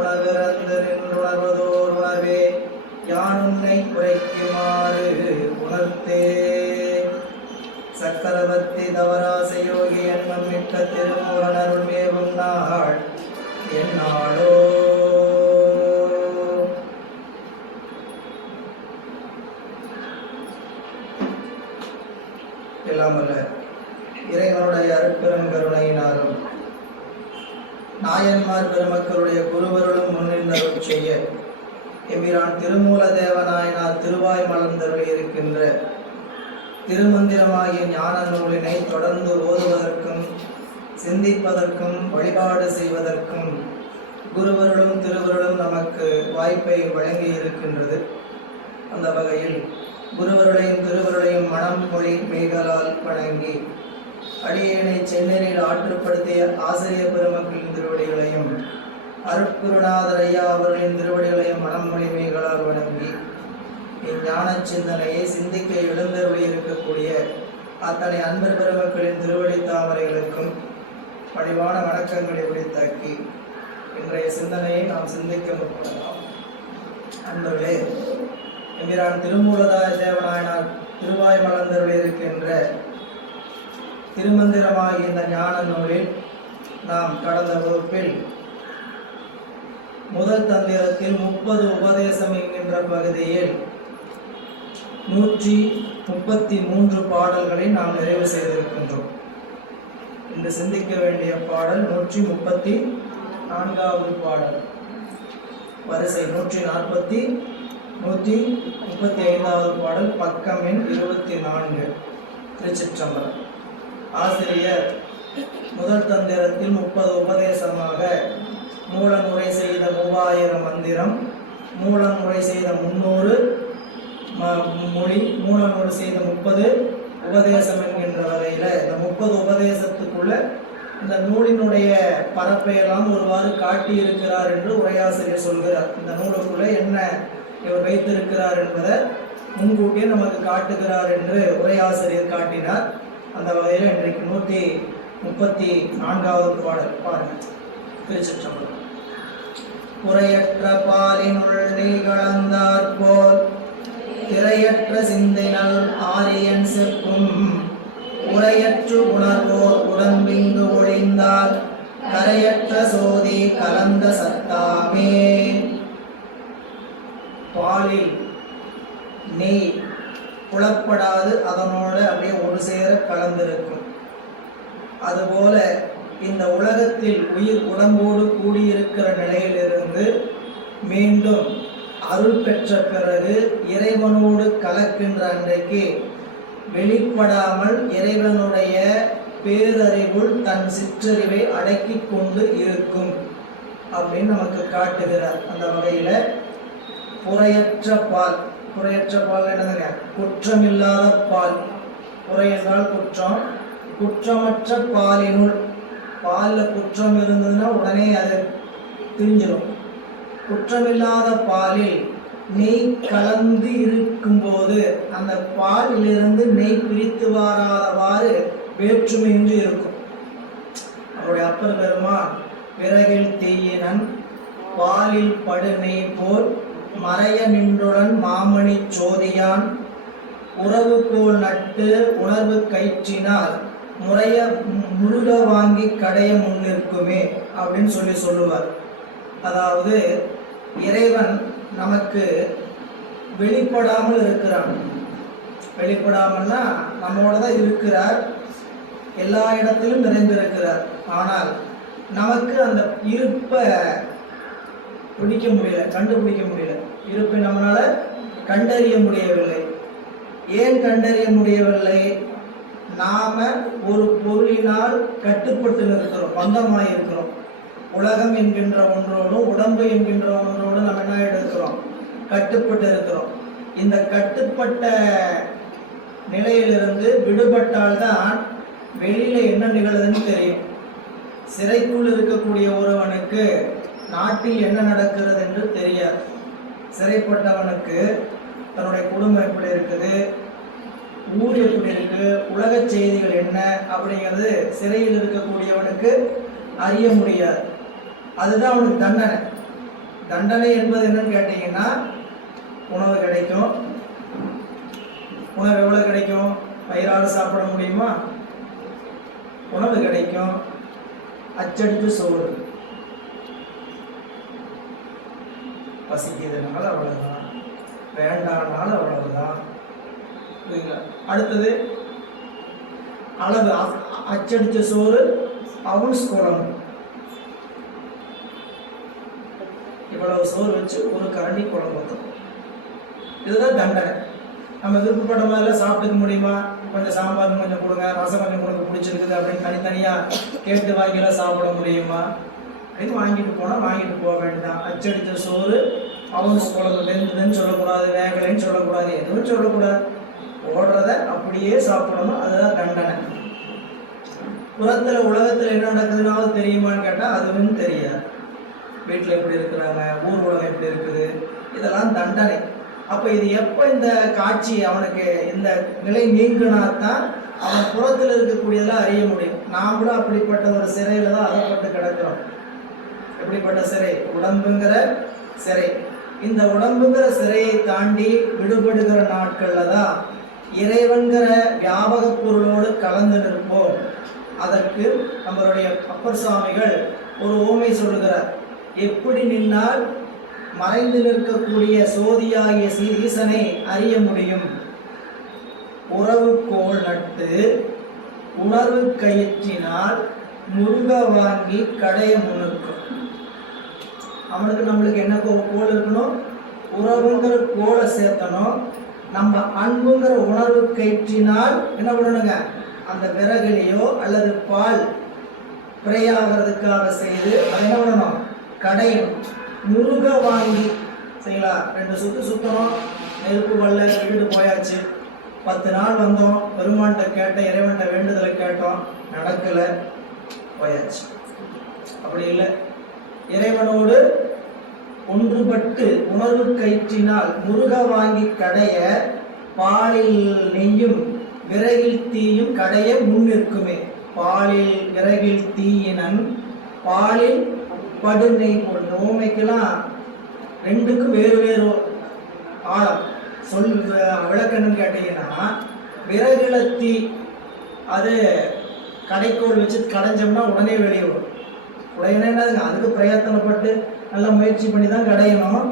உணர்விறந்து நின்றுணர்வதோர் உணர்வே யானுன்னை குறைக்குமாறு உணர்த்தே. சக்கரவர்த்தி தவராசயோகி எண்ணம் மிக்க திருமூலனருள் மேவும் நாள் என்னாளோ. எல்லாமல்ல இறைவனுடைய அருட்பெரும் கருணையினாலும் நாயன்மார் பெருமக்களுடைய குருவருளும் முன்னின்றருள் செய்ய எம்பிரான் திருமூல தேவநாயனார் திருவாய் மலர்ந்தருளி இருக்கின்ற திருமந்திரமாகிய ஞான நூலினை தொடர்ந்து ஓதுவதற்கும் சிந்திப்பதற்கும் வழிபாடு செய்வதற்கும் குருவருளும் திருவருளும் நமக்கு வாய்ப்பை வழங்கி இருக்கின்றது. அந்த வகையில் குருவருளையும் திருவருளையும் மனம் மொழி மெய்களால் வணங்கி அடியேனை சென்னரில் ஆற்றுப்படுத்திய ஆசிரிய பெருமக்களின் திருவடிகளையும் அருட்குருநாதர் ஐயா அவர்களின் திருவடிகளையும் மனம் மொழி மெய்களால் வணங்கி இஞ்ஞான சிந்தனையை சிந்திக்க எழுந்தருளி இருக்கக்கூடிய அத்தனை அன்பர் பெருமக்களின் திருவடி தாமரைகளுக்கும் பணிவான வணக்கங்களை உரித்தாக்கி இன்றைய சிந்தனையை நாம் சிந்திக்க முற்படலாம். அன்பர்களே, எம்பிரான் திருமூலதாய தேவநாயனார் திருவாய் மலர்ந்தருளி இருக்கின்ற திருமந்திரமாகிய இந்த ஞான நூலில் நாம் கடந்த வகுப்பில் முதல் தந்திரத்தில் 30 உபதேசம் என்கின்ற பகுதியில் 133 பாடல்களை நாம் நிறைவு செய்திருக்கின்றோம். இன்று சிந்திக்க வேண்டிய பாடல் 134வது பாடல், வரிசை 140 135வது பாடல், பக்கம் எண் 24. திருச்சிற்றம்பலம். ஆசிரியர் முதல் தந்திரத்தில் 30 உபதேசமாக மூலமுறை செய்த 3000 மந்திரம், மூலமுறை செய்த 300 மொழி, மூலமுறை செய்த 30 உபதேசம் என்கின்ற வகையில் இந்த 30 உபதேசத்துக்குள்ள இந்த நூலினுடைய பரப்பையெல்லாம் ஒருவாறு காட்டி இருக்கிறார் என்று உரையாசிரியர் சொல்கிறார். இந்த நூலுக்குள்ள என்ன இவர் வைத்திருக்கிறார் என்பதை முன்கூட்டியே நமக்கு காட்டுகிறார் என்று உரையாசிரியர் காட்டினார். அந்த வகையில் இன்றைக்கு 134வது பாடல் பாருங்கள். திருச்சிற்றம்பலம். குறையற்ற பாலினுள் நீ கலந்தார் போல் திரையற்ற சிந்தைகள் ஆரியன் செப்பும் உரையற்று உணர்வோர் உடம்பிங்கு ஒழிந்தால் கரையற்ற சோதி கலந்த சத்தாமே. பாலில் நெய் புலப்படாது, அதனோடு அப்படியே ஒரு சேர கலந்திருக்கும். அதுபோல இந்த உலகத்தில் உயிர் உடம்போடு கூடியிருக்கிற நிலையிலிருந்து மீண்டும் அருள் பெற்ற பிறகு இறைவனோடு கலக்கின்ற அன்றைக்கு வெளிப்படாமல் இறைவனுடைய பேரறிவுள் தன் சிற்றறிவை அடக்கி கொண்டு இருக்கும் அப்படின்னு நமக்கு காட்டுகிறார். அந்த வகையில புறையற்ற பால், குறையற்ற பால் என்னதுங்க? குற்றமில்லாத பால். குறை என்றால் குற்றம், குற்றமற்ற பாலினுள். பாலில் குற்றம் இருந்ததுன்னா உடனே அது திரிஞ்சிடும். குற்றமில்லாத பாலில் நெய் கலந்து இருக்கும்போது அந்த பாலிலிருந்து நெய் பிரித்து வராதவாறு வேற்றுமையின்றி இருக்கும். அவருடைய அப்பர் பெருமான் விறகில் தீயினன் பாலில் படு நெய் போல் மறைய நின்றுடன் மாமணி சோதியான் உறவு கோல் நட்டு உணர்வு கயிற்றினால் முறைய முழுக வாங்கி கடைய முன்னிற்குமே அப்படின்னு சொல்லுவார். அதாவது இறைவன் நமக்கு வெளிப்படாமல் இருக்கிறான். வெளிப்படாமல்னா நம்மோட தான் இருக்கிறார், எல்லா இடத்திலும் நிறைந்திருக்கிறார். ஆனால் நமக்கு அந்த இருப்பை பிடிக்க முடியல, கண்டுபிடிக்க முடியல. இருப்பை நம்மளால கண்டறிய முடியவில்லை. ஏன் கண்டறிய முடியவில்லை? நாம ஒரு பொருளினால் கட்டுப்பட்டு இருக்கிறோம், பந்தமாயிருக்கிறோம். உலகம் என்கின்ற ஒன்றோடும் உடம்பு என்கின்ற ஒன்றோடு நம்ம என்ன எடுக்கிறோம்? கட்டுப்பட்டு இருக்கிறோம். இந்த கட்டுப்பட்ட நிலையிலிருந்து விடுபட்டால்தான் வெளியில என்ன நிகழுதுன்னு தெரியும். சிறைக்குள் இருக்கக்கூடிய ஒருவனுக்கு நாட்டில் என்ன நடக்கிறது என்று தெரியாது. சிறைப்பட்டவனுக்கு தன்னுடைய குடும்பம் எப்படி இருக்குது, ஊர் எப்படி இருக்கு, உலக செய்திகள் என்ன அப்படிங்கிறது சிறையில் இருக்கக்கூடியவனுக்கு அறிய முடியாது. அதுதான் அவனுக்கு தண்டனை. தண்டனை என்பது என்னன்னு கேட்டீங்கன்னா, உணவு கிடைக்கும். உணவு எவ்வளவு கிடைக்கும்? வயிறார சாப்பிட முடியுமா? உணவு கிடைக்கும். அச்சடித்து சோறு, பசிக்கிறதுனால அவ்வளவுதான், வேண்டாம்னால அவ்வளவுதான். அடுத்தது அளவு, அச்சடிச்ச சோறு, அவுன்ஸ் குழம்பு, இவ்வளவு சோறு வச்சு ஒரு கரண்டி குழம்பு ஊற்றணும். இதுதான் தண்டனை. நம்ம விருப்பப்பட்ட மாதிரிலாம் சாப்பிட்டுக்க முடியுமா? கொஞ்சம் சாம்பார் கொஞ்சம் கொடுங்க, ரசம் கொஞ்சம் கொடுங்க, பிடிச்சிருக்குது அப்படின்னு தனித்தனியாக கேட்டு வாங்கிலாம் சாப்பிட முடியுமா? அப்படின்னு வாங்கிட்டு போனால் வாங்கிட்டு போக வேண்டாம். அச்சடித்த சோறு, அவுன்ஸ் குழம்பு, வெந்துன்னு சொல்லக்கூடாது, வேகலைன்னு சொல்லக்கூடாது, எதுவும் சொல்லக்கூடாது. ஓடுறத அப்படியே சாப்பிடணும். அதுதான் தண்டனை. புறத்துல உலகத்துல என்ன நடக்குதுன்னாவது தெரியுமான்னு கேட்டா அதுவும் தெரியாது. வீட்டுல எப்படி இருக்கிறாங்க, ஊர் உலகம் எப்படி இருக்குது, இதெல்லாம் தண்டனை. அப்ப இது எப்ப இந்த காட்சி அவனுக்கு இந்த நிலை நீங்கினாத்தான் அவன் புறத்துல இருக்கக்கூடியதெல்லாம் அறிய முடியும். நாமளும் அப்படிப்பட்ட ஒரு சிறையில தான் அகப்பட்டு கிடக்கிறோம். எப்படிப்பட்ட சிறை? உடம்புங்கிற சிறை. இந்த உடம்புங்கிற சிறையை தாண்டி விடுபடுகிற நாட்கள்ல தான் இறைவன்கிற வியாபக பொருளோடு கலந்து நிற்போம். அதற்கு நம்மளுடைய அப்பர் சுவாமிகள் ஒரு ஓமை சொல்லுகிறார். எப்படி நின்னால் மறைந்து நிற்கக்கூடிய சோதியாகிய ஈசனை அறிய முடியும்? உறவு கோல் நட்டு உணர்வு கயிற்றினால் முருக வாங்கி கடைய முன்னுக்கும். அவனுக்கு நம்மளுக்கு என்ன கோல் இருக்கணும்? உறவுங்கிற கோலை சேர்த்தணும். நம்ம அன்புங்கிற உணர்வு கயிற்றினால் என்ன பண்ணணுங்க? அந்த விறகுலையோ அல்லது பால் பிரையாகிறதுக்காக செய்து அதை என்ன பண்ணணும்? கடையணும். முருக வாங்கி சரிங்களா? 2 சுத்து சுத்தணும். நெருப்பு வல்ல விட்டுட்டு போயாச்சு. 10 நாள் வந்தோம், பெருமான்கிட்ட கேட்ட, இறைவன்கிட்ட வேண்டுதலை கேட்டோம், நடக்கல, போயாச்சு. அப்படி இல்லை. இறைவனோடு ஒன்றுபட்டு உணர்வு கயிற்றினால் முருக வாங்கி கடைய பாலில் நெய்யும் விறகில் தீயும் கடைய முன் நிற்குமே. பாலில் விறகில் தீயினன் பாலில் படுநெய் போல். ஓமைக்கெல்லாம் ரெண்டுக்கும் வேறு வேறு ஆழம் சொல் விளக்கணும்னு கேட்டீங்கன்னா, விறகுல தீ அது கடைக்கோள் வச்சு கடைஞ்சோம்னா உடனே வெளியே வரும். உடனே என்னதுங்க? அதுக்கு பிரயத்தனப்பட்டு நல்லா முயற்சி பண்ணி தான் கடையணும்.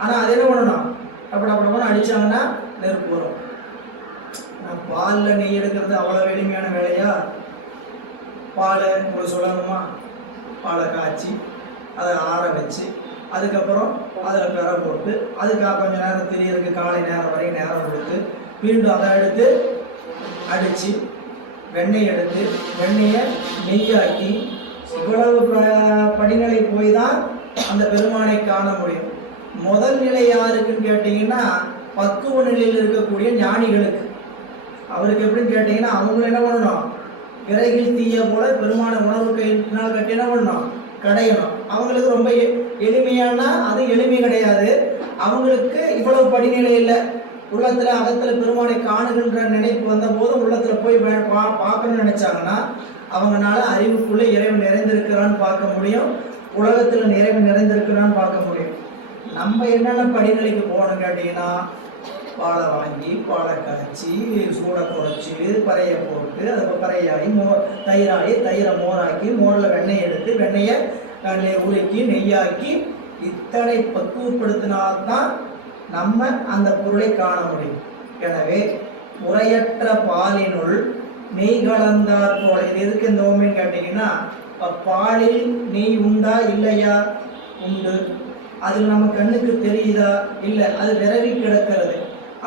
ஆனால் அது என்ன பண்ணணும்? அப்படி அடித்தாங்கன்னா நெருப்பு வரும். நான் பாலில் நெய் எடுக்கிறது அவ்வளோ எளிமையான வேலையா? பாலை உங்களுக்கு சொல்லணுமா? பாலை காய்ச்சி அதை ஆற வச்சு அதுக்கப்புறம் அதில் பெற போட்டு அதுக்காக கொஞ்சம் நேரம் தெரியறதுக்கு காலை நேரம் வரை நேரம் கொடுத்து மீண்டும் அதை எடுத்து அடித்து வெண்ணெய் எடுத்து வெண்ணெயை நெய்யாக்கி இவ்வளவு படிநிலை போய் தான் அந்த பெருமானை காண முடியும். முதல் நிலை யாருக்குன்னு கேட்டீங்கன்னா, பக்குவ நிலையில் இருக்கக்கூடிய ஞானிகளுக்கு. அவருக்கு எப்படின்னு கேட்டீங்கன்னா, அவங்களும் என்ன பண்ணணும்? விறகில் தீய போல பெருமான உணவு கையினால் கட்டி என்ன பண்ணணும்? கடையணும். அவங்களுக்கு ரொம்ப எளிமையான, அது எளிமை கிடையாது. அவங்களுக்கு இவ்வளவு படிநிலை இல்லை. உள்ளத்துல அகத்துல பெருமானை காணுகின்ற நினைப்பு வந்த போது உள்ளத்துல போய் பார்க்கணும்னு நினைச்சாங்கன்னா அவங்களால அறிவுக்குள்ள இறைவன் நிறைந்திருக்கிறான்னு பார்க்க முடியும், உலகத்துல இறைவன் நிறைந்திருக்கிறான்னு பார்க்க முடியும். நம்ம என்னென்ன படிநிலைக்கு போகணும் கேட்டீங்கன்னா, பாலை வாங்கி பாலை காய்ச்சி சூடை குறைச்சி பறையை போட்டு அதுக்கு பறையாகி தயிராகி தயிரை மோராக்கி மோரில் வெண்ணெய் எடுத்து வெண்ணெயை உருக்கி நெய்யாக்கி இத்தனை பக்குவப்படுத்தினால்தான் நம்ம அந்த பொருளை காண முடியும். எனவே முறையற்ற பாலினுள் நெய் கலந்தார் போல. இது எதுக்கு இந்த ஓமைன்னு கேட்டீங்கன்னா, பாலில் நெய் உண்டா இல்லையா? உண்டு. அது நம்ம கண்ணுக்கு தெரியுதா? இல்லை, அது விரவி கிடக்கிறது.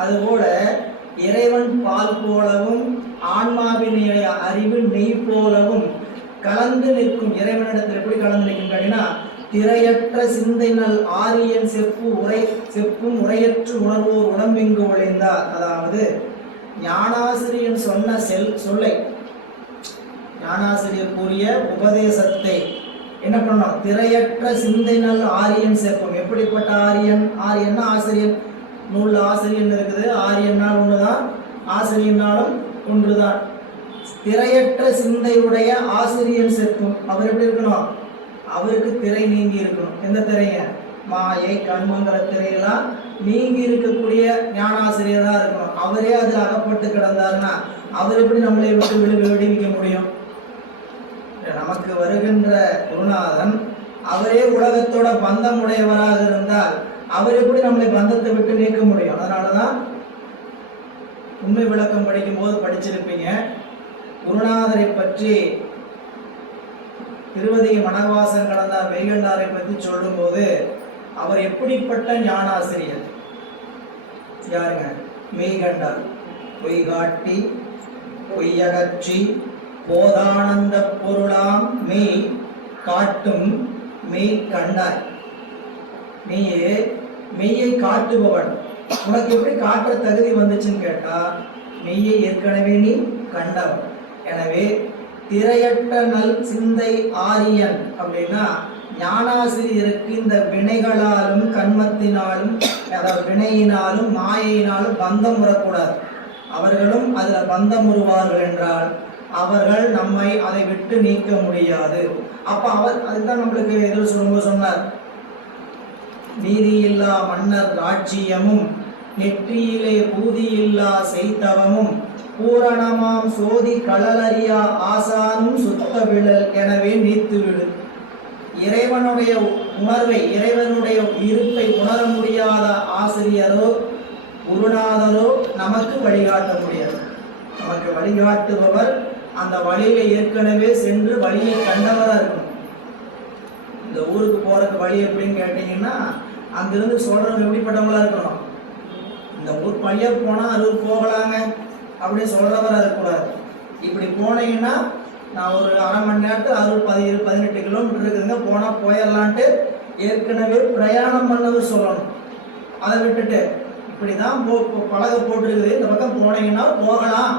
அதுபோல இறைவன் பால் போலவும் ஆன்மாவினுடைய அறிவு நெய் போலவும் கலந்து நிற்கும். இறைவனிடத்தில் எப்படி கலந்து நிற்கும் கேட்டீங்கன்னா, திரையற்ற சிந்தையினால் ஆரியன் செப்பும் உரையற்று உணர்வோர் உடம்பெங்கு உழைந்தார். அதாவது ஞானாசிரியன் சொன்ன சொல்லை, ஞானாசிரியர் கூறிய உபதேசத்தை என்ன பண்ணணும்? திரையற்ற சிந்தையினால் ஆரியன் செப்பும். எப்படிப்பட்ட ஆரியன்? ஆரியன்னா ஆசிரியன். நூல்ல ஆசிரியன் இருக்குது, ஆரியனால் ஒன்றுதான், ஆசிரியனாலும் ஒன்றுதான். திரையற்ற சிந்தையுடைய ஆசிரியன் செப்பும். அவர் எப்படி இருக்கணும்? அவருக்கு திரை நீங்கி இருக்கணும். எந்த திரைங்க? மாயை கண்மங்கிற திரையெல்லாம் நீங்கி இருக்கக்கூடிய ஞானாசிரியரா இருக்கணும். அவரே அதில் அகப்பட்டு கிடந்தாருன்னா அவர் எப்படி நம்மளை விட்டு விடுவிக்க முடியும்? நமக்கு வருகின்ற குருநாதன் அவரே உலகத்தோட பந்தம் உடையவராக இருந்தால் அவர் எப்படி நம்மளை பந்தத்தை விட்டு நீக்க முடியும்? அதனாலதான் உண்மை விளக்கம் படிக்கும் போது படிச்சிருப்பீங்க, குருநாதரை பற்றி திருவதிகை மணவாசன் கடந்தார் மெய்கண்டாரை பற்றி சொல்லும் போது அவர் எப்படிப்பட்ட ஞானாசிரியர் யாருங்க? மெய்கண்டார் பொய்காட்டி பொய்யகற்றி போதானந்த பொருளாம் மெய் காட்டும் மெய் கண்டாய். நீயே மெய்யை காட்டுபவன், உனக்கு எப்படி காட்டுற தகுதி வந்துச்சுன்னு கேட்டா மெய்யை ஏற்கனவே நீ கண்டவன். எனவே திரையற்ற நல் சிந்தை ஆரியன் அப்படின்னா ஞானாசிரியருக்கு இந்த வினைகளாலும் கண்மத்தினாலும் அதாவது வினையினாலும் மாயையினாலும் பந்தம் வரக்கூடாது. அவர்களும் அதுல பந்தம் உருவார்கள் என்றால் அவர்கள் நம்மை அதை விட்டு நீக்க முடியாது. அப்ப அவர் அதுதான் நம்மளுக்கு எதிர் சொல்லும்போது சொன்னார், நீதியில்லா மன்னர் ராட்சியமும் நெற்றியிலே பூதியில்லா செய்தவமும் பூரணமாம் சோதி களலறியா ஆசானும் சுத்த விழல் எனவே நீத்துவிடு. இறைவனுடைய உணர்வை இறைவனுடைய இருப்பை உணர முடியாத ஆசிரியரோ குருநாதரோ நமக்கு வழிகாட்ட முடியாது. நமக்கு வழிகாட்டுபவர் அந்த வழியில ஏற்கனவே சென்று வழியை கண்டவராக இருக்கணும். இந்த ஊருக்கு போறதுக்கு வழி எப்படின்னு கேட்டீங்கன்னா அங்கிருந்து சொல்றவங்க எப்படிப்பட்டவங்களா இருக்கணும்? இந்த ஊர் பைய போனா அரூர் போகலாங்க அப்படின்னு சொல்றவராக இருக்கக்கூடாது. இப்படி போனீங்கன்னா நான் ஒரு அரை மணி நேரத்துக்கு அரூர் 18 கிலோமீட்டர் இருக்குதுங்க, போனா போயிடலான்ட்டு ஏற்கனவே பிரயாணம் பண்ணவர் சொல்லணும். அதை விட்டுட்டு இப்படிதான் பலக போட்டிருக்குது, இந்த பக்கம் போனீங்கன்னா போகலாம்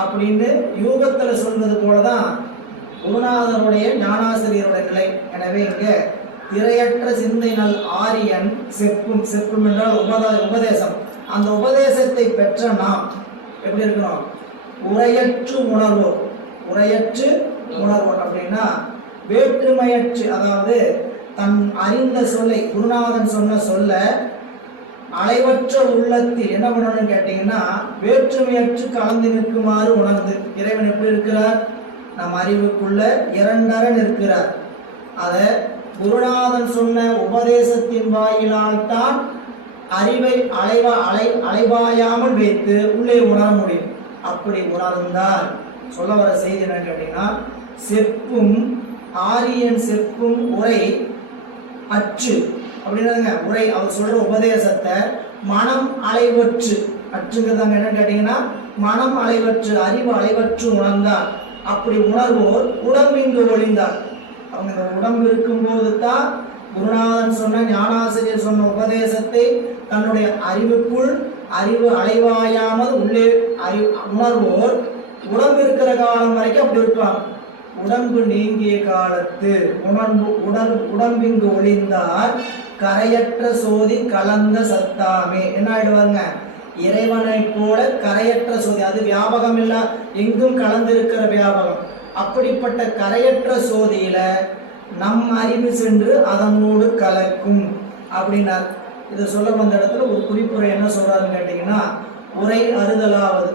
அப்படின்னு யூகத்துல சொல்வது போலதான் குருநாதனுடைய ஞானாசிரியருடைய நிலை. எனவே இங்க திரையற்ற சிந்தை நல் ஆரியன் செப்பும், செப்பும் என்றால் உபதேசம். அந்த உபதேசத்தை பெற்ற நாம் எப்படி இருக்கணும்? உரையற்று உணர்வோம். உரையற்று உணர்வோம் அப்படின்னா வேற்றுமையற்று, அதாவது தன் அறிந்த சொல்லை குருநாதன் சொன்ன சொல்ல அலைவற்ற உள்ளத்தில் என்ன பண்ணணும்னு கேட்டீங்கன்னா வேற்றுமையற்று கலந்து நிற்குமாறு உணர்ந்து. இறைவன் எப்படி இருக்கிறார்? நம் அறிவுக்குள்ள இரண்டர நிற்கிறார். அதை குருநாதன் சொன்ன உபதேசத்தின் வாயிலால் தான் அறிவை அலைவாயாமல் வைத்து உள்ளே உணர முடியும். அப்படி உணர்ந்தால் சொல்ல வர செய்தி என்னன்னு கேட்டீங்கன்னா, செப்பும் ஆரியன் செப்பும் உரை அற்று அப்படின்னாங்க. உரை அவர் சொல்ற உபதேசத்தை மனம் அலைவற்று, அற்றுங்கிறதாங்க என்னன்னு கேட்டீங்கன்னா மனம் அலைவற்று அறிவு அலைவற்று உணர்ந்தார். அப்படி உணர்வோர் உடம்பிங்கு ஒளிந்தார். அவங்க இந்த உடம்பு இருக்கும்போது தான் குருநாதன் சொன்ன ஞானாசிரியர் சொன்ன உபதேசத்தை தன்னுடைய அறிவுக்குள் அறிவு அலைவாயாமல் உள்ளே உணர்வோர் உடம்பு இருக்கிற காலம் வரைக்கும் அப்படி இருப்பாங்க. உடம்பு நீங்கிய காலத்து உடம்பிங்கு ஒளிந்தார் கரையற்ற சோதி கலந்த சத்தாமே. என்ன ஆயிடுவாங்க? இறைவனை போல கரையற்ற சோதி, அது வியாபகம் இல்ல, எங்கும் கலந்திருக்கிற வியாபகம். அப்படிப்பட்ட கரையற்ற சோதியில நம் அறிவு சென்று அதனோடு கலக்கும் அப்படின்னார். இதை சொல்ல வந்த இடத்துல ஒரு குறிப்புரை என்ன சொல்றாருன்னு கேட்டீங்கன்னா, உரை அறுதலாவது.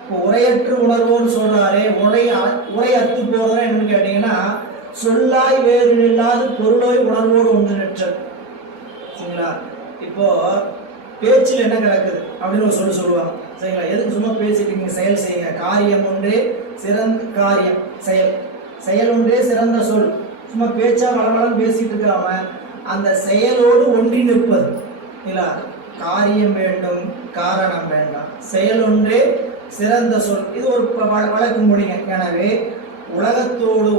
இப்போ உரையற்று உணர்வோன்னு சொல்றாரே, உரை அத்து போறதுன்னா என்னன்னு கேட்டீங்கன்னா, சொல்லாய் வேறு இல்லாது பொருளாய் உணர்வோடு ஒன்று நிற்றல். சரிங்களா? இப்போ பேச்சில் என்ன கிடக்குது அப்படின்னு ஒரு சொல்லுவாங்க. சரிங்களா? எதுக்கு சும்மா பேசிட்டு நீங்க செயல் செய்யுங்க. காரியம் ஒன்றே சிறந்த காரியம், செயல் செயல் ஒன்றே சிறந்த சொல். சும்மா பேச்சா வளவளம் பேசிட்டு இருக்காம அந்த செயலோடு ஒன்றி நிற்பது. இல்ல, காரியம் வேண்டும் காரணம் வேண்டாம், செயல் ஒன்றே சிறந்த சொல். இது ஒரு வழக்கு மொழிங்க. எனவே உலகத்தோடு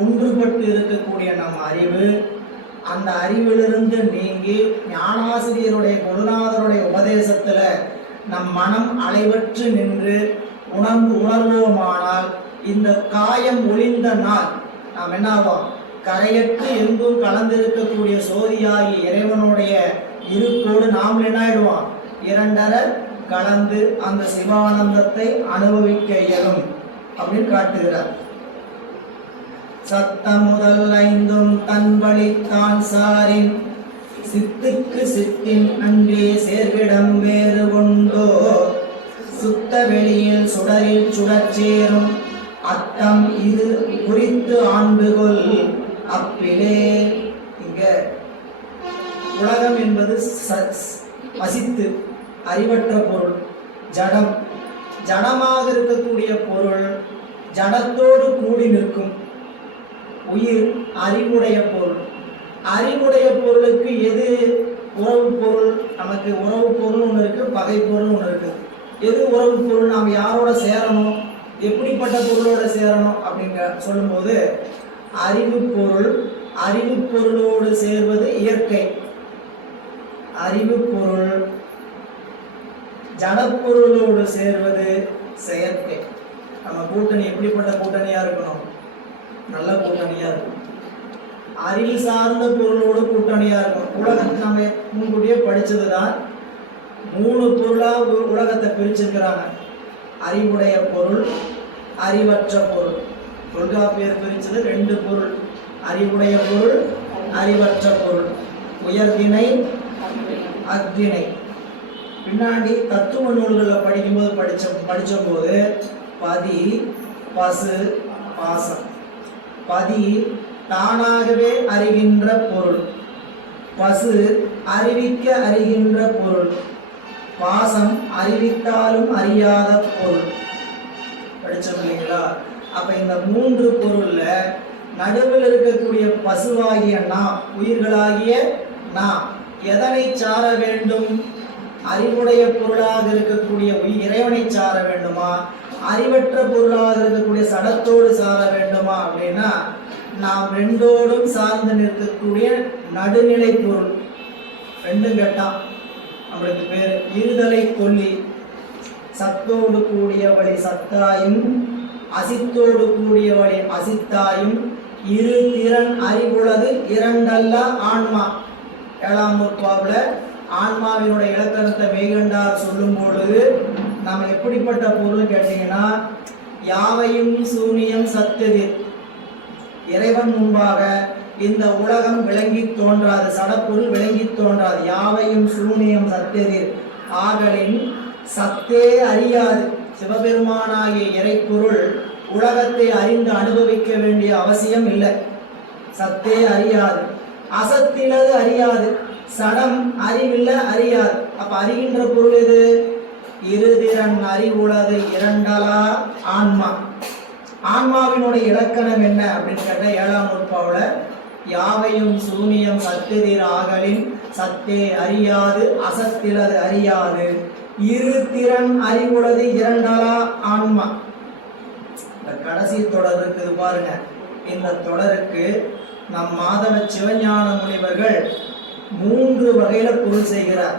ஒன்றுபட்டு இருக்கக்கூடிய நம் அறிவு, அந்த அறிவிலிருந்து நீங்கி ஞானாசிரியருடைய குருநாதருடைய உபதேசத்துல நம் மனம் அலைவற்று நின்று உணர்வோமானால் இந்த காயம் ஒளிந்த நாள் நாம் என்னாவோம்? கரையற்று எங்கும் கலந்திருக்கக்கூடிய சோதியாகி இறைவனுடைய இருப்போடு நாம் என்ன ஆயிடுவோம்? இரண்டர கலந்து அந்த சிவானந்தத்தை அனுபவிக்க இயலும் அப்படின்னு காட்டுகிறார். சத்தம் முதல் ஐந்தும் தன்வழித்தான் சாரின் சித்துக்கு சித்தின் அன்றே சேர்விடம் வேறு கொண்டோ சுத்த வெளியில் சுடரில் சுடச்சேரும் அத்தம் இது குறித்து ஆண்டுகொள் அப்பிலே. இங்க உலகம் என்பது அசித்து அறிவற்ற பொருள், ஜடம். ஜடமாக இருக்கக்கூடிய பொருள் ஜடத்தோடு கூடி நிற்கும். உயிர் அறிவுடைய பொருள். அறிவுடைய பொருளுக்கு எது உறவு பொருள்? நமக்கு உறவு பொருள் ஒன்று இருக்கு, பகை பொருள் ஒன்று இருக்கு. எது உறவு பொருள்? நாம் யாரோட சேரணும், எப்படிப்பட்ட பொருளோட சேரணும் அப்படிங்க சொல்லும்போது அறிவு பொருள். அறிவு பொருளோடு சேர்வது இயற்கை. அறிவு பொருள் ஜடப்பொருளோடு சேர்வது செயற்கை. நம்ம கூட்டணி எப்படிப்பட்ட கூட்டணியா இருக்கணும்? நல்ல கூட்டணியா இருக்கணும். அறிவு சார்ந்த பொருளோடு கூட்டணியா இருக்கணும். உலகத்தை நம்ம முன்கூட்டியே படிச்சதுதான். 3 பொருளா உலகத்தை பிரிச்சிருக்கிறாங்க. அறிவுடைய பொருள், அறிவற்ற பொருள். தொல்காப்பியர் பிரிச்சது 2 பொருள், அறிவுடைய பொருள், அறிவற்ற பொருள். உயர்திணை, அக்திணை. பின்னாடி தத்துவ நூல்களில் படிக்கும்போது படிச்சபோது பதி, பசு, பாசம். பதி தானாகவே அறிகின்ற பொருள், பசு அறிவிக்க அறிகின்ற பொருள், பாசம் அறிவித்தாலும் அறியாத பொருள். படிச்சோம் இல்லைங்களா? அப்ப இந்த 3 பொருள்ல நடுவில் இருக்கக்கூடிய பசுவாகிய நாம், உயிர்களாகிய நாம் எதனை சார வேண்டும்? அறிவுடைய பொருளாக இருக்கக்கூடிய இறைவனை சார வேண்டுமா, அறிவற்ற பொருளாக இருக்கக்கூடிய சடத்தோடு சார வேண்டுமா அப்படின்னா நாம் 2ஓடும் சார்ந்து நிற்கக்கூடிய நடுநிலை பொருள். 2 கெட்டான் நம்மளுக்கு பேர் இருதலை கொல்லி. சத்தோடு கூடிய வழி சத்தாயும் அசித்தோடு கூடிய வழி அசித்தாயும் இரு திறன் அறிவுள்ளது இரண்டல்ல ஆன்மா. 7ஆம் நூற்பாவுல ஆன்மாவினுடைய இலக்கணத்தை மெய்கண்டார் சொல்லும் பொழுது நாம் எப்படிப்பட்ட பொருள் கேட்டீங்கன்னா, யாவையும் சூனியம் சத்தெதிர். இறைவன் முன்பாக இந்த உலகம் விளங்கி தோன்றாது, சடப்பொருள் விளங்கி தோன்றாது. யாவையும் சூனியம் சத்தெதிர் ஆகலின் சத்தே அறியாது. சிவபெருமானாகிய இறைப்பொருள் உலகத்தை அறிந்து அனுபவிக்க வேண்டிய அவசியம் இல்லை. சத்தே அறியாது, அசத்திலது அறியாது, சடம் அறிவில்ல அறியாது. அப்ப அறிகின்ற பொருள் எது? இருதிறன் அறிவுள்ளது இரண்டலா ஆன்மா. ஆன்மாவினுடைய இலக்கணம் என்ன அப்படின்னு கேட்ட 7ஆம் நூற்பாவுல யாவையும் சூனியம் சத்தெதிர் ஆகலின் சத்தே அறியாது, அசத்திலது அறியாது, இரு திறன் அறிவுள்ளது இரண்டலா ஆன்மா. இந்த கடைசி தொடர் இருக்குது பாருங்க. இந்த தொடருக்கு நம் மாதவ சிவஞான முனிவர்கள் 3 வகையில பொருள் செய்கிறார்.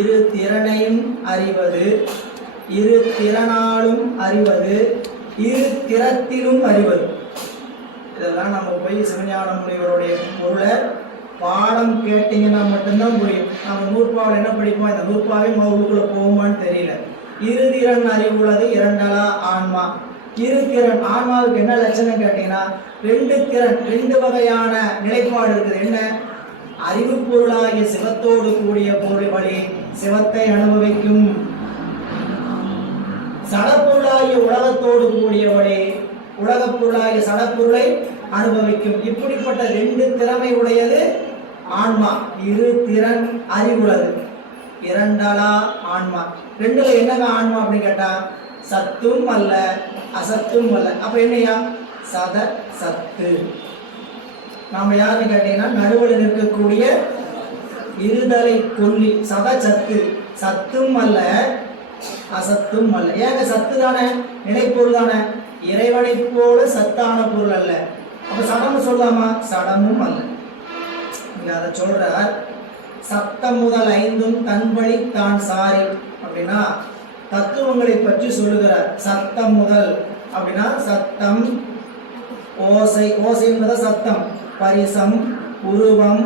இரு திறனையும் அறிவது, இரு திறனாலும் அறிவது, இரு திறத்திலும் அறிவது. இதெல்லாம் நம்ம போய் சிவஞான முனிவருடைய பொருளை பாடம் கேட்டீங்கன்னா மட்டும்தான் புரியும். நம்ம நூற்பாவில் என்ன படிப்போம், இந்த நூற்பாவே மவுளுக்குள்ள போகுமான்னு தெரியல. இருதிறன் அறிவுள்ளது இரண்டலா ஆன்மா. இருதிறன் ஆன்மாவுக்கு என்ன லட்சணம் கேட்டீங்கன்னா 2 திறன், 2 வகையான நிலைப்பாடு இருக்குது. என்ன? அறிவு பொருளாகிய சிவத்தோடு கூடிய பொருள் வழி சிவத்தை அனுபவிக்கும். சடப்பொருளாகிய உலகத்தோடு கூடிய வழி உலகப் பொருளாகிய சடப்பொருளை அனுபவிக்கும். இப்படிப்பட்ட 2 திறமை உடையது ஆன்மா. இரு திறன் அறிவுள்ளது இரண்டலா ஆன்மா. 2ல என்னங்க ஆன்மா அப்படின்னு கேட்டா சத்தும் அல்ல அசத்தும் அல்ல. அப்ப என்னையா? சத சத்து. நாம யாருன்னு கேட்டீங்கன்னா நடுவில் நிற்கக்கூடிய இருதலை கொல்லி சத சத்து. சத்தும் அல்ல அசத்தும் அல்ல. ஏங்க சத்து தானே, நிலைப்பொருள் தானே, இறைவனை போல சத்தான பொருள் அல்ல. அப்ப சடம் சொல்லாமா? சடமும் அல்ல. இங்க அதை சொல்றார். சத்தம் முதல் ஐந்தும் தன்வழி தான் சாரி அப்படின்னா தத்துவங்களை பற்றி சொல்லுகிறார். சத்தம் முதல் அப்படின்னா சத்தம், ஓசை, ஓசை என்பது சத்தம், பரிசம், உருவம்,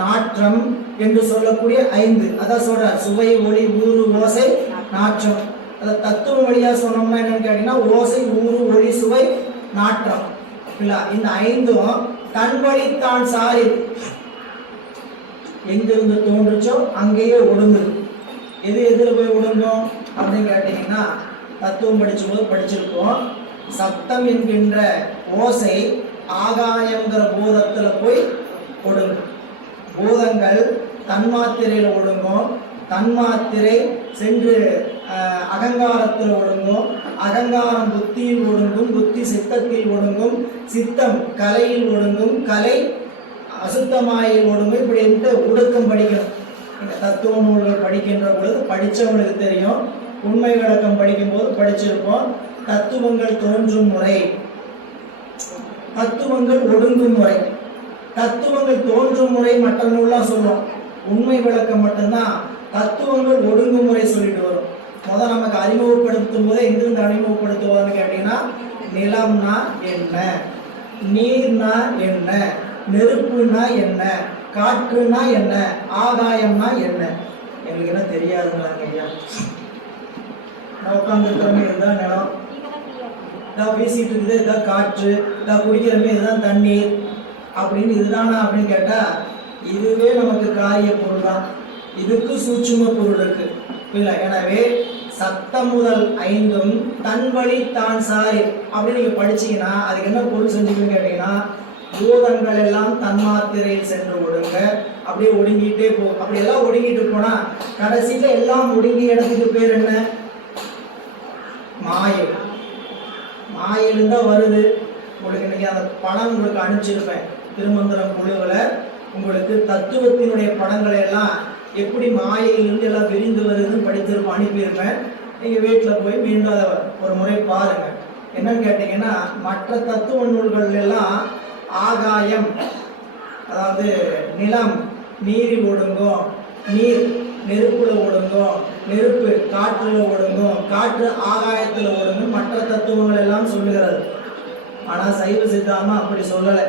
நாற்றம் என்று சொல்லக்கூடிய 5. அதான் சொல்றார். சுவை, ஒளி, ஊறு, ஓசை, நாற்றம். அதை தத்துவ வழியா சொன்னோம்னா என்னன்னு கேட்டீங்கன்னா ஓசை, ஊறு, ஒளி, சுவை, நாற்றம். இந்த ஐந்தும் தன் வழித்தான் சாரி எங்கிருந்து தோன்றுச்சோ அங்கேயே ஒடுங்குது. எது எதுல போய் ஒடுங்கும் அப்படின்னு கேட்டீங்கன்னா, தத்துவம் படிச்சிருக்கோம். சத்தம் என்கின்ற ஓசை ஆகாயங்கிற பூதத்துல போய் ஒடுங்கும். பூதங்கள் தன்மாத்திரையில ஒடுங்கும். தன்மாத்திரை சென்று அகங்காரத்தில் ஒடுங்கும். அகங்காரம் புத்தியில் ஒடுங்கும். புத்தி சித்தத்தில் ஒடுங்கும். சித்தம் கலையில் ஒடுங்கும். கலை அசுத்தமாயில் ஒடுங்கும். இப்படி ஒடுக்கம் படிக்கணும். இந்த தத்துவ நூல்கள் படிக்கின்ற பொழுது படித்தவங்களுக்கு தெரியும். உண்மை விளக்கம் படிக்கும் போது படிச்சிருப்போம். தத்துவங்கள் தோன்றும் முறை, தத்துவங்கள் ஒடுங்கும் முறை. தத்துவங்கள் தோன்றும் முறை மற்ற நூல்லாம் சொல்லுவோம். உண்மை விளக்கம் மட்டும்தான் தத்துவங்கள் ஒடுங்குமுறை சொல்லிட்டு வரும். முதல் நமக்கு அறிமுகப்படுத்தும் போது எங்கிருந்து அறிமுகப்படுத்துவான்னு கேட்டீங்கன்னா, நிலம்னா என்ன, நீர்னா என்ன, நெருப்புனா என்ன, காற்றுனா என்ன, ஆகாயம்னா என்ன. எங்களுக்கு என்ன தெரியாதுங்களாங்க ஐயா. நான் உட்காந்துருக்கிறமே இதுதான் நிலம், இதான் வீசிட்டு இருக்குது, இதுதான் காற்று, இதான் குடிக்கிறமே இதுதான் தண்ணீர் அப்படின்னு இதுதானா அப்படின்னு கேட்டா, இதுவே நமக்கு காரிய பொருள் தான். இதுக்கு சூட்சும பொருள் இருக்கு. எனவே சத்தம் முதல் ஐந்தும் தன் வழி தான் சாரி அப்படின்னு நீங்க படிச்சீங்கன்னா அதுக்கு என்ன பொருள் செஞ்சுக்கணும்னு கேட்டீங்கன்னா, பூதங்கள் எல்லாம் தன்மாத்திரையில் சென்று ஒடுங்க, அப்படியே ஒடுங்கிட்டே போகும். அப்படி எல்லாம் ஒடுங்கிட்டு போனா கடைசியில எல்லாம் ஒடுங்கிய இடத்துக்கு பேர் என்ன? மாயை. மாயிலிருந்து தான் வருது. உங்களுக்கு இன்னைக்கு அந்த படம் உங்களுக்கு அனுப்பிச்சிருப்பேன். திருமந்திரம் குழுவில் உங்களுக்கு தத்துவத்தினுடைய படங்களை எல்லாம் எப்படி மாயையிலிருந்து எல்லாம் விரிந்து வருதுன்னு படித்திருப்போம், அனுப்பியிருப்பேன். நீங்கள் வீட்டில் போய் மீண்டும் அதை ஒரு முறை பாருங்க. என்னன்னு கேட்டீங்கன்னா, மற்ற தத்துவ நூல்கள் எல்லாம் ஆகாயம், அதாவது நிலம் நீரில் ஒடுங்கும், நீர் நெருப்புல ஒடுங்கும், நெருப்பு காற்றுல ஒடுங்கும், காற்று ஆகாயத்தில் ஒடுங்கும், மற்ற தத்துவங்கள் எல்லாம் சொல்லுகிறது. ஆனால் சைவ சித்தாந்தம் அப்படி சொல்லலை.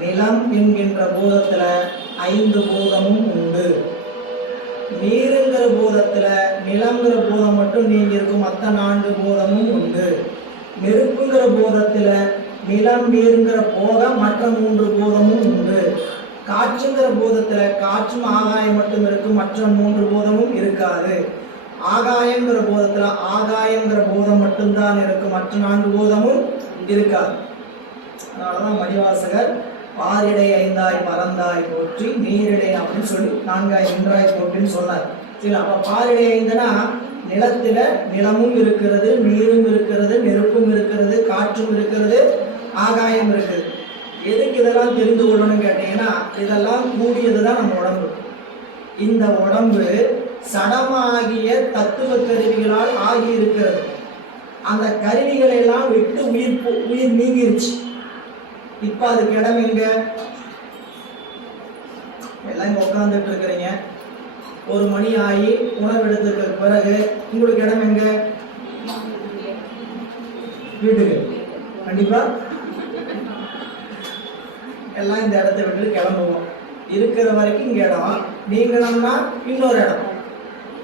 நிலம் என்கின்ற பூதத்துல 5 பூதமும் உண்டு. நீருங்கிற பூதத்துல நிலங்கிற பூதம் மட்டும் நீங்க இருக்கும், மற்ற 4 பூதமும் உண்டு. நெருப்புங்கிற பூதத்துல நிலம் நீருங்கிற போக மற்ற 3 பூதமும் உண்டு. காற்றுங்கிற பூதத்துல காற்றும் ஆகாயம் மட்டும் இருக்கும், மற்ற 3 பூதமும் இருக்காது. ஆகாயங்கிற பூதத்துல ஆகாயங்கிற பூதம் மட்டும்தான் இருக்கும், மற்ற 4 பூதமும் இருக்காது. அதனாலதான் மணிவாசகர் பாரிடை 5ஆய் பறந்தாய் போற்றி நீரிடை அப்படின்னு சொல்லி 4ஆய் நின்றாய் போற்றின்னு சொன்னார். சரி, அப்ப பாரிடை 5னா நிலத்துல நிலமும் இருக்கிறது, நீரும் இருக்கிறது, நெருப்பும் இருக்கிறது, காற்றும் இருக்கிறது, ஆகாயம் இருக்குது. எதுக்கு இதெல்லாம் தெரிந்து கொள்ளணும்னு கேட்டீங்கன்னா, இதெல்லாம் கூடியதுதான் நம்ம உடம்பு. இந்த உடம்பு சடமாகிய தத்துவ கருவிகளால் ஆகி இருக்கிறது. அந்த கருவிகளை எல்லாம் விட்டு உயிர் நீங்கிருச்சு. இப்ப அதுக்கு இடம் எங்க? எல்லாம் இங்க உட்கார்ந்துட்டு இருக்கிறீங்க. 1 மணி ஆகி உணவு எடுத்துக்க பிறகு உங்களுக்கு இடம் எங்க? வீட்டுக்கு. கண்டிப்பா எல்லாம் இந்த இடத்தை விட்டு கிளம்புவோம். இருக்கிற வரைக்கும் இங்க இடம், நீங்கணும்னா இன்னொரு இடம்.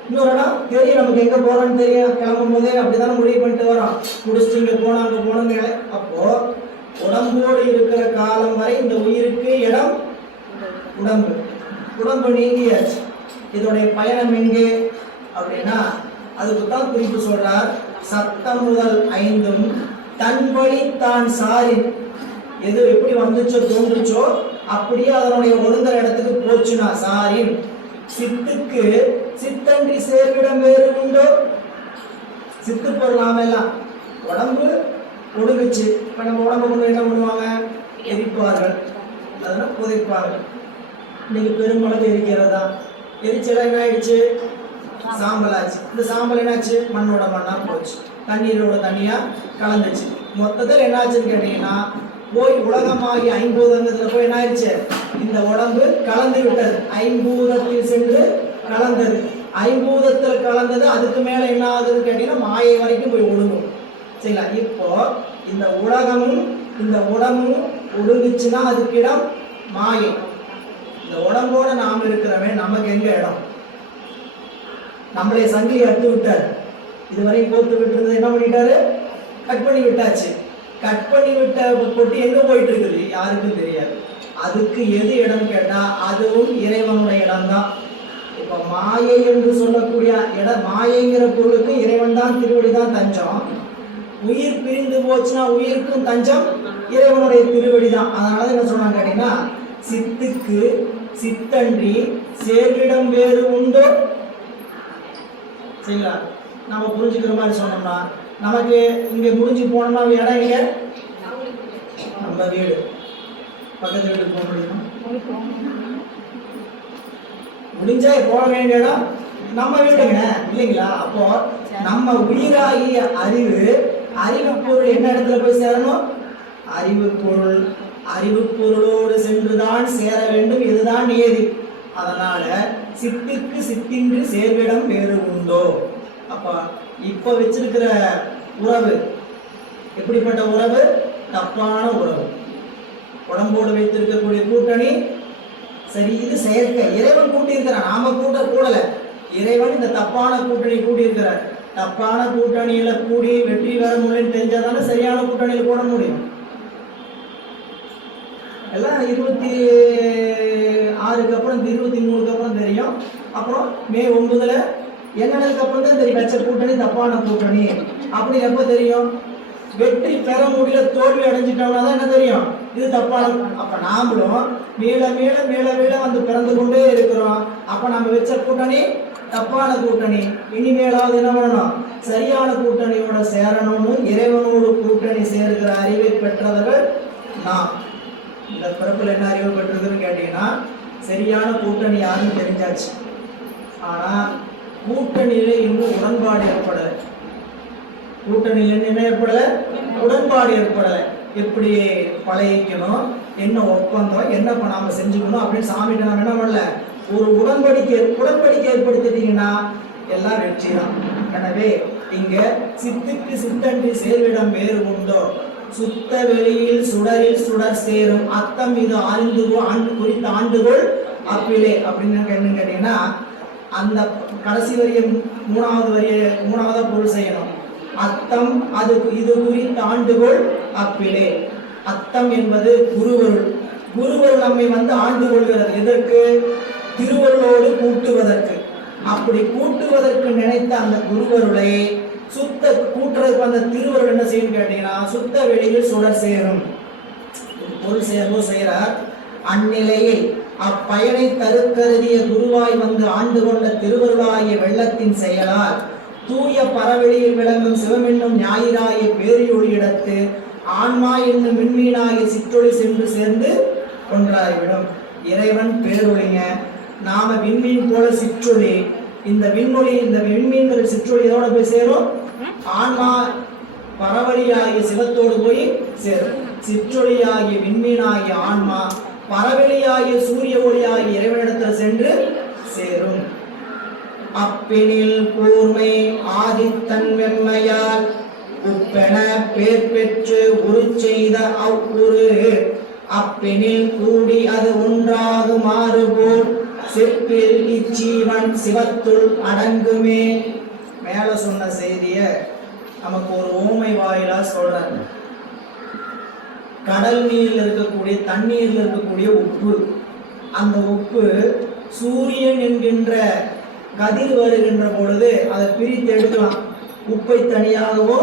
இன்னொரு இடம் தெரியும், நமக்கு எங்க போறோம்னு தெரியும். கிளம்பும் போதே அப்படிதான் முடிவு பண்ணிட்டு வரோம். முடிச்சுட்டு இங்க போனோம் அங்க போனோங்க. அப்போ உடம்போடு இருக்கிற காலம் வரை இந்த உயிருக்கு இடம் உடம்பு. உடம்பு நீங்கியாச்சு. இதோடைய பயணம் எங்கே அப்படின்னா, அதுக்கு தான் குறிப்பு சொல்றார். சத்தம் முதல் 5ம் தன் வழி தான் சாரி. எது எப்படி வந்துச்சோ தோன்றுச்சோ அப்படியே அதனுடைய ஒழுங்குற இடத்துக்கு போச்சுன்னா சாரின். சித்துக்கு சித்தன்றி சேர்விடம் வேறு உண்டோ? சித்து பொருளாம எல்லாம் உடம்பு ஒடுங்குச்சு. இப்ப நம்ம உடம்பு கொண்டு என்ன பண்ணுவாங்க? எரிப்பார்கள், அதனால புதைப்பார்கள். இன்னைக்கு பெருமளவு எரிக்கிறதா? எரிச்செல்லாம் என்ன ஆயிடுச்சு? சாம்பல் ஆச்சு. இந்த சாம்பல் என்னாச்சு? மண்ணோட மண்ணா போச்சு, தண்ணீரோட தண்ணியா கலந்துச்சு. மொத்தத்தில் என்னாச்சுன்னு கேட்டீங்கன்னா, போய் உலகமாகி 5பூதங்கத்துல போய் என்ன ஆயிடுச்சு? இந்த உடம்பு கலந்து விட்டது. 5பூதத்தில் சென்று கலந்தது. 5பூதத்தில் கலந்தது. அதுக்கு மேல என்ன ஆகுதுன்னு கேட்டீங்கன்னா, மாயை வரைக்கும் போய் ஒடுங்கும். சரிங்களா? இப்போ இந்த உலகமும் இந்த உடம்பும் ஒடுங்குச்சுன்னா அதுக்கு இடம் மாயை. இந்த உடம்போட நாம் இருக்கிறவே நமக்கு எங்க இடம்? நம்மளை சங்கிலி அட்டு விட்டார். இதுவரை கோத்து விட்டுறது என்ன பண்ணிட்டாரு? கட் பண்ணி விட்டாச்சு. கட் பண்ணி விட்ட பொட்டி எங்க போயிட்டு இருக்குது யாருக்கும் தெரியாது. அதுக்கு எது இடம் கேட்டா அதுவும் இறைவனுடைய இடம்தான். இப்ப மாயை என்று சொல்லக்கூடிய இடம், மாயைங்கிற பொருளுக்கு இறைவன் தான், திருவடி தான் தஞ்சம். உயிர் பிரிந்து போச்சுன்னா உயிருக்கும் தஞ்சம் இறைவனுடைய திருவடி தான். அதனால என்ன சொன்னாங்க கேட்டீங்கன்னா, சித்துக்கு சித்தன்றி சேர்விடம் வேறு உண்டோ. சரிங்களா? நம்ம புரிஞ்சுக்கிற மாதிரி சொன்னோம்னா, நமக்கு இங்க முடிஞ்சு போனோம்னா இடம் இங்க நம்ம வீடு, பக்கத்து வீட்டுக்கு போக முடியுமா? முடிஞ்சா போக வேண்டிய இடம் நம்ம வீடுங்க, இல்லைங்களா? அப்போ நம்ம உயிராகிய அறிவு பொருள் என்ன இடத்துல போய் சேரணும்? அறிவு பொருளோடு சென்றுதான் சேர வேண்டும். இதுதான் நியதி. அதனால சித்துக்கு சித்தின்றி சேர்விடம் வேறு உண்டோ. அப்ப இப்ப வச்சிருக்கிற உறவு எப்படிப்பட்ட உறவு? தப்பான உறவு. உடம்போடு வைத்திருக்கக்கூடிய கூட்டணி சரி, இது செயற்கை. இறைவன் கூட்டி இருக்கிறான், நாம கூடல. இறைவன் இந்த தப்பான கூட்டணி கூட்டி இருக்கிறார். தப்பான கூட்டணியில கூடி வெற்றி பெற முடியும்னு தெரிஞ்சாதானே சரியான கூட்டணியில போட முடியும். எல்லாம் 26க்கு அப்புறம் 23க்கு அப்புறம் தெரியும். அப்புறம் மே 9 என்னதுக்கு அப்புறம் தான் தெரியும் வச்ச கூட்டணி தப்பான கூட்டணி அப்படி எப்ப தெரியும்? வெற்றி பெற முடியல, தோல்வி அடைஞ்சிட்டோம்னா தான் என்ன தெரியும் இது தப்பான. அப்ப நாமளும் மேல மேல மேல மேல வந்து பிறந்து கொண்டே இருக்கிறோம். அப்ப நம்ம வச்ச கூட்டணி தப்பான கூட்டணி. இனிமேலாவது என்ன பண்ணணும்? சரியான கூட்டணியோட சேரணும்னு இறைவனோடு கூட்டணி சேர்க்கிற அறிவை பெற்றவர்கள் நாம். இந்த பிறப்புல என்ன அறிவு பெற்றதுன்னு கேட்டீங்கன்னா, சரியான கூட்டணி யாருன்னு தெரிஞ்சாச்சு. ஆனா கூட்டணியில இன்னும் உடன்பாடு ஏற்படலை. கூட்டணியில என்ன ஏற்படல? உடன்பாடு ஏற்படலை. எப்படி பழகிக்கணும், என்ன ஒப்பந்தம், என்ன நாம செஞ்சுக்கணும் அப்படின்னு சாமிகிட்ட நம்ம என்ன பண்ணல, ஒரு உடன்படிக்கை ஏற்படுத்திட்டீங்கன்னா எல்லாம் வெற்றி தான். எனவே இங்க சித்துக்கு சித்தன்றி சேர்விடம் வேறு உண்டோ, சுத்த வெளியில் சுடரில் சுடர் சேரும் அத்தம் இது குறித்த ஆண்டுகோள் அப்பிலே அப்படின்னு என்ன கேட்டீங்கன்னா, அந்த கடைசி வரிய மூணாவதா பொருள் செய்யணும். அத்தம் அது இது குறித்த ஆண்டுகோள் அப்பிலே. அத்தம் என்பது குருவருள் நம்மை ஆண்டு கொள்கிறது. எதற்கு? திருவருளோடு கூட்டுவதற்கு. அப்படி கூட்டுவதற்கு நினைத்த அந்த குருவருளை சுத்த கூட்டுறதுக்கு அந்த திருவருள் என்ன செய்யும் கேட்டீங்கன்னா, சுத்த வெளியில் சுடர் சேரும் பொருள் செய்கிறார். அந்நிலையை அப்பயனை தருக்கருதிய குருவாய் ஆண்டு கொண்ட திருவருளாகிய வெள்ளத்தின் செயலால் தூய பரவெளியில் விளங்கும் சிவமென்னும் ஞாயிறாகிய பேரியொளியிடத்து ஆன்மா என்னும் விண்மீனாகிய சிற்றொளி சென்று சேர்ந்து ஒன்றாகிவிடும். இறைவன் பேரொளிங்க, நாம விண்மீன் போல சிற்றொளி. இந்த விண்மீன்கள் சிற்றொளி எதோட போய் சேரும்? ஆன்மா பரவெளியாகிய சிவத்தோடு போய் சேரும். சிற்றொளியாகிய விண்மீனாகிய ஆன்மா பரவெளியாகிய சூரிய ஒளியாகிய இறைவனிடத்தில் சென்று சேரும். அப்பினில் கூர்மை ஆதித்தன் வெம்மையால் உப்பென பேர் பெற்று உரு செய்த அவ்வுரு அப்பினில் கூடி அது ஒன்றாகுமாறு போல் செப்பில் இச்சீவன் சிவத்துள் அடங்குமே. மேல சொன்ன செய்திய நமக்கு ஒரு ஓமை வாயிலா சொல்றாங்க. கடல் நீர்ல இருக்கக்கூடிய தண்ணீர்ல இருக்கக்கூடிய உப்பு, அந்த உப்பு சூரியன் என்கின்ற கதிர் வருகின்ற பொழுது அதை பிரித்து எடுக்கலாம். உப்பை தனியாகவோ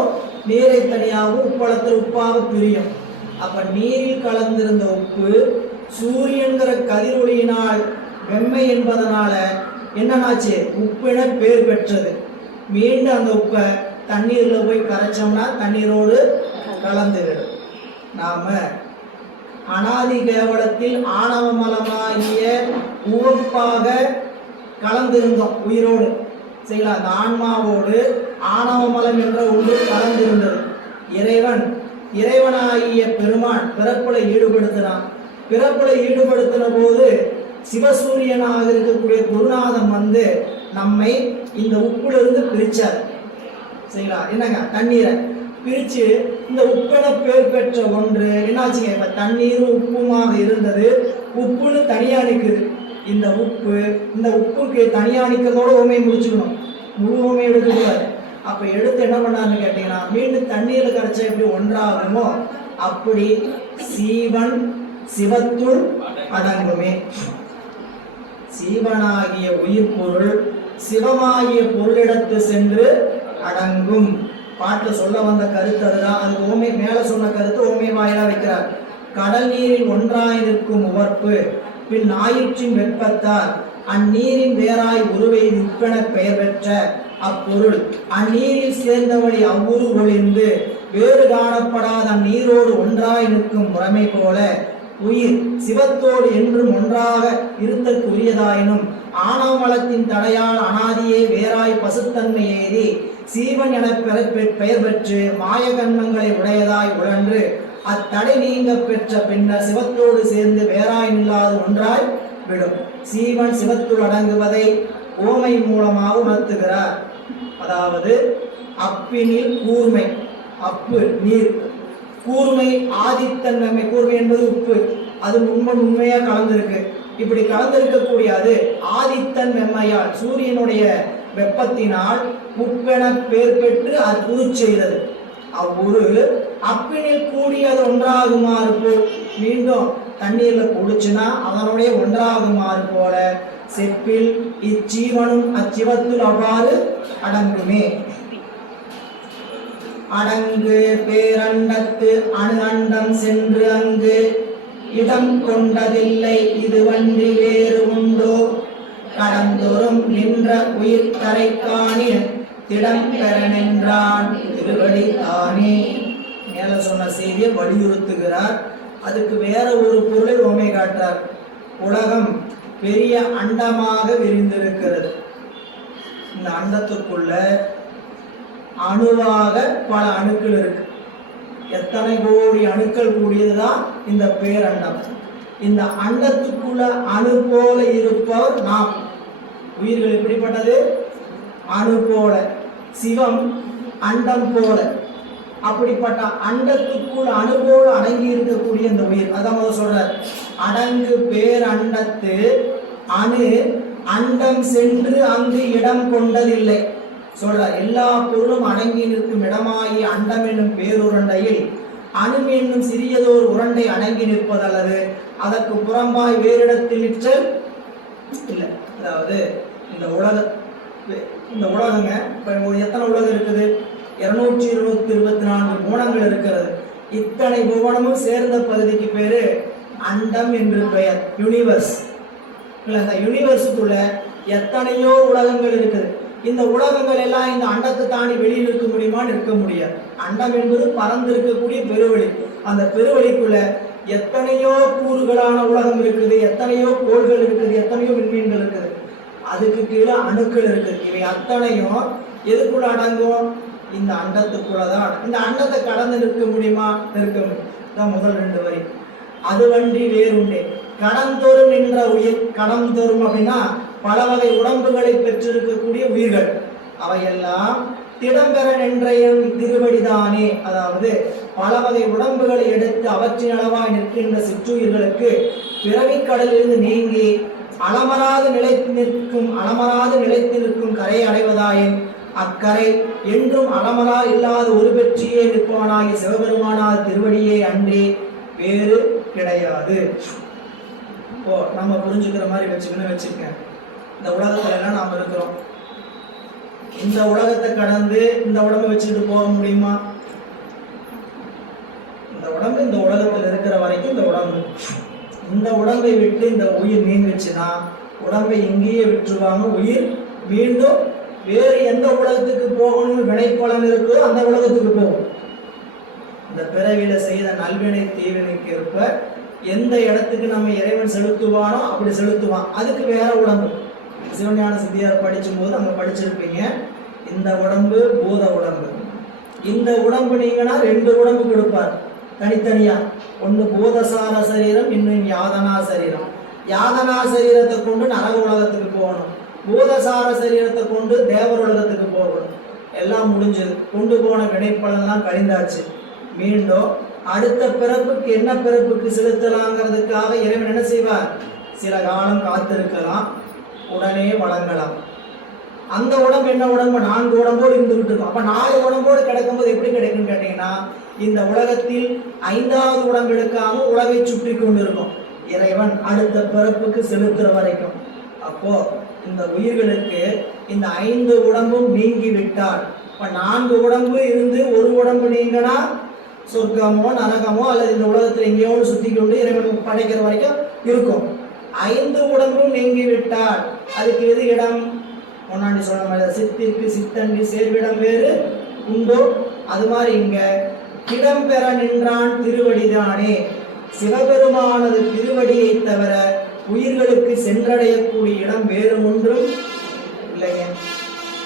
நீரை தனியாகவோ உப்பளத்தில் உப்பாக பிரியும். அப்ப நீரில் கலந்திருந்த உப்பு சூரியன்கிற கதிரொளியினால் வெம்மை என்பதனால என்னன்னாச்சு, உப்பென பேர் பெற்றது. மீண்டும் அந்த உப்பை தண்ணீர்ல போய் கரைச்சோம்னா தண்ணீரோடு கலந்துவிடும். நாம அனாதி கேவலத்தில் ஆணவ மலமாகிய உவப்பாக கலந்திருந்தோம் உயிரோடு. சரிங்களா? அந்த ஆன்மாவோடு ஆணவ மலம் என்ற ஒன்று கலந்திருந்தது. இறைவனாகிய பெருமான் பிறப்புல ஈடுபடுத்தினான். பிறப்புல ஈடுபடுத்தின போது சிவசூரியனாக இருக்கக்கூடிய குருநாதன் நம்மை இந்த உப்புலிருந்து பிரிச்சார். சரிங்களா? என்னங்க, தண்ணீரை பிரிச்சு இந்த உப்பென பேர் பெற்ற ஒன்று என்னாச்சுங்க, இப்ப தண்ணீரும் உப்புமாக இருந்தது, உப்புன்னு தனியா நிற்குது. இந்த உப்புக்கு தனியா நிற்கிறதோட உண்மையை முடிச்சுக்கணும், முழு உண்மையை எடுக்கக்கூடாது. அப்ப எடுத்து என்ன பண்ணாருன்னு கேட்டீங்கன்னா, மீண்டும் தண்ணீர்ல கரைச்சா எப்படி ஒன்றாகுமோ அப்படி சீவன் சிவத்துள் அடங்குமே. சீவனாகிய உயிர் பொருள் சிவமாகிய பொருளிடத்து சென்று அடங்கும். பாட்டுல சொல்ல வந்த கருத்து அதுதான். அது ஓமை மேல சொன்ன கருத்து ஓமை வாயிலா வைக்கிறார். கடல் நீரில் ஒன்றாய் நிற்கும் உவர்ப்பு பின் ஞாயிற்றின் வெப்பத்தால் அந்நீரின் வேறாய் உருவை நிற்பென பெயர் பெற்ற அப்பொருள் அந்நீரில் சேர்ந்தவழி அவ்வுரு ஒளிந்து வேறு காணப்படாத அந்நீரோடு ஒன்றாய் நிற்கும் முறைமை போல உயிர் சிவத்தோடு என்றும் ஒன்றாக இருத்தற்குரியதாயினும் ஆணவமலத்தின் தடையால் அனாதியே வேறாய் பசுத்தன்மை ஏறி சீவன் என பெயர் பெற்று மாயகன்மங்களை உடையதாய் உழன்று அத்தடை நீங்க பெற்ற பின்னர் சிவத்தோடு சேர்ந்து வேறாய் நில்லாது ஒன்றாய் விடும். சீவன் சிவத்துள் அடங்குவதை ஓமை மூலமாக உணர்த்துகிறார். அதாவது அப்பினில் கூர்மை, அப்பு நீர், கூர்மை ஆதித்தன்மை, கூர்மை என்பது உப்பு, அது உண்மையா கலந்திருக்கு. இப்படி கலந்திருக்கக்கூடிய அது ஆதித்தன் மெம்மையால் சூரியனுடைய வெப்பத்தினால் உப்பென பேர் பெற்று அது புது செய்தது. அவ்வுரு அப்பினில் கூடியது ஒன்றாகுமாறு போல் மீண்டும் தண்ணீர்ல குடிச்சுனா அதனுடைய ஒன்றாகுமாறு போல செப்பில் இச்சீவனும் அச்சிவத்துள் அவ்வாறு அடங்குமே. அடங்கு பேரண்டத்து அணு அண்டம் சென்று அங்கு இடம் கொண்டதில்லை இதுவன்றி வேறு உண்டோ கடந்தோறும் நின்ற உயிர் கரை காணில் திடம் பெற நின்றான் திருவடி தானே. மேல சொன்ன செய்தியை வலியுறுத்துகிறார். அதுக்கு வேற ஒரு பொருளை ஓமை காட்டுறார். உலகம் பெரிய அண்டமாக விரிந்திருக்கிறது. இந்த அண்டத்துக்குள்ள அணுவாக பல அணுக்கள் இருக்கு. எத்தனை கோடி அணுக்கள் கூடியதுதான் இந்த பேரண்டம். இந்த அண்டத்துக்குள்ள அணு போல இருப்பவர் நாம். உயிர்கள் எப்படிப்பட்டது? அணு போல. சிவம் அண்டம் போல. அப்படிப்பட்ட அண்டத்துக்குள் அணு போல அடங்கி இருக்கக்கூடிய இந்த உயிர், அதான் சொல்றார். அடங்கு பேரண்டத்து அணு அண்டம் சென்று அங்கு இடம் கொண்டதில்லை சொல்றார். எல்லா பொருளும் அடங்கி நிற்கும் இடமாகி அண்டம் என்னும் பேருரண்டையில் அணு என்னும் சிறியதோர் உருண்டை அடங்கி நிற்பதல்லது அதற்கு புறம்பாய் வேறிடத்தில் நிற்றல் இல்லை. அதாவது இந்த உலகங்க இப்போ எத்தனை உலகம் இருக்குது? 224 புவனங்கள் இருக்கிறது. இத்தனை புவனமும் சேர்ந்த பகுதிக்கு பேரு அண்டம் என்று பெயர், யூனிவர்ஸ். இந்த யூனிவர்ஸுக்குள்ள எத்தனையோ உலகங்கள் இருக்குது. இந்த உலகங்கள் எல்லாம் இந்த அண்டத்தை தாண்டி வெளியில் இருக்க முடியுமான்னு இருக்க முடியாது. அண்டம் என்பது பறந்து இருக்கக்கூடிய பெருவெளி. அந்த பெருவெளிக்குள்ள எத்தனையோ கூறுகளான உலகம் இருக்குது, எத்தனையோ கோள்கள் இருக்குது, எத்தனையோ விண்மீன்கள் இருக்குது. அதுக்கு கீழே அணுக்கள் இருக்குது. இவை அத்தனையும் எதுக்குள்ள அடங்கும்? இந்த அண்டத்துக்குள்ளதான். இந்த அண்டத்தை கடந்து நிற்க முடியுமா? நிற்க முடியும். முதல் 2 வரி. அது வண்டி வேறுண்டே கடந்தோறும் நின்ற உயிர். கடந்தோறும் அப்படின்னா பல வகை உடம்புகளை பெற்றிருக்கக்கூடிய உயிர்கள். அவையெல்லாம் திடம்பெற நின்ற திருவடிதானே. அதாவது பல வகை உடம்புகளை எடுத்து அவற்றின் அளவாய் நிற்கின்ற சிற்றுயிர்களுக்கு பிறவிக்கடலிலிருந்து நீங்கி அளமராது நிலைத்து நிற்கும் கரையை அடைவதாயின் அக்கரை என்றும் அளமரா இல்லாத ஒரு பெற்றியே நிற்பவனாகி சிவபெருமானார் திருவடியே அன்றி வேறு கிடையாது. இப்போ நம்ம புரிஞ்சுக்கிற மாதிரி வச்சுக்க. இந்த உலகத்துல எல்லாம் நாம் இருக்கிறோம். இந்த உலகத்தை கடந்து இந்த உடம்பை வச்சுட்டு போக முடியுமா? இந்த உடம்பு இந்த உலகத்தில் இருக்கிற வரைக்கும் இந்த உடம்பை விட்டு இந்த உயிர் நீங்குச்சுன்னா உடம்பை இங்கேயே விட்டுருவாங்க. உயிர் மீண்டும் வேறு எந்த உலகத்துக்கு போகணும்னு வினைப்பலன் இருக்கோ அந்த உலகத்துக்கு போகும். இந்த பிறவியில செய்த நல்வினை தீவினைக்கு இருப்ப எந்த இடத்துக்கு நம்ம இறைவன் செலுத்துவானோ அப்படி செலுத்துவான். அதுக்கு வேற உடம்பு. சிவஞான சித்தியார் படிச்சும் போது அங்க படிச்சிருப்பீங்க. இந்த உடம்பு பூத உடம்பு. இந்த உடம்பு நீங்கன்னா 2 உடம்பு கொடுப்பார் தனித்தனியா. ஒன்று பூதசார சரீரம், இன்னும் யாதனா சரீரம். யாதனா சரீரத்தை கொண்டு நரக உலகத்துக்கு போகணும். பூதசார சரீரத்தை கொண்டு தேவர் உலகத்துக்கு போகணும். எல்லாம் முடிஞ்சது. கொண்டு போன வினைப்பலன்லாம் கழிந்தாச்சு. மீண்டும் அடுத்த பிறப்புக்கு என்ன பிறப்புக்கு செலுத்தலாங்கிறதுக்காக இறைவன் என்ன செய்வார்? சில காலம் காத்திருக்கலாம், உடனே வழங்கலாம். அந்த உடம்பு என்ன உடம்பு? 4 உடம்போடு இருந்துகிட்டு இருக்கும். அப்ப 4 உடம்போடு கிடைக்கும்போது எப்படி கிடைக்கும்னு கேட்டீங்கன்னா, இந்த உலகத்தில் 5வது உடம்பு எடுக்காம உலகை சுற்றி கொண்டு இருக்கும் இறைவன் அடுத்த பிறப்புக்கு செலுத்துற வரைக்கும். அப்போ இந்த உயிர்களுக்கு இந்த 5 உடம்பும் நீங்கி விட்டால், இப்ப 4 உடம்பு இருந்து ஒரு உடம்பு நீங்கினா சொர்க்கமோ நரகமோ அல்லது இந்த உலகத்தில் எங்கேயோடு சுத்தி கொண்டு இறைவன் படைக்கிற வரைக்கும் இருக்கும். 5 உடம்பும் நீங்கி விட்டால் அதுக்கு எது இடம்? முன்னாடி சொன்ன மாதிரி சித்திற்கு சித்தன்றி சேர்விடம் வேறு உண்டோ, அது மாதிரி இங்க இடம் பெற நின்றான் திருவடிதானே. சிவபெருமானது திருவடியை தவிர உயிர்களுக்கு சென்றடையக்கூடிய இடம் வேறு ஒன்றும் இல்லைங்க.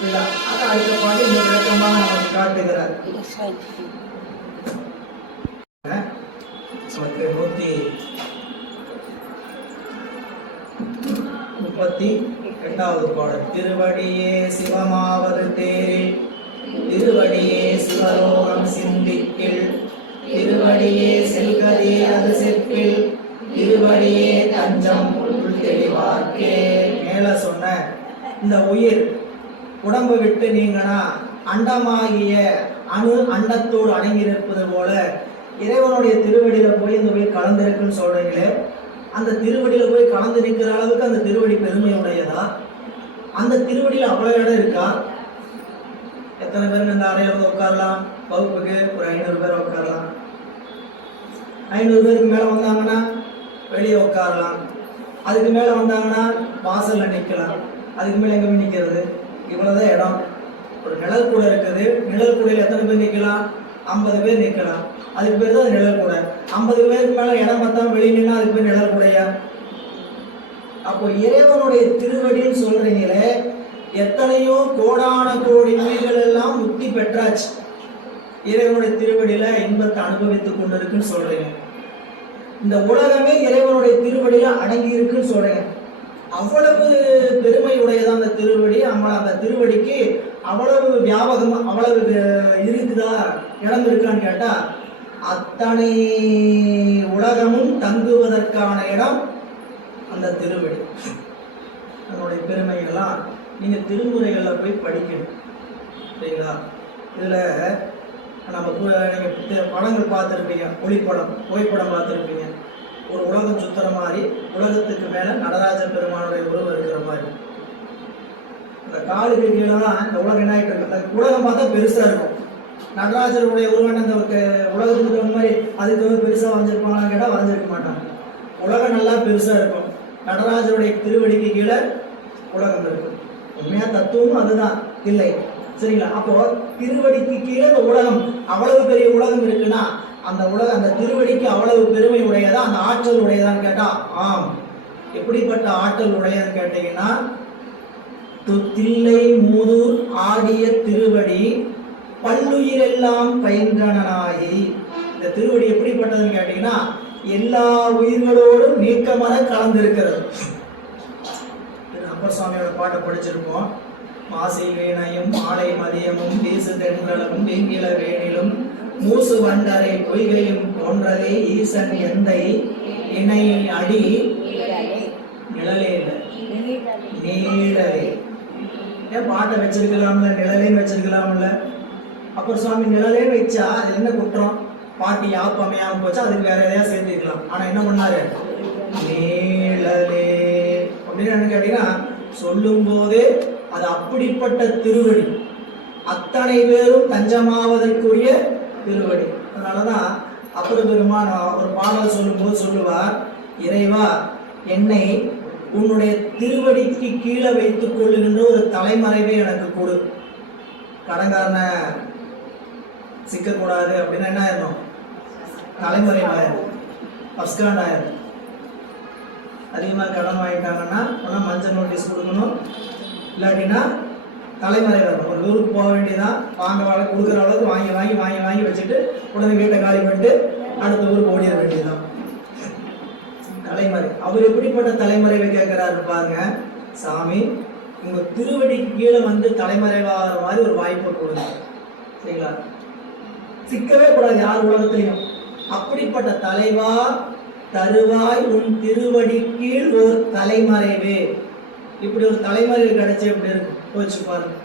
இல்லை, அதை அடுத்த பாடு இந்த விளக்கமாக நமக்கு காட்டுகிறார். நமக்கு 138வது பாடல். திருவடியே சிவமாவது தேரில் திருவடியே சிவலோகம் சிந்திக்கில் திருவடியே செல்கதே அது செற்பில் திருவடியே தஞ்சம் உள் தெளிவார்க்கே. மேல சொன்ன இந்த உயிர் உடம்பு விட்டு நீங்கனா அண்டமாகிய அணு அண்டத்தோடு அடங்கியிருப்பது போல இறைவனுடைய திருவடியில போய் இந்த உயிர் கலந்திருக்குன்னு சொல்றீங்களே, அந்த திருவடியில போய் கலந்து நிற்கிற அளவுக்கு அந்த திருவடி பெருமையுடையதா? அந்த திருவடியில அவ்வளவு இடம் இருக்கா? எத்தனை பேர் இந்த அறையில வந்து உட்காரலாம்? வகுப்புக்கு ஒரு 500 பேர் உட்காரலாம். 500 பேருக்கு மேல வந்தாங்கன்னா வெளியே உட்காரலாம். அதுக்கு மேல வந்தாங்கன்னா வாசல்ல நிக்கலாம். அதுக்கு மேல எங்க போய் நிக்கிறது? இவ்வளவுதான் இடம். ஒரு நிழல் கூட இருக்குது. நிழல் கூடையில் எத்தனை பேர் நிக்கலாம்? 50 பேர் நிக்கலாம். அதுக்கு பேர் தான் நிழல் கூட. 50 பேருக்கு மேல இடம் பார்த்தாம வெளியே நின்னா அதுக்கு பேர் நிழல் கூடையா? அப்போ இறைவனுடைய திருவடின்னு சொல்றீங்களே, எத்தனையோ கோடான கோடி உயிர்கள் எல்லாம் முக்தி பெற்றாச்சு. இறைவனுடைய திருவடியில இன்பத்தை அனுபவித்துக் கொண்டிருக்குன்னு சொல்றீங்க. இந்த உலகமே இறைவனுடைய திருவடியில அடங்கி இருக்குன்னு சொல்றீங்க. அவ்வளவு பெருமை உடையதான் அந்த திருவடி. அந்த திருவடிக்கு அவ்வளவு வியாபகம், அவ்வளவு இருக்குதா, இடம் இருக்கான்னு கேட்டா, அத்தனை உலகமும் தங்குவதற்கான இடம் அந்த திருவடி. அதனுடைய பெருமைகள்லாம் நீங்க திருமுறைகள்ல போய் படிக்கணும், சரிங்களா? இதுல நம்ம நீங்க படங்கள் பார்த்துருப்பீங்க, ஒளிப்படம், புகைப்படம் பார்த்துருப்பீங்க. ஒரு உலகம் சுத்துற மாதிரி, உலகத்துக்கு மேல நடராஜ பெருமானுடைய உருவம் இருக்கிற மாதிரி. இந்த காலுக்கு கீழே தான் இந்த உலகம் என்ன ஆகிட்டு இருக்கு. அந்த உலகம் பார்த்தா பெருசா இருக்கும். நடராஜருடைய உருவம் அந்த உலகத்துக்கு தகுந்த மாதிரி அதுக்கு பெருசா வரைஞ்சிருப்பாங்களான்னு கேட்டால் வரைஞ்சிருக்க மாட்டாங்க. உலகம் நல்லா பெருசா இருக்கும். நடராஜருடைய திருவடிக்கு கீழே உலகம் இருக்கும். உண்மையா தத்துவமும் அதுதான், இல்லை, சரிங்களா? அப்போ திருவடிக்கு கீழே இந்த உலகம், அவ்வளவு பெரிய உலகம் இருக்குன்னா அந்த உலகம், அந்த திருவடிக்கு அவ்வளவு பெருமை உடையதா, அந்த ஆற்றல் உடையதான்னு கேட்டா ஆம். எப்படிப்பட்ட ஆற்றல் உடையதுன்னு கேட்டீங்கன்னா, தில்லை மூதூர் ஆடிய திருவடி பல்லுயிரெல்லாம் பயின்றனாயி. இந்த திருவடி எப்படிப்பட்டதுன்னு கேட்டீங்கன்னா, எல்லா உயிர்களோடும் நீக்கமர கலந்திருக்கிறது. அப்பர் சுவாமியோட பாட்டை படிச்சிருப்போம். மாசி வீணையும் மாலை மதியமும் வீசு தென்றலும் வீங்கில வேணிலும் மூசு வண்டரை பொய்கையும் போன்றதே ஈசன் எந்தை இணை அடி நிழலே இல்லை நீழலே. ஏன் பாட்டை வச்சிருக்கலாம்ல, நிழலேன்னு வச்சிருக்கலாம்ல? அப்பர் சுவாமி நிழலேன்னு வச்சா அது என்ன குற்றம்? பாட்டி யாப்பு அமையாம போச்சா, அதுக்கு வேற எதையா சேர்த்துக்கலாம். ஆனா என்ன பண்ணாரு? நீழலே அப்படின்னு என்ன கேட்டீங்கன்னா, சொல்லும் போதே அது அப்படிப்பட்ட திருவடி, அத்தனை பேரும் தஞ்சமாவதற்குரிய திருவடி. அதனாலதான் அப்பர் பெருமான் ஒரு பாடல் சொல்லும் போது சொல்லுவார், இறைவா என்னை உன்னுடைய திருவடிக்கு கீழே வைத்துக் கொள்ளுகின்ற ஒரு தலைமறைவே எனக்கு கொடு. கடன்காரனை சிக்கக்கூடாது அப்படின்னா என்ன ஆயிரும்? தலைமறைவாயிரும், பஸ்காண்ட் ஆயிரும். அதிகமாக கடன் வாங்கிட்டாங்கன்னா மஞ்சள் நோட்டீஸ் கொடுக்கணும், இல்லாட்டினா தலைமறை வரணும். ஒரு ஊருக்கு போக வேண்டியதான், வாங்க கொடுக்குற அளவுக்கு வாங்கி வாங்கி வாங்கி வாங்கி வச்சுட்டு உடனே வீட்டை காலி பண்ணிட்டு அடுத்த ஊருக்கு ஓடிட வேண்டியதுதான். தலைமறை. அவர் எப்படிப்பட்ட தலைமறைவை கேட்கிறாரு பாருங்க. சாமி உங்க திருவடிக்கு கீழே வந்து தலைமறைவாகிற மாதிரி ஒரு வாய்ப்பை கொடுங்க, சரிங்களா? சிக்கவே கூடாது யார் உலகத்திலையும். அப்படிப்பட்ட தலைவா தருவாய் உன் திருவடி கீழ் ஒரு தலைமறைவே. இப்படி ஒரு தலைமறைவு கிடைச்சி எப்படி இருக்கும்? போச்சு பாருங்க.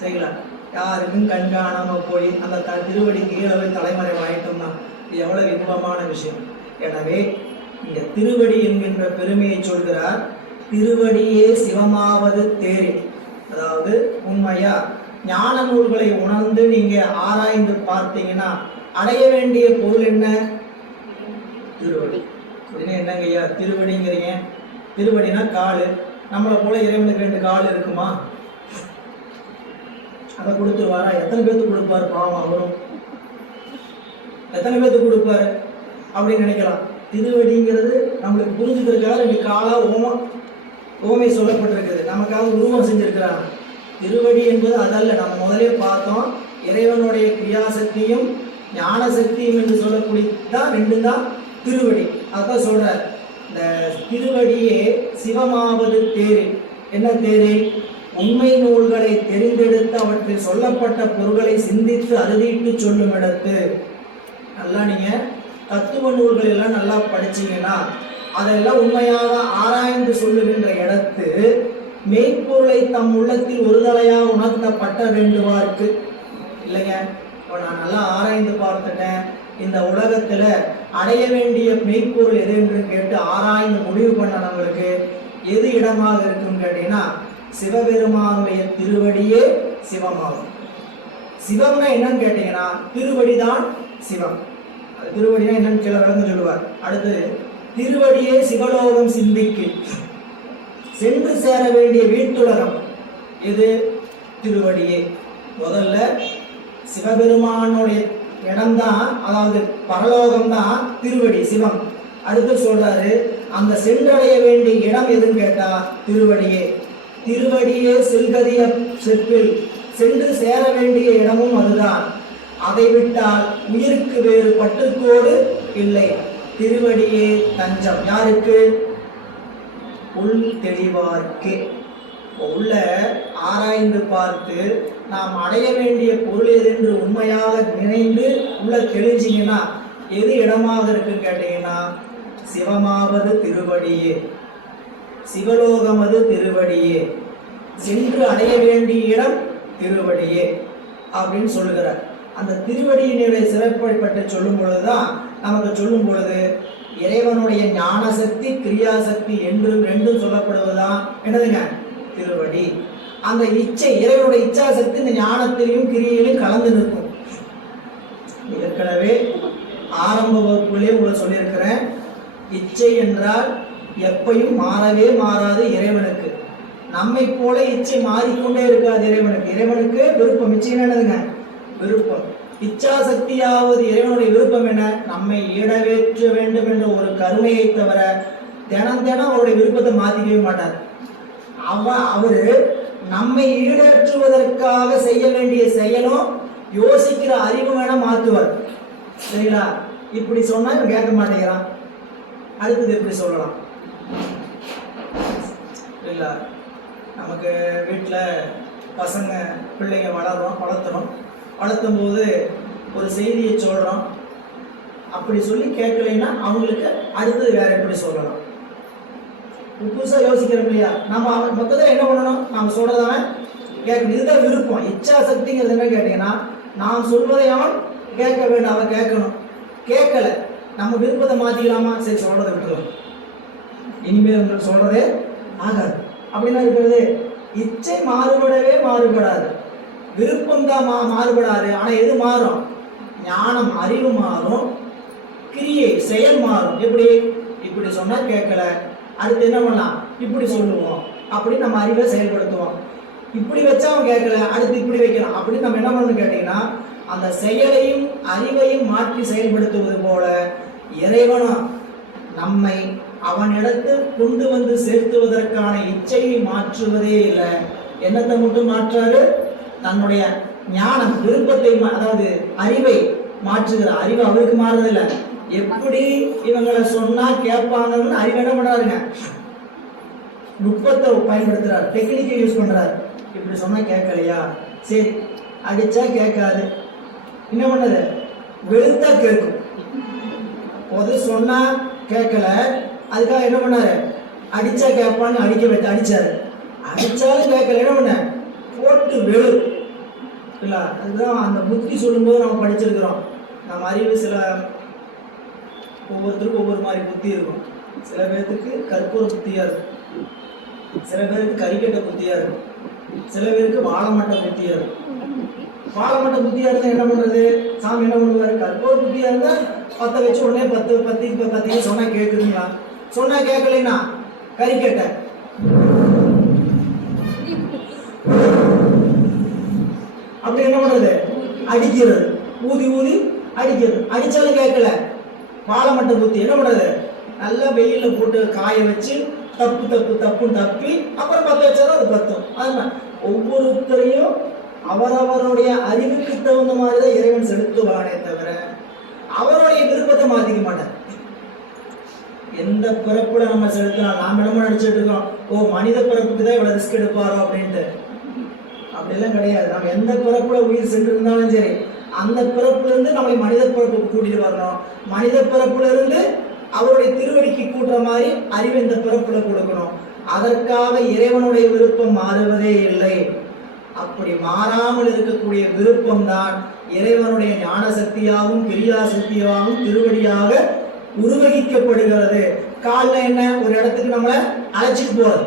சரிங்களா? யாருக்கும் கண்காணாம போய் அந்த திருவடி கீழே தலைமறைவாயிட்டோம்னா இது எவ்வளவு இன்பமான விஷயம். எனவே இங்க திருவடி என்கின்ற பெருமையை சொல்கிறார். திருவடியே சிவமாவது தேரே. அதாவது உண்மையா ஞான நூல்களை உணர்ந்து நீங்க ஆராய்ந்து பார்த்தீங்கன்னா அடைய வேண்டிய பொருள் என்ன? திருவடி. அப்படின்னா என்னங்க ஐயா திருவடிங்கிறீங்க? திருவடினா காலு. நம்மளை போல இறைவனுக்கு 2 கால் இருக்குமா? அதை கொடுத்துருவாரா? எத்தனை பேர்த்துக்கு கொடுப்பாரு? பாவம் அவரும் எத்தனை பேர்த்துக்கு கொடுப்பாரு அப்படின்னு நினைக்கலாம். திருவடிங்கிறது நம்மளுக்கு புரிஞ்சுக்கிறதுக்காக 2 காலா ஓமை சொல்லப்பட்டிருக்குது. நமக்காக உருவம் செஞ்சிருக்கிறாங்க. திருவடி என்பது அதல்ல. நம்ம முதலே பார்த்தோம். இறைவனுடைய கிரியாசக்தியும் ஞான சக்தியும் என்று சொல்லக்கூடியதான் 2 தான் திருவடி. அதான் சொல்றார். இந்த திருவடியே சிவமாவது தேரே. என்ன தேரே? உண்மை நூல்களை தெரிந்தெடுத்து அவற்றில் சொல்லப்பட்ட பொருள்களை சிந்தித்து அறுதிட்டு சொல்லும் இடத்து. நல்லா நீங்க தத்துவ நூல்கள் எல்லாம் நல்லா படிச்சீங்கன்னா அதெல்லாம் உண்மையாக ஆராய்ந்து சொல்லுகின்ற இடத்து மெய்ப்பொருளை தம் உள்ளத்தில் ஒரு தலையாக உணர்த்தப்பட்ட வேண்டுவார்க்கு. இல்லைங்க, இப்போ நான் நல்லா ஆராய்ந்து பார்த்துட்டேன், இந்த உலகத்துல அடைய வேண்டிய மெய்ப்பொருள் எது என்று கேட்டு ஆராய்ந்து முடிவு பண்ண நம்மளுக்கு எது இடமாக இருக்குன்னு கேட்டீங்கன்னா சிவபெருமானுடைய திருவடியே சிவமாகும். சிவம்னா என்னன்னு கேட்டீங்கன்னா திருவடிதான் சிவம். அது திருவடினா என்னன்னு சில விளக்கம் சொல்லுவார். அடுத்து திருவடியே சிவலோகம் சிந்திக்கு. சென்று சேர வேண்டிய வீட்டுலகம் இது திருவடியே. முதல்ல சிவபெருமானுடைய இடம்தான், அதாவது பரலோகம்தான் திருவடி சிவம். அடுத்து சொல்றாரு அந்த சென்றடைய வேண்டிய இடம் எதுன்னு கேட்டா திருவடியே. திருவடியே செல்கதிய செப்பில் சென்று சேர வேண்டிய இடமும் அதுதான். அதை விட்டால் உயிருக்கு வேறு பட்டுக்கோடு இல்லை. திருவடியே தஞ்சம். யாருக்கு? உள் தெளிவார்க்கே. உள்ள ஆராய்ந்து பார்த்து நாம் அடைய வேண்டிய பொருள் எது என்று உண்மையாக நினைந்து உள்ள தெளிஞ்சிங்கன்னா எது இடமாக இருக்குன்னு கேட்டீங்கன்னா சிவமாவது திருவடியே, சிவலோகமது திருவடியே, சென்று அடைய வேண்டிய இடம் திருவடியே அப்படின்னு சொல்லுகிறார். அந்த திருவடியினுடைய சிறப்பை பற்றி சொல்லும் பொழுதுதான் நமக்கு சொல்லும் பொழுது இறைவனுடைய ஞான சக்தி கிரியாசக்தி என்றும் 2 சொல்லப்படுவதுதான் என்னதுங்க? திருவடி. அந்த இச்சை இறைவனுடைய இச்சா சக்தி இந்த ஞானத்திலையும் கிரியிலும் கலந்து நிற்கும். ஏற்கனவே ஆரம்ப வகுப்புலேயே உங்களை சொல்லியிருக்கிறேன். இச்சை என்றால் எப்பையும் மாறவே மாறாது இறைவனுக்கு. நம்மை போல இச்சை மாறிக்கொண்டே இருக்காது இறைவனுக்கு. இறைவனுக்கு விருப்பம். இச்சை என்னதுங்க? விருப்பம். இச்சா சக்தியாவது இறைவனுடைய விருப்பம் என்ன? நம்மை ஈடவேற்ற வேண்டும் என்ற ஒரு கருணையை தவிர தினம் தினம் அவருடைய விருப்பத்தை மாற்றிக்கவே மாட்டார். அவரு நம்மை ஈடேற்றுவதற்காக செய்ய வேண்டிய செயலும் யோசிக்கிற அறிவு வேணா மாற்றுவார். சரிங்களா? இப்படி சொன்னா இவன் கேட்க மாட்டேங்கிறான், அடுத்தது எப்படி சொல்லலாம்? இல்ல, நமக்கு வீட்டில் பசங்க பிள்ளைங்க வளர்த்தும் போது ஒரு செய்தியை சொல்கிறோம். அப்படி சொல்லி கேட்கலைன்னா அவங்களுக்கு அடுத்தது வேற எப்படி சொல்லலாம்? புதுசாக யோசிக்கிறோம் இல்லையா? நம்ம மொத்தத்தில் என்ன பண்ணணும்? நாம் சொல்றதான கேட்கணும். இதுதான் விருப்பம். இச்சா சக்திங்கிறது என்ன கேட்டீங்கன்னா நாம் சொல்வதை அவன் கேட்க வேண்டும், அவன் கேட்கணும். கேட்கல நம்ம விருப்பத்தை மாற்றிக்கலாமா? சரி, சொல்றதை விட்டுருவோம், இனிமேல் சொல்றதே ஆகாது அப்படின்னா இருக்கிறது. இச்சை மாறுபடவே மாறுபடாது, விருப்பம் தான் மாறுபடாது. ஆனால் எது மாறும்? ஞானம் அறிவு மாறும், கிரியை செயல் மாறும். எப்படி? இப்படி சொன்னா கேட்கல, அடுத்து என்ன பண்ணலாம்? இப்படி சொல்லுவோம், அப்படி நம்ம அறிவை செயல்படுத்துவோம். இப்படி வச்சா அவன் கேட்கல, அடுத்து இப்படி வைக்கலாம். அப்படி நம்ம என்ன பண்ணணும் கேட்டீங்கன்னா அந்த செயலையும் அறிவையும் மாற்றி செயல்படுத்துவது போல இறைவனும் நம்மை அவனிடத்து கொண்டு வந்து சேர்த்துவதற்கான இச்சையை மாற்றுவதே இல்லை. என்னத்தை மட்டும் மாற்றாரு? தன்னுடைய ஞானம் விருப்பத்தை, அதாவது அறிவை மாற்றுகிற. அறிவு அவருக்கு மாறுறதில்லை. எப்படி இவங்களை சொன்னா கேட்பாங்கன்னு அறிவு என்ன பண்றாருங்க? நுட்பத்தை பயன்படுத்துறாரு, டெக்னிக்கை யூஸ் பண்றாரு. இப்படி சொன்னா கேட்கலையா? சரி, அடிச்சா கேட்காது, என்ன பண்ணது? வெளுத்தா கேட்கும். பொது சொன்னா கேட்கல, அதுக்காக என்ன பண்ணாரு? அடிச்சா கேட்பான்னு அடிக்க வச்சு அடிச்சாரு. அடிச்சாலும் கேட்கல, என்ன பண்ண? பட்டு வெளு இல்லை. அதுதான் அந்த புத்தி சொல்லும்போது நம்ம படிச்சிருக்கிறோம். நம்ம அறிவு சில ஒவ்வொருத்தருக்கும் ஒவ்வொரு மாதிரி புத்தி இருக்கும். சில பேர்த்துக்கு கற்பூர புத்தியா இருக்கும், சில பேருக்கு கறிக்கட்ட புத்தியா இருக்கும், சில பேருக்கு வாழைமட்டை புத்தியா இருக்கும். வாழைமட்டை புத்தியா இருந்தா என்ன பண்றது? சாமி என்ன பண்ணுவாரு? கற்பூர புத்தியா இருந்தா பத்த வச்சு உடனே பத்து சொன்னா கேட்குதுங்களா? சொன்னா கேட்கலைன்னா கறிக்கட்டை. அப்படி என்ன பண்றது? அடிக்கிறது, ஊதி ஊதி அடிக்கிறது. அடிச்சாலும் கேட்கல. வாழைமட்டை புத்தி என்ன பண்றது? நல்லா வெயில போட்டு காய வச்சு தப்புன்னு தப்பி அப்புறம் பத்த வச்சாதான் அது பத்தும். அதுதான் ஒவ்வொருத்தரையும் அவரவருடைய அறிவுக்கு தகுந்த மாதிரிதான் இறைவன் செலுத்துவானே தவிர அவருடைய விருப்பத்தை மாத்திக்க மாட்டார். எந்த பிறப்புல நம்ம செலுத்தலாம்? நாம என்னமோ நினைச்சிட்டு இருக்கோம், ஓ மனித பிறப்புக்கு தான் இவ்வளவு ரிஸ்க் எடுப்பாரோ அப்படின்ட்டு. அப்படிலாம் கிடையாது. நம்ம எந்த பிறப்புல உயிர் சென்று இருந்தாலும் சரி, அந்த பிறப்புல இருந்து நம்மளை மனித பிறப்புக்கு கூட்டிட்டு வரணும். மனித பிறப்புல இருந்து அவருடைய திருவடிக்கு கூட்டுற மாதிரி அறிவு இந்த பிறப்புல கொடுக்கணும். அதற்காக இறைவனுடைய விருப்பம் மாறுவதே இல்லை. அப்படி மாறாமல் இருக்கக்கூடிய விருப்பம் தான் இறைவனுடைய ஞான சக்தியாகவும் கிரியா சக்தியாகவும் திருவடியாக உருவகிக்கப்படுகிறது. காலில் என்ன? ஒரு இடத்துக்கு நம்மளை அழைச்சிட்டு போறது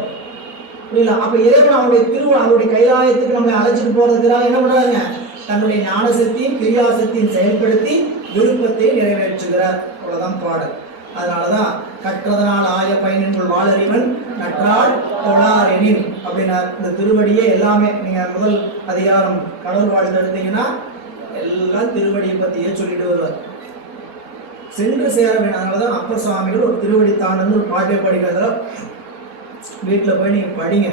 புரியல. அப்ப இறைவன் அவருடைய கைலாயத்துக்கு நம்மளை அழைச்சிட்டு போறதுக்காக என்ன பண்றாங்க? தன்னுடைய ஞான சக்தியும் கிரியா சக்தியும் செயல்படுத்தி விருப்பத்தை நிறைவேற்றுகிறார். அவ்வளவுதான் பாடல். அதனாலதான் கற்றதனால் ஆய பயனின்குள் வாழறிவன் நற்றால் தொழாரெனின் அப்படின்னார். இந்த திருவடியே எல்லாமே நீங்க முதல் அதிகாரம் கடவுள் வாழ்த்து எடுத்தீங்கன்னா எல்லாம் திருவடியை பத்தியே சொல்லிட்டு வருவார். சென்று சேர வேண்டும். அதனாலதான் அப்பர் சுவாமிகள் ஒரு திருவடி தாண்டன்னு ஒரு பாட்டை படிக்கிறதுல வீட்டில் போய் நீங்க படிங்க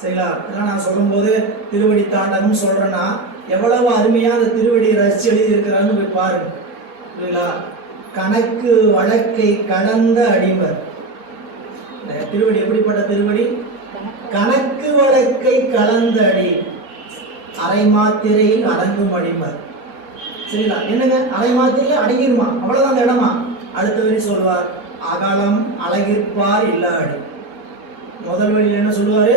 சரிங்களா. இதெல்லாம் நான் சொல்லும்போது திருவடி தாண்டகம் சொல்றேன்னா எவ்வளவு அருமையா அந்த திருவடியை ரசிச்சு எழுதி இருக்கிறான்னு போய் பாருங்க புரியுங்களா. கணக்கு வழக்கை கடந்த அடிமர். திருவடி எப்படிப்பட்ட திருவடி? கணக்கு வழக்கை கலந்த அடி, அரை மாத்திரையில் அடங்கும் அடிமர். சரிங்களா. என்னங்க அரை மாத்திரையில அடங்கிடுமா? அவ்வளவுதான் அந்த இடமா? அடுத்த வரி சொல்வார், அகலம் அழகிற்பார் இல்ல அடி. முதல் வழியில் என்ன சொல்லுவாரு?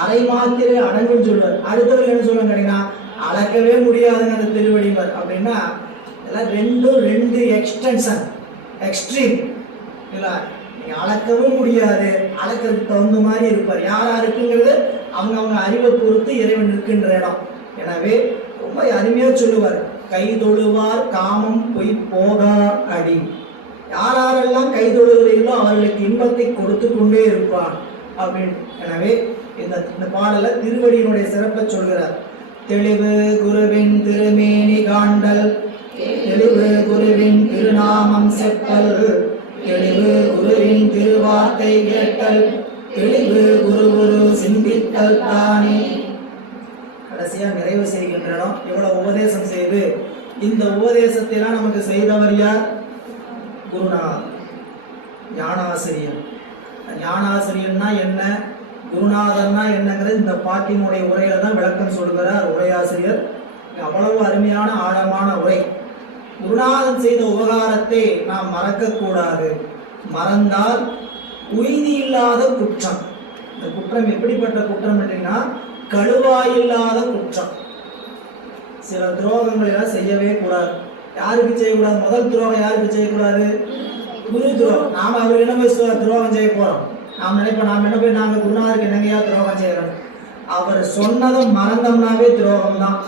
அரை மாத்திரை அடங்குன்னு சொல்லுவார். அடுத்த வழியில் என்ன சொல்லுவாங்க கேட்டீங்கன்னா, அளக்கவே முடியாதுங்க அந்த திருவடிமர். அப்படின்னா ரெண்டு எக்ஸ்டென்ஷன் எக்ஸ்ட்ரீம் இல்லை. நீங்க அளக்கவும் முடியாது, அளக்கிறதுக்கு தகுந்த மாதிரி இருப்பார். யாருக்குங்கிறது அவங்க அறிவை பொறுத்து இறைவன் இருக்கின்ற இடம். எனவே ரொம்ப அருமையா சொல்லுவார், கை தொழுவார் காமம் பொய் போகா அடி. யாரெல்லாம் கை தொழுகிறீர்களோ அவர்களுக்கு இன்பத்தை கொடுத்து கொண்டே இருப்பான் அப்படின்னு. எனவே இந்த பாடல திருவடியினுடைய சிறப்பை சொல்கிறார். தெளிவு குருவின் திருமேனி காண்டல், தெளிவு குருவின் திருநாமம் செப்பல், தெளிவு குருவின் திருவார்த்தை கேட்டல், தெளிவு குரு சிந்தித்தல் தானே. கடைசியா நிறைவு செய்கின்ற இடம். இவ்வளவு உபதேசம் செய்து இந்த உபதேசத்தை எல்லாம் நமக்கு செய்தவர் யார்? குருநாதர், ஞானாசிரியர். ஞானாசிரியர்னா என்ன, குருநாதர்னா என்னங்கிறது இந்த பாட்டினுடைய உரையில தான் விளக்கம் சொல்கிறார் உரையாசிரியர். அவ்வளவு அருமையான ஆழமான உரை. குருநாதன் செய்த உபகாரத்தை நாம் மறக்க கூடாது. மறந்தால் உய்தி இல்லாத குற்றம். இந்த குற்றம் எப்படிப்பட்ட குற்றம் அப்படின்னா கழுவாயில்லாத குற்றம். சில துரோகங்கள் எல்லாம் செய்யவே கூடாது. யாருக்கு செய்யக்கூடாது? முதல் துரோகம் யாருக்கு செய்யக்கூடாது? குரு துரோகம். நாம அவருக்கு என்ன போய் துரோகம் செய்ய போறோம்? நாம் நினைப்போம், நாம் என்ன போய் நாங்கள் குருநாதருக்கு என்னங்கயா துரோகம் செய்யறோம்? அவர் சொன்னதை மறந்தோம்னாவே துரோகம் தான்.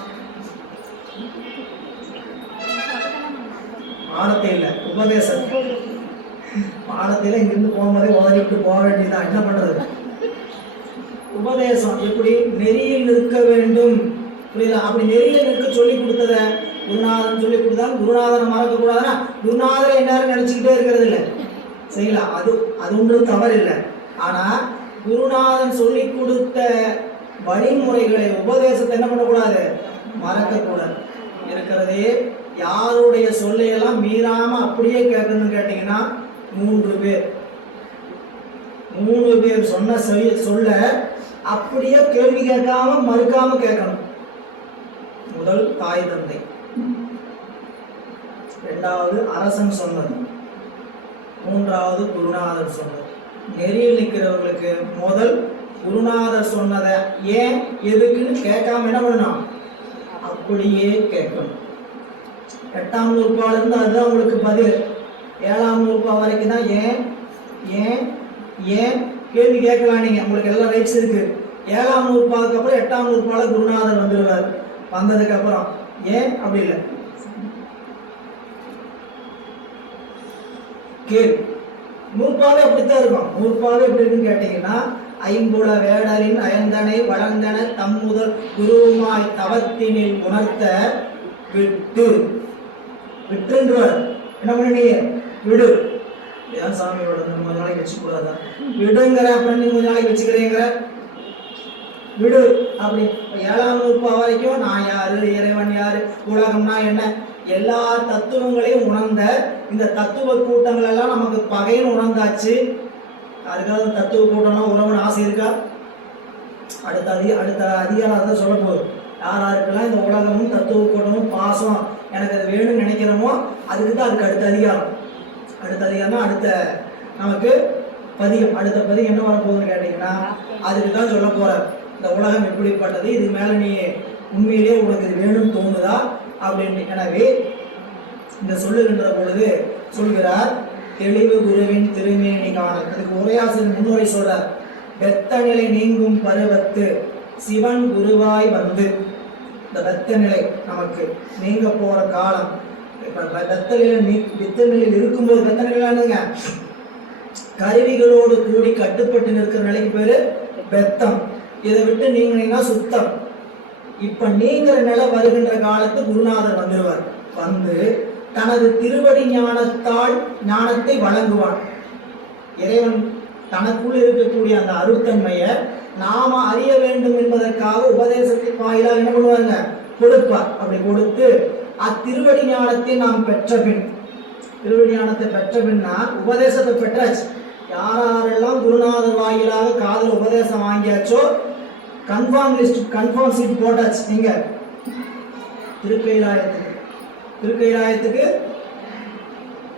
பாடத்தை இல்லை, உபதேசம். பாடத்தையில இங்கிருந்து போகும்போதே உதறிட்டு போக வேண்டியதான். என்ன பண்றது? உபதேசம் எப்படி நெறியில் நிற்க வேண்டும் புரியுதா? அப்படி நெறியில் நிற்க சொல்லி கொடுத்தத குருநாதன் சொல்லி கொடுத்தாலும் குருநாதனை மறக்க கூடாதுன்னா குருநாதரை எல்லாரும் நினைச்சுக்கிட்டே இருக்கிறது இல்லை சரிங்களா. அது ஒன்றும் தவறு இல்லை. ஆனா குருநாதன் சொல்லி கொடுத்த வழிமுறைகளை உபதேசத்தை என்ன பண்ணக்கூடாது? மறக்க கூடாது. இருக்கிறதே யாருடைய சொல்லையெல்லாம் மீறாம அப்படியே கேட்கணும்னு கேட்டீங்கன்னா 3 பேர் சொன்ன சொல்ல அப்படியே கேள்வி கேட்காம மறுக்காம கேட்கணும். முதல் தாய் தந்தை, இரண்டாவது அரசன் சொன்னது, மூன்றாவது குருநாதர் சொன்னது. நெறியில் நிற்கிறவர்களுக்கு முதல் குருநாதர் சொன்னதை ஏன் எதுக்குன்னு கேட்காம என்ன பண்ணணும், அப்படியே கேட்கணும். 8ஆம் நூற்பால இருந்து அதுதான் உங்களுக்கு பதில். 7ஆம் நூற்பா வரைக்கும் தான் ஏன் ஏன் ஏன் கேள்வி கேட்கலாம். நீங்க உங்களுக்கு எல்லா ரைட்ஸ் இருக்கு. 7ஆம் நூற்பாவுக்கு அப்புறம் 8ஆம் நூற்பால குருநாதர் வந்துடுவார். வந்ததுக்கு அப்புறம் ஏன் அப்படி இல்லை கேள்வி. நூற்பாவே அப்படித்தான் இருக்கும். நூற்பாவே எப்படி இருக்குன்னு கேட்டீங்கன்னா, ஐம்புல வேடரின் அயந்தனை வளர்ந்தன தம்முதல் குருவுமாய் தவத்தினில் உணர்த்த விட்டு விட்டுன்றவர் என்ன பண்ணீங்க, விடு. ஏன் சாமியோட கொஞ்ச நாளைக்கு வச்சுக்கூடாதா, விடுங்கிற அப்புறம் நீ கொஞ்ச நாளைக்கு வச்சுக்கிறீங்கிற, விடு அப்படி. 7ஆம் நூற்பா வரைக்கும் நான் யாரு, இறைவன் யாரு, உலகம்னா என்ன, எல்லா தத்துவங்களையும் உணர்ந்த இந்த தத்துவ கூட்டங்கள் எல்லாம் நமக்கு பகைன்னு உணர்ந்தாச்சு. அதுக்காக தத்துவ கூட்டம்லாம் உறவுன்னு ஆசை இருக்கா? அடுத்த அதிகாரத்தை சொல்ல போகுது. யார் யாருக்கெல்லாம் இந்த உலகமும் தத்துவ கூட்டமும் பாசம் எனக்கு அது வேணும்னு நினைக்கிறோமோ அதுக்கு தான் அதுக்கு அடுத்த அதிகாரம். அடுத்த அதிகாரம் அடுத்த நமக்கு பதிகம். அடுத்த பதிகம் என்ன வரப்போகுதுன்னு கேட்டீங்கன்னா, அதுக்கு தான் சொல்ல போற. இந்த உலகம் எப்படிப்பட்டது, இது மேல நீ உண்மையிலேயே உனக்கு இது வேணும்னு தோணுதா அப்படின்னு. எனவே இந்த சொல்லுகின்ற பொழுது சொல்கிறார், தெளிவு குருவின் திருமேனி காண. அதுக்கு உரையாசிரியர் முன்னுரை சொல்றார், வெத்த நிலை நீங்கும் பருவத்து சிவன் குருவாய் வந்து. இந்த வெத்த நிலை நமக்கு நீங்க போற காலம். இப்ப வெத்த நிலையில் இருக்கும்போது, வெத்த நிலைங்க கருவிகளோடு கூடி கட்டுப்பட்டு நிற்கிற நிலைக்கு பேரு வெத்தம். இதை விட்டு நீங்கினீங்கன்னா சுத்தம். இப்ப நீங்கிற நிலை வருகின்ற காலத்து குருநாதர் வந்துடுவார். வந்து தனது திருவடி ஞானத்தால் ஞானத்தை வழங்குவான். இறைவன் தனக்குள் இருக்கக்கூடிய அந்த அருட்தன்மையை நாம அறிய வேண்டும் என்பதற்காக உபதேசத்தின் வாயிலாக என்ன பண்ணுவாங்க, கொடுப்பார். அப்படி கொடுத்து அத்திருவடி ஞானத்தை நாம் பெற்ற பின், திருவடி ஞானத்தை பெற்ற பின்னா உபதேசத்தை பெற்றாச்சு. யாரெல்லாம் குருநாதர் வாயிலாக காதல் உபதேசம் வாங்கியாச்சோ கன்ஃபார்ம் லிஸ்ட், கன்ஃபார்ம் சீட் போட்டாச்சு. நீங்க திருக்கைலாயத்துக்கு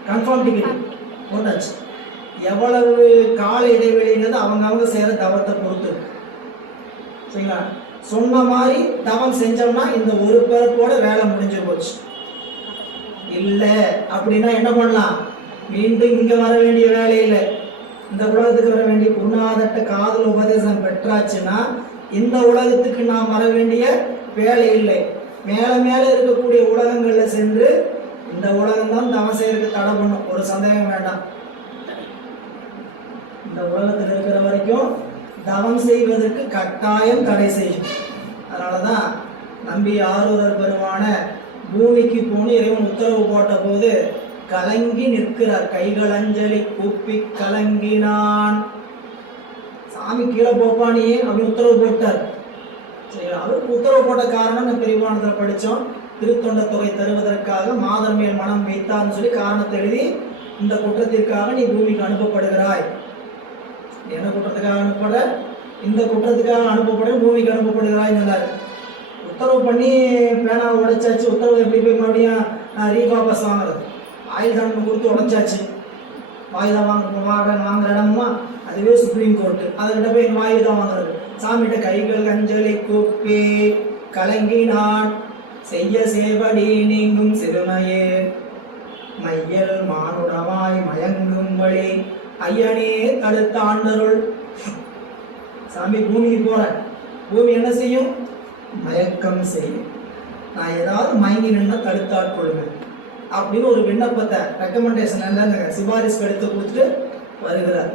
கன்ஃபார்ம் டிக்கெட் போட்டாச்சு. எவ்வளவு கால இடைவெளிங்கிறது அவங்க செய்யற தவத்தை பொறுத்து. சரிங்களா? சொன்ன மாதிரி தவம் செஞ்சோம்னா இந்த ஒரு பிறப்போட வேலை முடிஞ்சு போச்சு. இல்லை அப்படின்னா என்ன பண்ணலாம், மீண்டும் இங்க வர வேண்டிய வேலை இல்லை, இந்த உலகத்துக்கு வர வேண்டிய குருநாதர்ட்ட காதல் உபதேசம் பெற்றாச்சுன்னா இந்த உலகத்துக்கு நாம் வர வேண்டிய வேலை இல்லை. மேல மேல இருக்கக்கூடிய உலகங்கள்ல சென்று இந்த உலகம் தான் தவம் செய்யறதுக்கு தடை பண்ணும், ஒரு சந்தேகம் வேண்டாம். இந்த உலகத்தில் இருக்கிற வரைக்கும் தவம் செய்வதற்கு கட்டாயம் தடை செய்யும். அதனாலதான் நம்பி ஆரூரர் பெருமான பூமிக்கு போன இறைவன் உத்தரவு போட்ட போது கலங்கி நிற்கிறார். கைகளஞ்சலி கூப்பி கலங்கினான். சாமி கீழே போப்பானே அப்படின்னு உத்தரவு போட்டார். சரி, அவருக்கு உத்தரவு போட்ட காரணம் பெரியவானத்தில் படித்தோம். திருத்தொண்ட தொகை தருவதற்காக மாதர் மேல் மனம் வைத்தார்னு சொல்லி காரணத்தை எழுதி, இந்த குற்றத்திற்காக நீ பூமிக்கு அனுப்பப்படுகிறாய். என்ன குற்றத்துக்காக அனுப்பப்படுற, இந்த குற்றத்துக்காக அனுப்பப்பட பூமிக்கு அனுப்பப்படுகிறாய் சொன்னார். உத்தரவு பண்ணி பேனாவை உடைச்சாச்சு. உத்தரவு எப்படி போய் மறுபடியும் ரீவாபஸ் வாங்குறது, ஆயுள் தண்டனை கொடுத்து உடைச்சாச்சு. வாயுதா வாங்குற இடமுமா அதுவே சுப்ரீம் கோர்ட்டு. அதுகிட்ட போய் வாயுதான் வாங்குறது. சாமிகிட்ட கைகள் அஞ்சலி கூப்பி கலங்கினான். செய்ய சேவடி நீங்கும் சிறுமையே மையல் மானுடமாய் மயங்கும் வழி ஐயனே தடுத்த ஆண்டருள். சாமி பூமிக்கு போற, பூமி என்ன செய்யும், மயக்கம் செய்யும். நான் ஏதாவது மயங்கி நின்னா தடுத்தாட்கொள்ளுங்க அப்படின்னு ஒரு விண்ணப்பத்தை ரெக்கமெண்டேஷன் சிபாரிசு எடுத்து கொடுத்துட்டு வருகிறார்.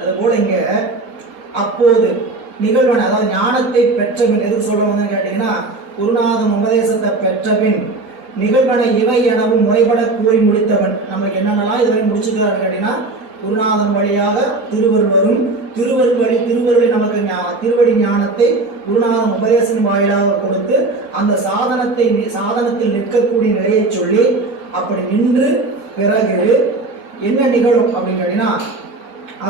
அதுபோல இங்க அப்போது நிகழ்வன, அதாவது ஞானத்தை பெற்ற பின், எதுக்கு சொல்ல வந்தேன்னு கேட்டீங்கன்னா, குருநாதன் உபதேசத்தை பெற்ற பின் நிகழ்வனை இவை எனவும் முறைப்பட கூறி முடித்தவன். நம்மளுக்கு என்னென்னலாம் இதுவரை முடிச்சுக்கிறாரு கேட்டீங்கன்னா, குருநாதன் வழியாக திருவருளும், திருவருளை நமக்கு திருவடி ஞானத்தை குருநாதன் உபதேசத்தின் வாயிலாக கொடுத்து அந்த சாதனத்தில் நிற்கக்கூடிய நிலையை சொல்லி, அப்படி நின்று பிறகு என்ன நிகழும் அப்படின்னு கேட்டீங்கன்னா,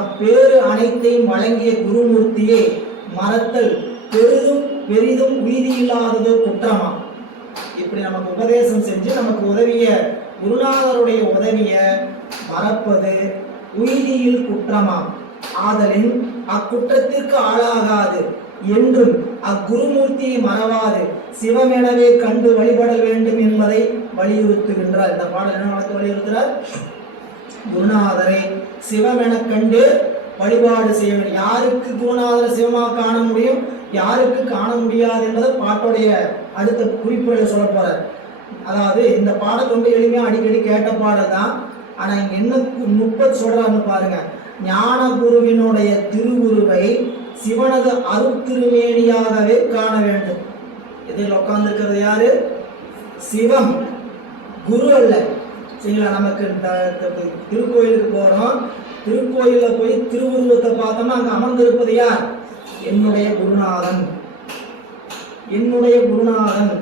அப்பேறு அனைத்தையும் வழங்கிய குருமூர்த்தியை மறத்தல் பெரிதும் உய்தி இல்லாததோ குற்றமா. இப்படி நமக்கு உபதேசம் செஞ்சு நமக்கு உதவிய குருநாதருடைய உதவிய மறப்பது உய்தியில் குற்றமா. ஆதலின் அக்குற்றத்திற்கு ஆளாகாது என்றும் அக்குருமூர்த்தியை மறவாது சிவமெனவே கண்டு வழிபட வேண்டும் என்பதை வலியுறுத்துகின்றார். இந்த பாடல் என்ன வலியுறுத்துகிறார்? குருநாதரை சிவமென கண்டு வழிபாடு செய்ய வேண்டும். யாருக்கு குருநாதரை சிவமாக காண முடியும், யாருக்கு காண முடியாது என்பதை பாட்டுடைய அடுத்த குறிப்புகளை சொல்ல போறார். அதாவது இந்த பாடல் ரொம்ப எளிமையா அடிக்கடி கேட்ட பாடல் தான். ஆனா இங்க என்ன நுட்பம் சொல்றாருன்னு பாருங்க. ஞான குருவினுடைய திருவுருவை சிவனது அருத்திருமேனியாகவே காண வேண்டும். இதில் உட்கார்ந்துருக்கிறது யாரு? சிவம், குரு அல்ல. சரிங்களா? நமக்கு திருக்கோயிலுக்கு போறோம், திருக்கோயில போய் திருவுருவத்தை பார்த்தோம்னா அங்க அமர்ந்திருப்பது யார்? என்னுடைய குருநாதன், என்னுடைய குருநாதன்.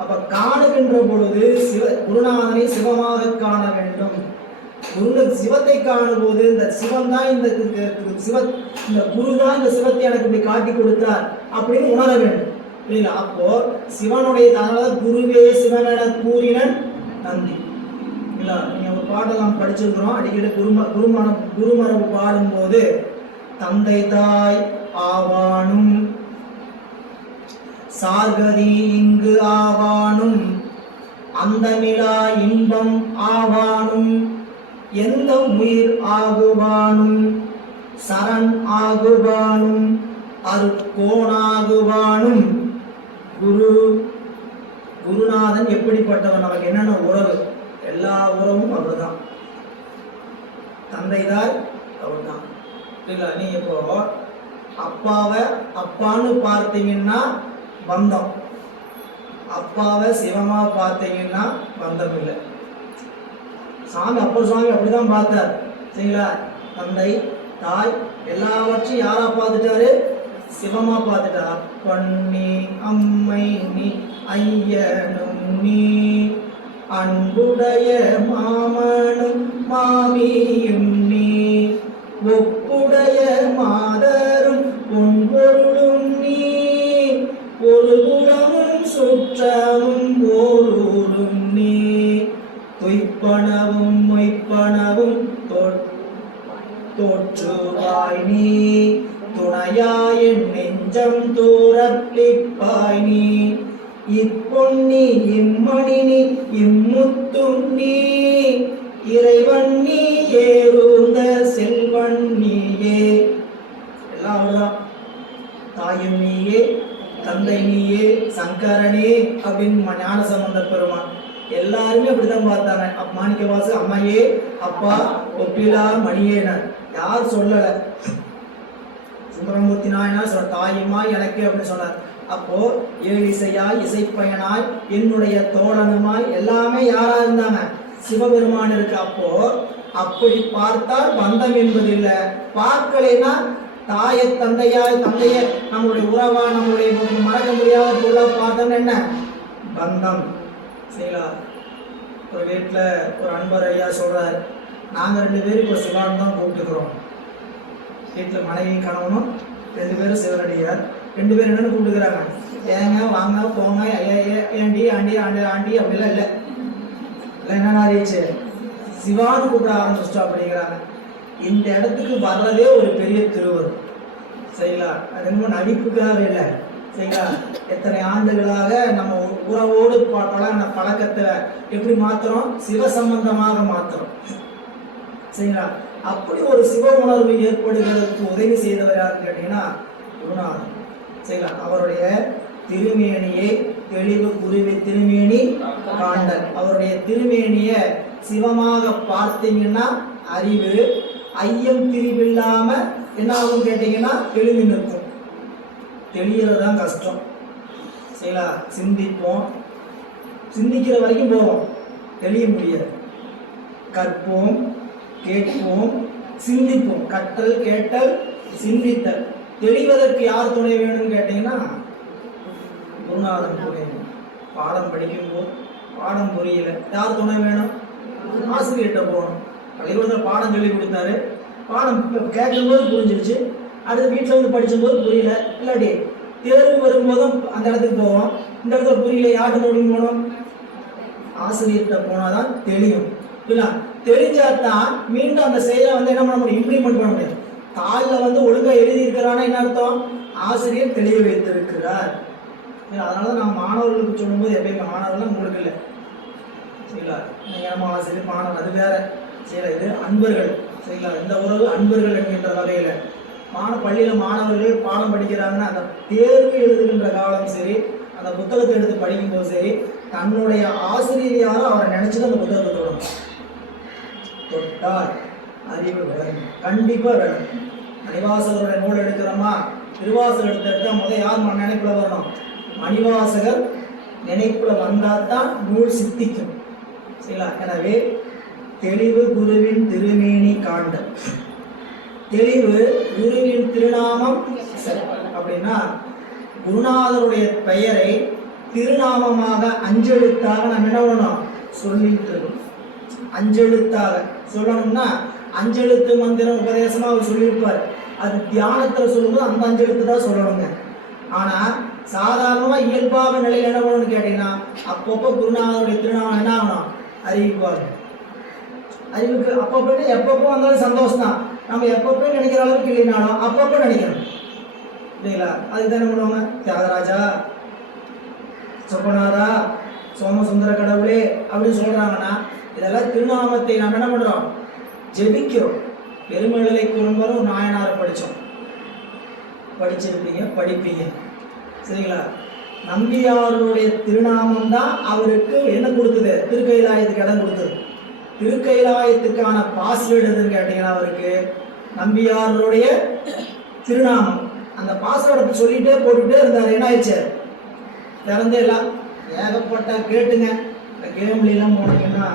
அப்ப காணுகின்ற பொழுது குருநாதனை சிவமாக காண வேண்டும். சிவத்தை காணும் போது இந்த சிவன் தான் இந்த குரு தான் இந்த சிவத்தை எனக்கு இப்படி காட்டி கொடுத்தார் அப்படின்னு உணர வேண்டும். இல்லைங்களா? அப்போ சிவனுடைய குருவே சிவனென கூறினன் நந்தி. இல்ல நீங்க ஒரு பாடல் நாம் படிச்சிருக்கிறோம். அடிக்கடி குருமரபு பாடும்போது தந்தை தாய் ஆவானும் சார்கதி இங்கு ஆவானும் அந்தமிழா இன்பம் ஆவானும் எந்த உயிர் ஆகுவானும் சரண் ஆகுவானும் அருட்கோணாகுவானும். குருநாதன் எப்படிப்பட்டவன்? நமக்கு என்னென்ன உறவு? எல்லா உறவும் அவர்தான். தந்தைதாய் அவர்தான். இல்ல நீ இப்போ அப்பாவை அப்பான்னு பார்த்தீங்கன்னா பந்தம், அப்பாவை சிவமா பார்த்தீங்கன்னா பந்தம் இல்லை. சாமி அப்பர் சுவாமி அப்படிதான் பார்த்தார். சரிங்களா? தந்தை தாய் எல்லாவற்றையும் யாரா பார்த்துட்டாரு? சிவமா பார்த்துட்டார். அப்பன் நீ, அம்மை நீ, ஐயனும் நீ, அன்புடைய மாமனும் மாமியும் நீ, ஒப்புடைய மாதரும் பொன்பொருளும் நீ, ஒரு குலமும் சுற்றமும் ஓரூரும் நீ, தொய்ப்பனவும் மொய்ப்பனவும் தோற்றுவாய் நீ, துணையாய் நெஞ்சம் தூரப்பிப்பாய் நீ, இப்பொன்னி இம்மணி நீ இம்முத்தும் நீ, இறைவன் நீ ஏறுந்த செல்வன் நீயே. எல்லாம் அவ்வளவுதான். தாயும் நீயே, தந்தை நீயே, சங்கரனே அப்படின்னு ஞானசம்பந்த பெருமான் எல்லாருமே அப்படிதான் பார்த்தாங்க. மாணிக்கவாசு அம்மையே அப்பா ஒப்பிலா மணியேனர் யார் சொல்லல. சுந்தரமூர்த்தி நாயனார் சொல்ற தாயுமா எனக்கு அப்படின்னு சொன்னார். அப்போ ஏழிசையாய் இசைப்பயனாய் என்னுடைய தோழனுமாய் எல்லாமே யாரா இருந்தாங்க? சிவபெருமான் இருக்கு. அப்போ அப்படி பார்த்தால் பந்தம் என்பது இல்லை. பார்க்கலைன்னா தாயை தந்தையாய் தந்தைய நம்மளுடைய உறவா நம்மளுடைய மறக்க முடியாத பொருளா பார்த்தோம்னு என்ன பந்தம். சரிங்களா? ஒரு வீட்டில் ஒரு அன்பர் ஐயா சொல்றாரு, நாங்கள் 2 பேரும் இப்போ சிவான் தான் கூப்பிட்டுக்கிறோம். வீட்டில் மனைவியும் கணவனும் 2 பேரும் சிவனடியார். 2 பேரும் என்னன்னு கூப்பிட்டுக்கிறாங்க? ஏங்க வாங்க போங்க ஏண்டி ஆண்டி ஆண்டி ஆண்டி அப்படிலாம் இல்லை. இல்லை என்னென்ன ஆயிடுச்சு? சிவான்னு கூப்பிட ஆரம்பிச்சிட்டோம் அப்படிங்கிறாங்க. இந்த இடத்துக்கு வர்றதே ஒரு பெரிய திருவருள். சரிங்களா? அது ரொம்ப நடிப்புக்காக இல்லை. சரிங்களா? எத்தனை ஆண்டுகளாக நம்ம உறவோடு பழக்கத்தை எப்படி மாத்துறோம்? சிவ சம்பந்தமாக மாத்துறோம். சரிங்களா? அப்படி ஒரு சிவ உணர்வு ஏற்படுகிறதுக்கு உதவி செய்தவர் யாருன்னு கேட்டீங்கன்னா குருநாதன். சரிங்களா? அவருடைய திருமேனியை தெளிவு குருவி திருமேனி காண்டல். அவருடைய திருமேனிய சிவமாக பார்த்தீங்கன்னா அறிவு ஐயம் திரிவில்லாம என்ன ஆகும் கேட்டீங்கன்னா தெளிந்து நிற்கும். தெளிகிறது தான் கஷ்டம். சரிங்களா? சிந்திப்போம், சிந்திக்கிற வரைக்கும் போவோம், தெளிய முடியாது. கற்போம், கேட்போம், சிந்திப்போம். கற்றல், கேட்டல், சிந்தித்தல். தெளிவதற்கு யார் துணை வேணும்னு கேட்டீங்கன்னா குருநாதன் துணை வேணும். பாடம் படிக்கும்போது பாடம் புரியல, யார் துணை வேணும்? ஆசிரியர்கிட்ட போகணும். பள்ளிக்கூடத்தில் பாடம் சொல்லி கொடுத்தாரு, பாடம் கேட்கும்போது புரிஞ்சிருச்சு, அடுத்து வீட்டில் வந்து படிக்கும்போது புரியல, இல்லாட்டி தேர்வு வரும்போதும் அந்த இடத்துக்கு போவோம். இந்த இடத்துல புரியல, யார்கிட்ட முடியும் போகணும்? ஆசிரியர்கிட்ட போனாதான் தெளியும். இல்லை தெரிஞ்சாதான் மீண்டும் அந்த செயலை வந்து என்ன பண்ண முடியும்? இம்ப்ளிமெண்ட் பண்ண முடியும். தாளில் வந்து ஒழுங்கா எழுதியிருக்கிறான்னா என்ன அர்த்தம்? ஆசிரியர் தெளிய வைத்திருக்கிறார். அதனால நான் மாணவர்களுக்கு சொல்லும்போது எப்பயுமே மாணவர்கள் உங்களுக்கு இல்லை சரிங்களா, நம்ம ஆசிரியர் மாணவர் அது வேற சரிங்களா, இது அன்பர்கள் சரிங்களா. இந்த உறவு அன்பர்கள் என்கின்ற வகையில் பள்ளியில் மாணவர்கள் பாடம் படிக்கிறாங்கன்னா அந்த தேர்வு எழுதுகின்ற காலம் சரி, அந்த புத்தகத்தை எடுத்து படிக்கும்போது சரி, தன்னுடைய ஆசிரியர் யாரோ அவரை நினைச்சுட்டு அந்த புத்தகத்தை தொடரும். தொட்டால் அறிவு வேணும், கண்டிப்பா வேணும். மணிவாசகருடைய நூல் எடுக்கிறோமா, திருவாசகர் எடுத்தா முதல் யார் நினைப்புல வரணும்? மணிவாசகர் நினைப்புல வந்தால்தான் நூல் சித்திக்கும் சரிங்களா. எனவே தெளிவு குருவின் திருமேனி காண்டல், தெளிவு குருவின் திருநாமம் அப்படின்னா குருநாதருடைய பெயரை திருநாமமாக அஞ்செழுத்தாக நம்ம என்ன பண்ணணும்? சொல்லிட்டு இருக்கணும். அஞ்செழுத்தாக சொல்லணும்னா அஞ்செழுத்து மந்திரம் உபதேசமா அவர் சொல்லியிருப்பார். அது தியானத்துல சொல்லும்போது அந்த அஞ்செழுத்து தான் சொல்லணுங்க. ஆனா சாதாரணமா இயல்பாக நிலையில் என்ன பண்ணணும்னு கேட்டீங்கன்னா அப்பப்போ குருநாதருடைய திருநாமம் என்ன ஆகணும்? அறிவிப்பார். அறிவுக்கு அப்பப்போ எப்பப்போ வந்தாலும் சந்தோஷம் தான். நம்ம எப்பப்போ நினைக்கிற அளவுக்கு இல்லைனாலும் அப்பப்போ நினைக்கணும் இல்லைங்களா. அதுக்கு என்ன பண்ணுவாங்க? தியாகராஜா, சொப்பனாரா, சோமசுந்தர கடவுளே அப்படின்னு சொல்றாங்கன்னா இதெல்லாம் திருநாமத்தை நம்ம என்ன பண்றோம்? ஜெபிக்கிறோம். பெருமழலை குறும்பரும் நாயனாரை படித்தோம், படிச்சிருப்பீங்க, படிப்பீங்க சரிங்களா. நம்பியாருடைய திருநாமம் தான் அவருக்கு என்ன கொடுத்தது? திருக்கைலாயத்துக்கு இடம் கொடுத்தது. திருக்கைலாயத்துக்கான பாஸ்வேர்டு எதுன்னு கேட்டீங்கன்னா அவருக்கு நம்பியாருடைய திருநாமம். அந்த பாஸ்வேர்டை சொல்லிட்டே போட்டுட்டே இருந்தார். என்ன ஆயிடுச்சு? திறந்தே எல்லாம் ஏகப்பட்ட கேட்டுங்க. இந்த கேம்லாம் போனீங்கன்னா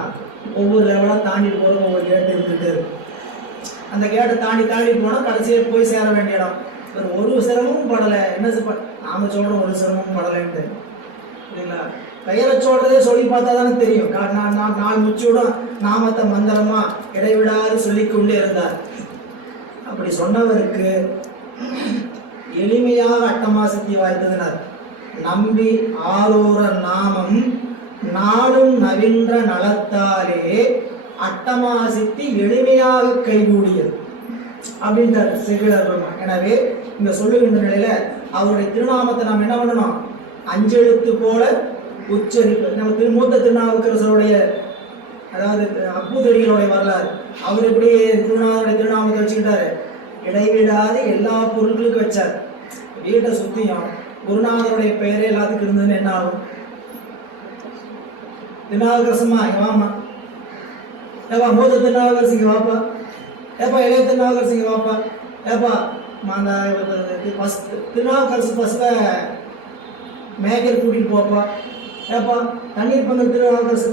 ஒவ்வொரு லெவலாக தாண்டிட்டு போகிற ஒவ்வொரு கேட்டு இருந்துகிட்டு இருக்கு. அந்த கேட்டை தாண்டி போனால் கடைசியை போய் சேர வேண்டிய இடம். ஒரு சிரமமும் படலை. என்ன நாம சொல்கிறோம் ஒரு சிரமமும் படலைன்ட்டு இல்லைங்களா. பெயரை சொல்றதே சொல்லி பார்த்தா தானே தெரியும். நான் முச்சுடன் நாமத்தை மந்திரமா இடைவிடாது சொல்லிக்கொண்டே இருந்தார். அப்படி சொன்னவருக்கு எளிமையாக அட்டமா சித்தி வாய்த்ததினார். நம்பி ஆரோர நாமம் நாடும் நவீன்ற நலத்தாலே அட்டமா சித்தி எளிமையாக கைகூடியது அப்படின்றார் செவிலர் பெருமான். எனவே இங்க சொல்லுகின்ற நிலையில அவருடைய திருநாமத்தை நாம் என்ன பண்ணணும்? அஞ்செழுத்து போல உச்சரிப்பு. நம்ம மூத்த திருநாவுக்கரசருடைய அதாவது அப்புதடிகளுடைய வரலாறு. அவர் எப்படி குருநாதருடைய திருநாமத்தை வச்சுக்கிட்டாரு? இடைவிடாது எல்லா பொருட்களுக்கும் வச்சார். வீட்டை சுத்தியும் குருநாதருடைய பெயரே எல்லாத்துக்கும் இருந்ததுன்னு என்ன ஆகும்? திருநாவுக்கரசமா இங்க வாமா, ஏப்பா மூத்த திருநாவுக்கரசு இங்க வாப்பா, ஏப்பா இளைய திருநாவுக்கரசு இங்க வாப்பா, ஏப்பா அந்த திருநாவுக்கரசு பஸ்ல மேக்கர் கூட்டிட்டு போப்பா, ஏப்பா தண்ணீர் பந்தல் திருநாவுக்கரசு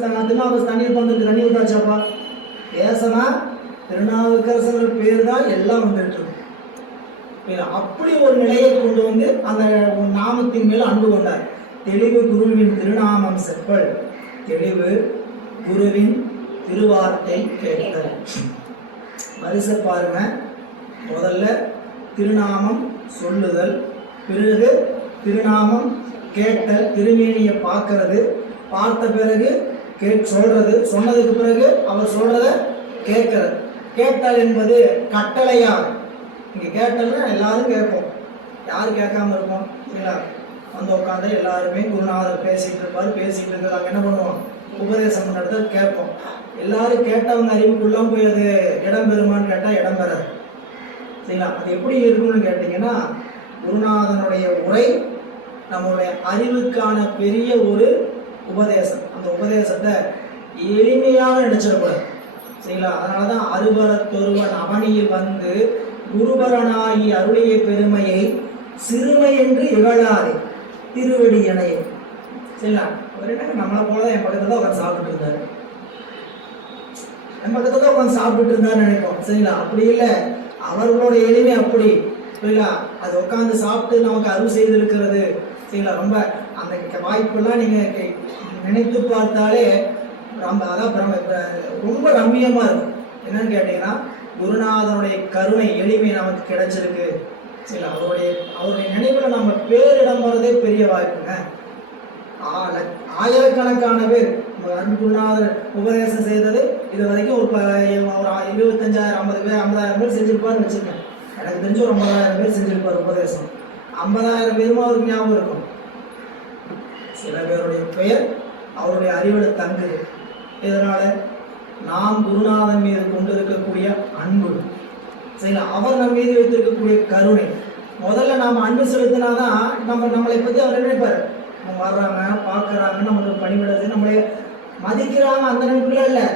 தண்ணீர் பந்தலுக்கு தண்ணீர் ஊத்தாச்சாப்பா. பேசனா திருநாவுக்கரசர் பேர் தான் எல்லாம் வந்துட்டு இருக்கு. அப்படி ஒரு நிலையை கொண்டு வந்து அந்த நாமத்தின் மேல் அன்பு கொண்டார். தெளிவு குருவின் திருநாமம் செப்பல், தெளிவு குருவின் திருவார்த்தை கேட்டல். வரிசை பாருங்க. முதல்ல திருநாமம் சொல்லுதல், பிறகு திருநாமம் கேட்டல், திருமேனியை பார்க்கறது, பார்த்த பிறகு சொல்றது, சொன்னதுக்கு பிறகு அவர் சொல்றத கேட்கறது. கேட்டல் என்பது கட்டளையாகும். இங்கே கேட்டல்னா எல்லாரும் கேட்போம், யார் கேட்காம இருப்போம் சரிங்களா. வந்து உட்காந்து எல்லாருமே குருநாதர் பேசிட்டு இருப்பார், பேசிட்டு இருக்கிறாங்க, என்ன பண்ணுவோம்? உபதேசம் நடத்த கேட்போம். எல்லாரும் கேட்டவங்க அறிவுக்குள்ளாம் போய் அது இடம் பெறுமான்னு கேட்டால் இடம் பெறாது சரிங்களா. அது எப்படி இருக்கும்னு கேட்டிங்கன்னா குருநாதனுடைய உரை நம்மளுடைய அறிவுக்கான பெரிய ஒரு உபதேசம். அந்த உபதேசத்தை எளிமையாக நினைச்சிடக்கூடாது சரிங்களா. அதனால தான் அருபரத்தொருவன் அவனியில் வந்து குருபரனாகி அருளிய பெருமையை சிறுமை என்று இகழாதே திருவடி இணைய சரிங்களா. அவர் என்ன நம்மளை போல என் பக்கத்துல தான் உட்காந்து சாப்பிட்டு இருந்தாரு, என் பக்கத்துல தான் உட்காந்து சாப்பிட்டு இருந்தாருன்னு நினைப்போம் சரிங்களா. அப்படி இல்லை, அவர்களோட எளிமை அப்படி சரிங்களா. அது உட்காந்து சாப்பிட்டு நமக்கு அருள் செய்திருக்கிறது சரிங்களா. ரொம்ப அந்த வாய்ப்பெல்லாம் நீங்க நினைத்து பார்த்தாலே ரொம்ப ரம்மியமா இருக்கும். என்னன்னு கேட்டீங்கன்னா குருநாதனுடைய கருணை எளிமை நமக்கு கிடைச்சிருக்கு சரிங்களா. அவருடைய நினைவுல நம்ம பேரிடம் வர்றதே பெரிய வாய்ப்புங்க. ஆயிரக்கணக்கான பேர் குருநாதர் உபதேசம் செய்தது இது வரைக்கும் ஒரு 25,000 50,000 பேர் செஞ்சிருப்பாருன்னு வச்சிருக்கேன். எனக்கு தெரிஞ்ச ஒரு 50,000 பேர் செஞ்சிருப்பார் உபதேசம். 50,000 பேரும் அவருக்கு ஞாபகம் இருக்கும். சில பேருடைய பெயர் அவருடைய அறிவுல தங்குது. இதனால நாம் குருநாதன் மீது கொண்டு இருக்கக்கூடிய அன்பு, சரிங்களா, அவர் நம் மீது வைத்திருக்கக்கூடிய கருணை, முதல்ல நாம் அன்பு செலுத்தினாதான் நம்மளை பற்றி அவர் நினைப்பார். அவங்க வர்றாங்க, பார்க்குறாங்க, நமக்கு பணிவிடுறது, நம்மளை மதிக்கிறாங்க, அந்த நினைப்புல இல்லை,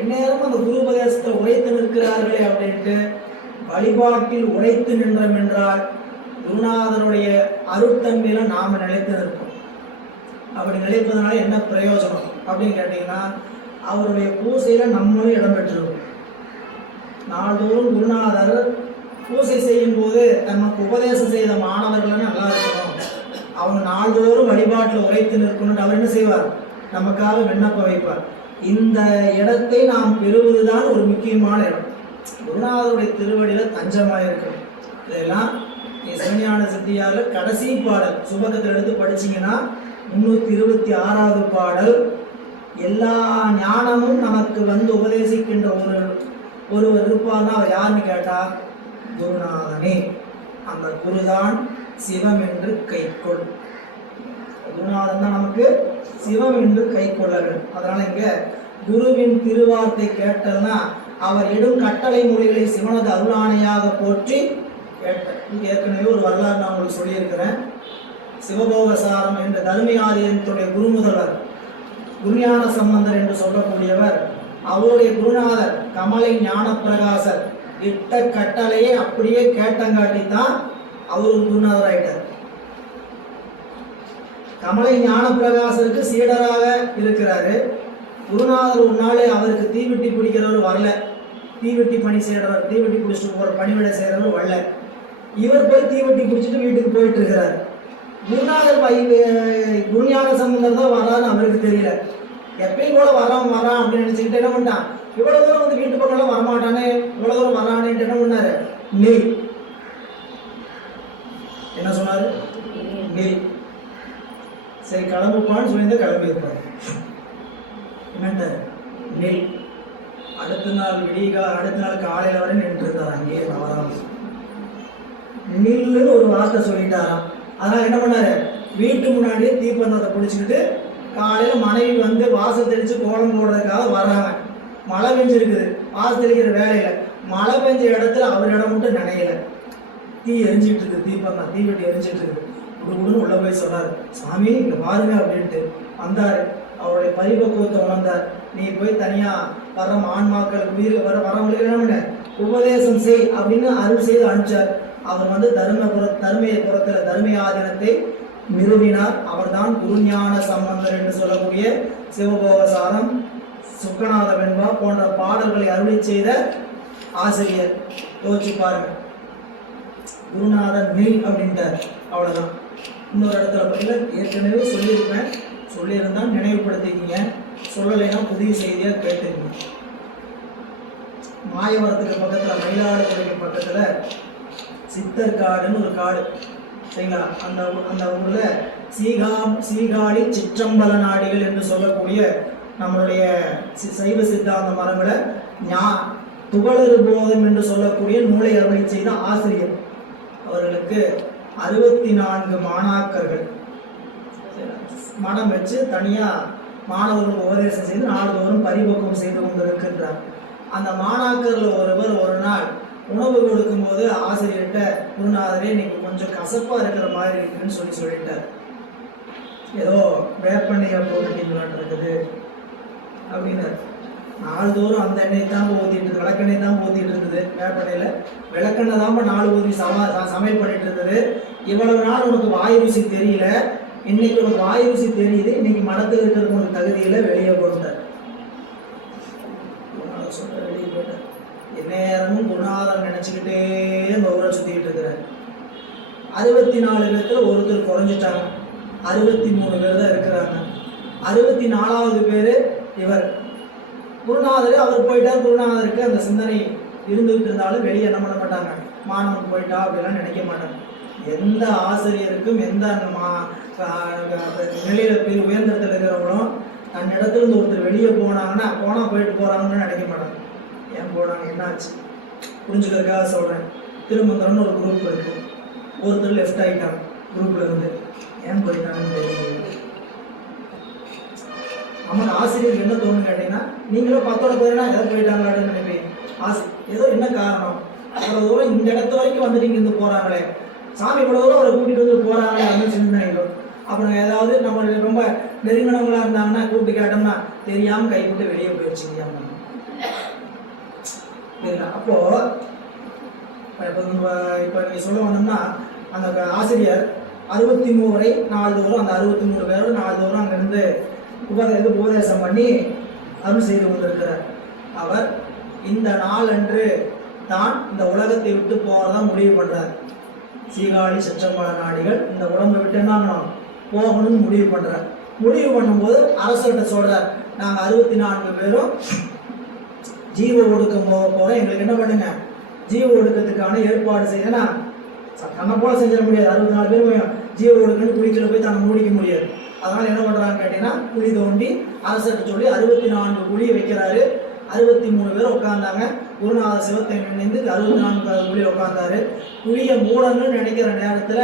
எந்நேரமும் அந்த குரு உபதேசத்தை உரைத்து நிற்கிறார்களே அப்படின்ட்டு வழிபாட்டில் உரைத்து நின்றோம் என்றால் குருநாதனுடைய அருட்தன்மையில நாம நிலைத்து நிற்போம். அப்படி நிலைப்பதனால என்ன பிரயோஜனம் அப்படின்னு கேட்டீங்கன்னா, அவருடைய பூசையில நம்மளும் இடம்பெற்றிருக்கும். நாள்தோறும் குருநாதர் பூசை செய்யும் போது நமக்கு உபதேசம் செய்த மாணவர்கள் நல்லா இருக்கணும், அவங்க நாள்தோறும் வழிபாட்டில் உரைத்து நிற்கணும், அவர் என்ன செய்வார், நமக்காக விண்ணப்பம் வைப்பார். இந்த இடத்தை நாம் பெறுவதுதான் ஒரு முக்கியமான இடம். குருநாதருடைய திருவடியில தஞ்சமாக இருக்கும். இதெல்லாம் சிவஞான சித்தியாரில் கடைசி பாடல் சுபகத்தில் எடுத்து படிச்சீங்கன்னா 326வது பாடல். எல்லா ஞானமும் நமக்கு வந்து உபதேசிக்கின்ற ஒருவர் இருப்பார்னா அவர் யாருன்னு கேட்டா குருநாதனே. அந்த குருதான் சிவம் என்று கைக்கொள். குருநாதன் தான் நமக்கு சிவம் என்று கை கொள்ள வேண்டும். அதனால இங்க குருவின் திருவார்த்தை கேட்டல்னா அவர் இடும் கட்டளை மொழிகளை சிவனது அருளாணையாக போற்றி கேட்ட. ஏற்கனவே ஒரு வரலாறு நான் உங்களுக்கு சொல்லியிருக்கிறேன். சிவபோகசாரம் என்ற தர்மயாதீனத்துடைய குருமுதல்வர் குருஞான சம்பந்தர் என்று சொல்லக்கூடியவர், அவருடைய குருநாதர் கமலை ஞானப்பிரகாசர் இட்ட கட்டளையை அப்படியே கேட்டங்காட்டித்தான் அவர் ஒரு குருநாதர் ஆயிட்டார். கமலை ஞானப்பிரகாசருக்கு சீடராக இருக்கிறாரு. குருநாதர் ஒரு நாள் அவருக்கு தீவெட்டி பிடிக்கிறவர் வரல, தீவெட்டி பணி செய்கிறவர், தீவெட்டி பிடிச்சிட்டு போகிற பணிவிடை செய்கிறவர் வரல. இவர் போய் தீவெட்டி பிடிச்சிட்டு வீட்டுக்கு போயிட்டு இருக்கிறார். குருநாதர் குருஞான சம்பந்தர் தான் வரான்னு அவருக்கு தெரியல. எப்பயும் கூட வரான் அப்படின்னு நினைச்சுக்கிட்டு என்ன பண்ணிட்டான், இவ்வளவு தூரம் வந்து வீட்டு பக்கம் வரமாட்டானே, இவ்வளவு தூரம் வரானேன்ட்டு என்ன பண்ணாரு, நெல் என்ன சொன்னாரு, நெல் சரி கிளம்புப்பான்னு சொல்லியிருந்தா கிளம்பி இருப்பாரு. என்னட்ட நெல். அடுத்த நாள் காலையில வரை நின்று இருந்தார் அங்கேயே நவராம. நெல்லுன்னு ஒரு வார்த்தை சொல்லிட்டாராம். அதனால என்ன பண்ணாரு, வீட்டு முன்னாடியே தீப்பந்தத்தை பிடிச்சிக்கிட்டு காலையில மனைவி வந்து வாசல் தெளிச்சு கோலம் போடுறதுக்காக வர்றாங்க. மழை பெஞ்சிருக்குது, வாசல் தெளிக்கிற வேலையில மழை பெஞ்ச இடத்துல அவர் இடம் மட்டும் நினையல, தீ எரிஞ்சிட்டு இருக்குது, தீப்பந்தம் தீவெட்டி எரிஞ்சிட்டு இருக்குது. உடனே உள்ள போய் சொன்னார், சாமி இங்க பாருங்க அப்படின்ட்டு வந்தாரு. அவருடைய பரிபக்குவத்தை உணர்ந்தார். நீ போய் தனியா வர ஆன்மாக்களுக்கு உயிர் வரவங்களுக்கு என்ன பண்ண உபதேசம் செய் அப்படின்னு அருள் செய்து அனுப்பிச்சார். அவர் வந்து தர்மபுரத்துல தர்மயாதீனத்தை நிறுவினார். அவர்தான் குருஞான சம்பந்தர் என்று சொல்லக்கூடிய சிவபோகசாரம், சுக்கநாத வெண்பா போன்ற பாடல்களை அருளி செய்த ஆசிரியர். யோசிச்சு பாருங்க, குருநாதன் நெல் அப்படின்ட்டார். அவ்வளவுதான். இன்னொரு இடத்துல பற்றில ஏற்கனவே சொல்லியிருந்தா நினைவுபடுத்திக்கிங்க, சொல்லலைன்னா புதிய செய்தியா கேட்டுக்கீங்க. மாயவரத்துக்கு பக்கத்துல மயிலாடுதுறைக்கு பக்கத்துல சித்தர்காடுன்னு ஒரு காடு, சரிங்களா, அந்த ஊர்ல சீகாழி சிற்றம்பல நாடிகள் என்று சொல்லக்கூடிய நம்மளுடைய சைவ சித்தாந்த மரங்களை துகளறு போதம் என்று சொல்லக்கூடிய நூலை அருளி செய்த ஆசிரியர். அவர்களுக்கு 64 மாணாக்கர்கள் மனம் வச்சு தனியா மாணவர்களுக்கு உபதேசம் செய்து நாள்தோறும் பரிபக்குவம் செய்து கொண்டிருக்கின்றார். அந்த மாணாக்கர்ல ஒருவர் ஒரு நாள் உணவு கொடுக்கும் போது ஆசிரியர்கிட்ட, குருநாதரே இன்னைக்கு கொஞ்சம் கசப்பா இருக்கிற மாதிரி இருக்குன்னு சொல்லிட்டார். ஏதோ வேப்பெண்ணையை போட்டுட்டீங்களான் இருக்குது அப்படின்னாரு. நாள்தோறும் அந்த எண்ணெய் தான் ஊற்றிட்டு இருந்தது, விளக்கெண்ணெய் தான் ஊற்றிட்டு இருந்தது. வேப்பெண்ணையில விளக்கெண்ணெய் தான் 4 ஊற்றி சமையல் பண்ணிட்டு இருந்தது. இவ்வளவு நாள் உனக்கு வாய் ருசி தெரியல, இன்னைக்கு உனக்கு வாய் ருசி தெரியுது, இன்னைக்கு மனத்தில் இருக்கிறது உனக்கு தகுதியில வெளியே போட்டார். வெளியே போட்டார். எந்நேரமும் குருநாதன் நினைச்சுக்கிட்டே இந்த ஊரை சுத்திக்கிட்டு இருக்கிறார். 64 பேர்த்துல ஒருத்தர் குறைஞ்சிட்டாங்க, 63 பேர் தான் இருக்கிறாங்க. 64வது பேரு இவர் குருநாதர். அவர் போயிட்டார். குருநாதருக்கு அந்த சிந்தனை இருந்துகிட்டு இருந்தாலும் வெளியே என்ன பண்ண மாட்டாங்க, மாணவன் போயிட்டா அப்படிலாம் நினைக்க மாட்டாங்க. எந்த ஆசிரியருக்கும் எந்த நிலையில போய் உயர்ந்த இடத்துல இருக்கிறவங்களும் அந்த இடத்துல இருந்து ஒருத்தர் வெளியே போனா போயிட்டு போறாங்கன்னு நினைக்க மாட்டாங்க. ஏன் போனாங்க, என்ன ஆச்சு புரிஞ்சுக்கிறதுக்காக சொல்றேன். திருமந்திரம்னு ஒரு குரூப் இருக்கு. ஒருத்தர் லெஃப்ட் ஆகிட்டாங்க குரூப்ல இருந்து. ஏன் போயிட்டாங்கன்னு தெரியல. நமக்கு ஆசிரியருக்கு என்ன தோணுன்னு கேட்டீங்கன்னா, நீங்களும் 10ஓட போயிடா எதை போயிட்டாங்களான்னு நினைப்பீங்க. ஏதோ என்ன காரணம், அவ்வளோ தூரம் இந்த இடத்து வரைக்கும் வந்துட்டு இருந்து போறாங்களே, சாமி இவ்வளோ தூரம் அவரை கூட்டிட்டு வந்து போறாங்களே அப்படின்னு சிந்தனைகளோ. அப்புறம் ஏதாவது நம்ம ரொம்ப நெருங்கினவங்களா இருந்தாங்கன்னா கூப்பிட்டு கேட்டோம்னா தெரியாம கைவிட்டு வெளியே போயிடுச்சு. அப்போ இப்போ நீங்க சொல்ல வந்தோம்னா, அந்த ஆசிரியர் 63 நாள்தோறும் அந்த 63 பேரோடு நாள்தோறும் அங்கிருந்து உபதேசம் பண்ணி அருள் செய்து கொண்டிருக்கிறார். அவர் இந்த நாளன்று தான் இந்த உலகத்தை விட்டு போறதான் முடிவு பண்றார். சீகாழி சச்சம்பல நாடிகள் இந்த உடம்பை விட்டு என்ன போகணும்னு முடிவு பண்றார். முடிவு பண்ணும்போது அரசர்கிட்ட சொல்றார், நாங்க 64 பேரும் ஜீவ ஒடுக்கம் போக போறோம், எங்களுக்கு என்ன பண்ணுங்க, ஜீவ ஒடுக்கத்துக்கான ஏற்பாடு செய்யனா. தன்னை போல செஞ்சிட முடியாது. 64 பேரும் ஜீவ ஒடுக்கன்னு குளிக்கல போய் தன்னை மூடிக்க முடியாது. அதனால என்ன பண்றாங்க கேட்டீங்கன்னா, குழி தோண்டி அரசர்கிட்ட சொல்லி 64 குழியை வைக்கிறாரு. 63 பேர் உட்கார்ந்தாங்க. குருநாத சிவத்தை நினைந்து 64வது குழியை உட்கார்ந்தாரு. குழியை மூடணும்னு நினைக்கிற நேரத்துல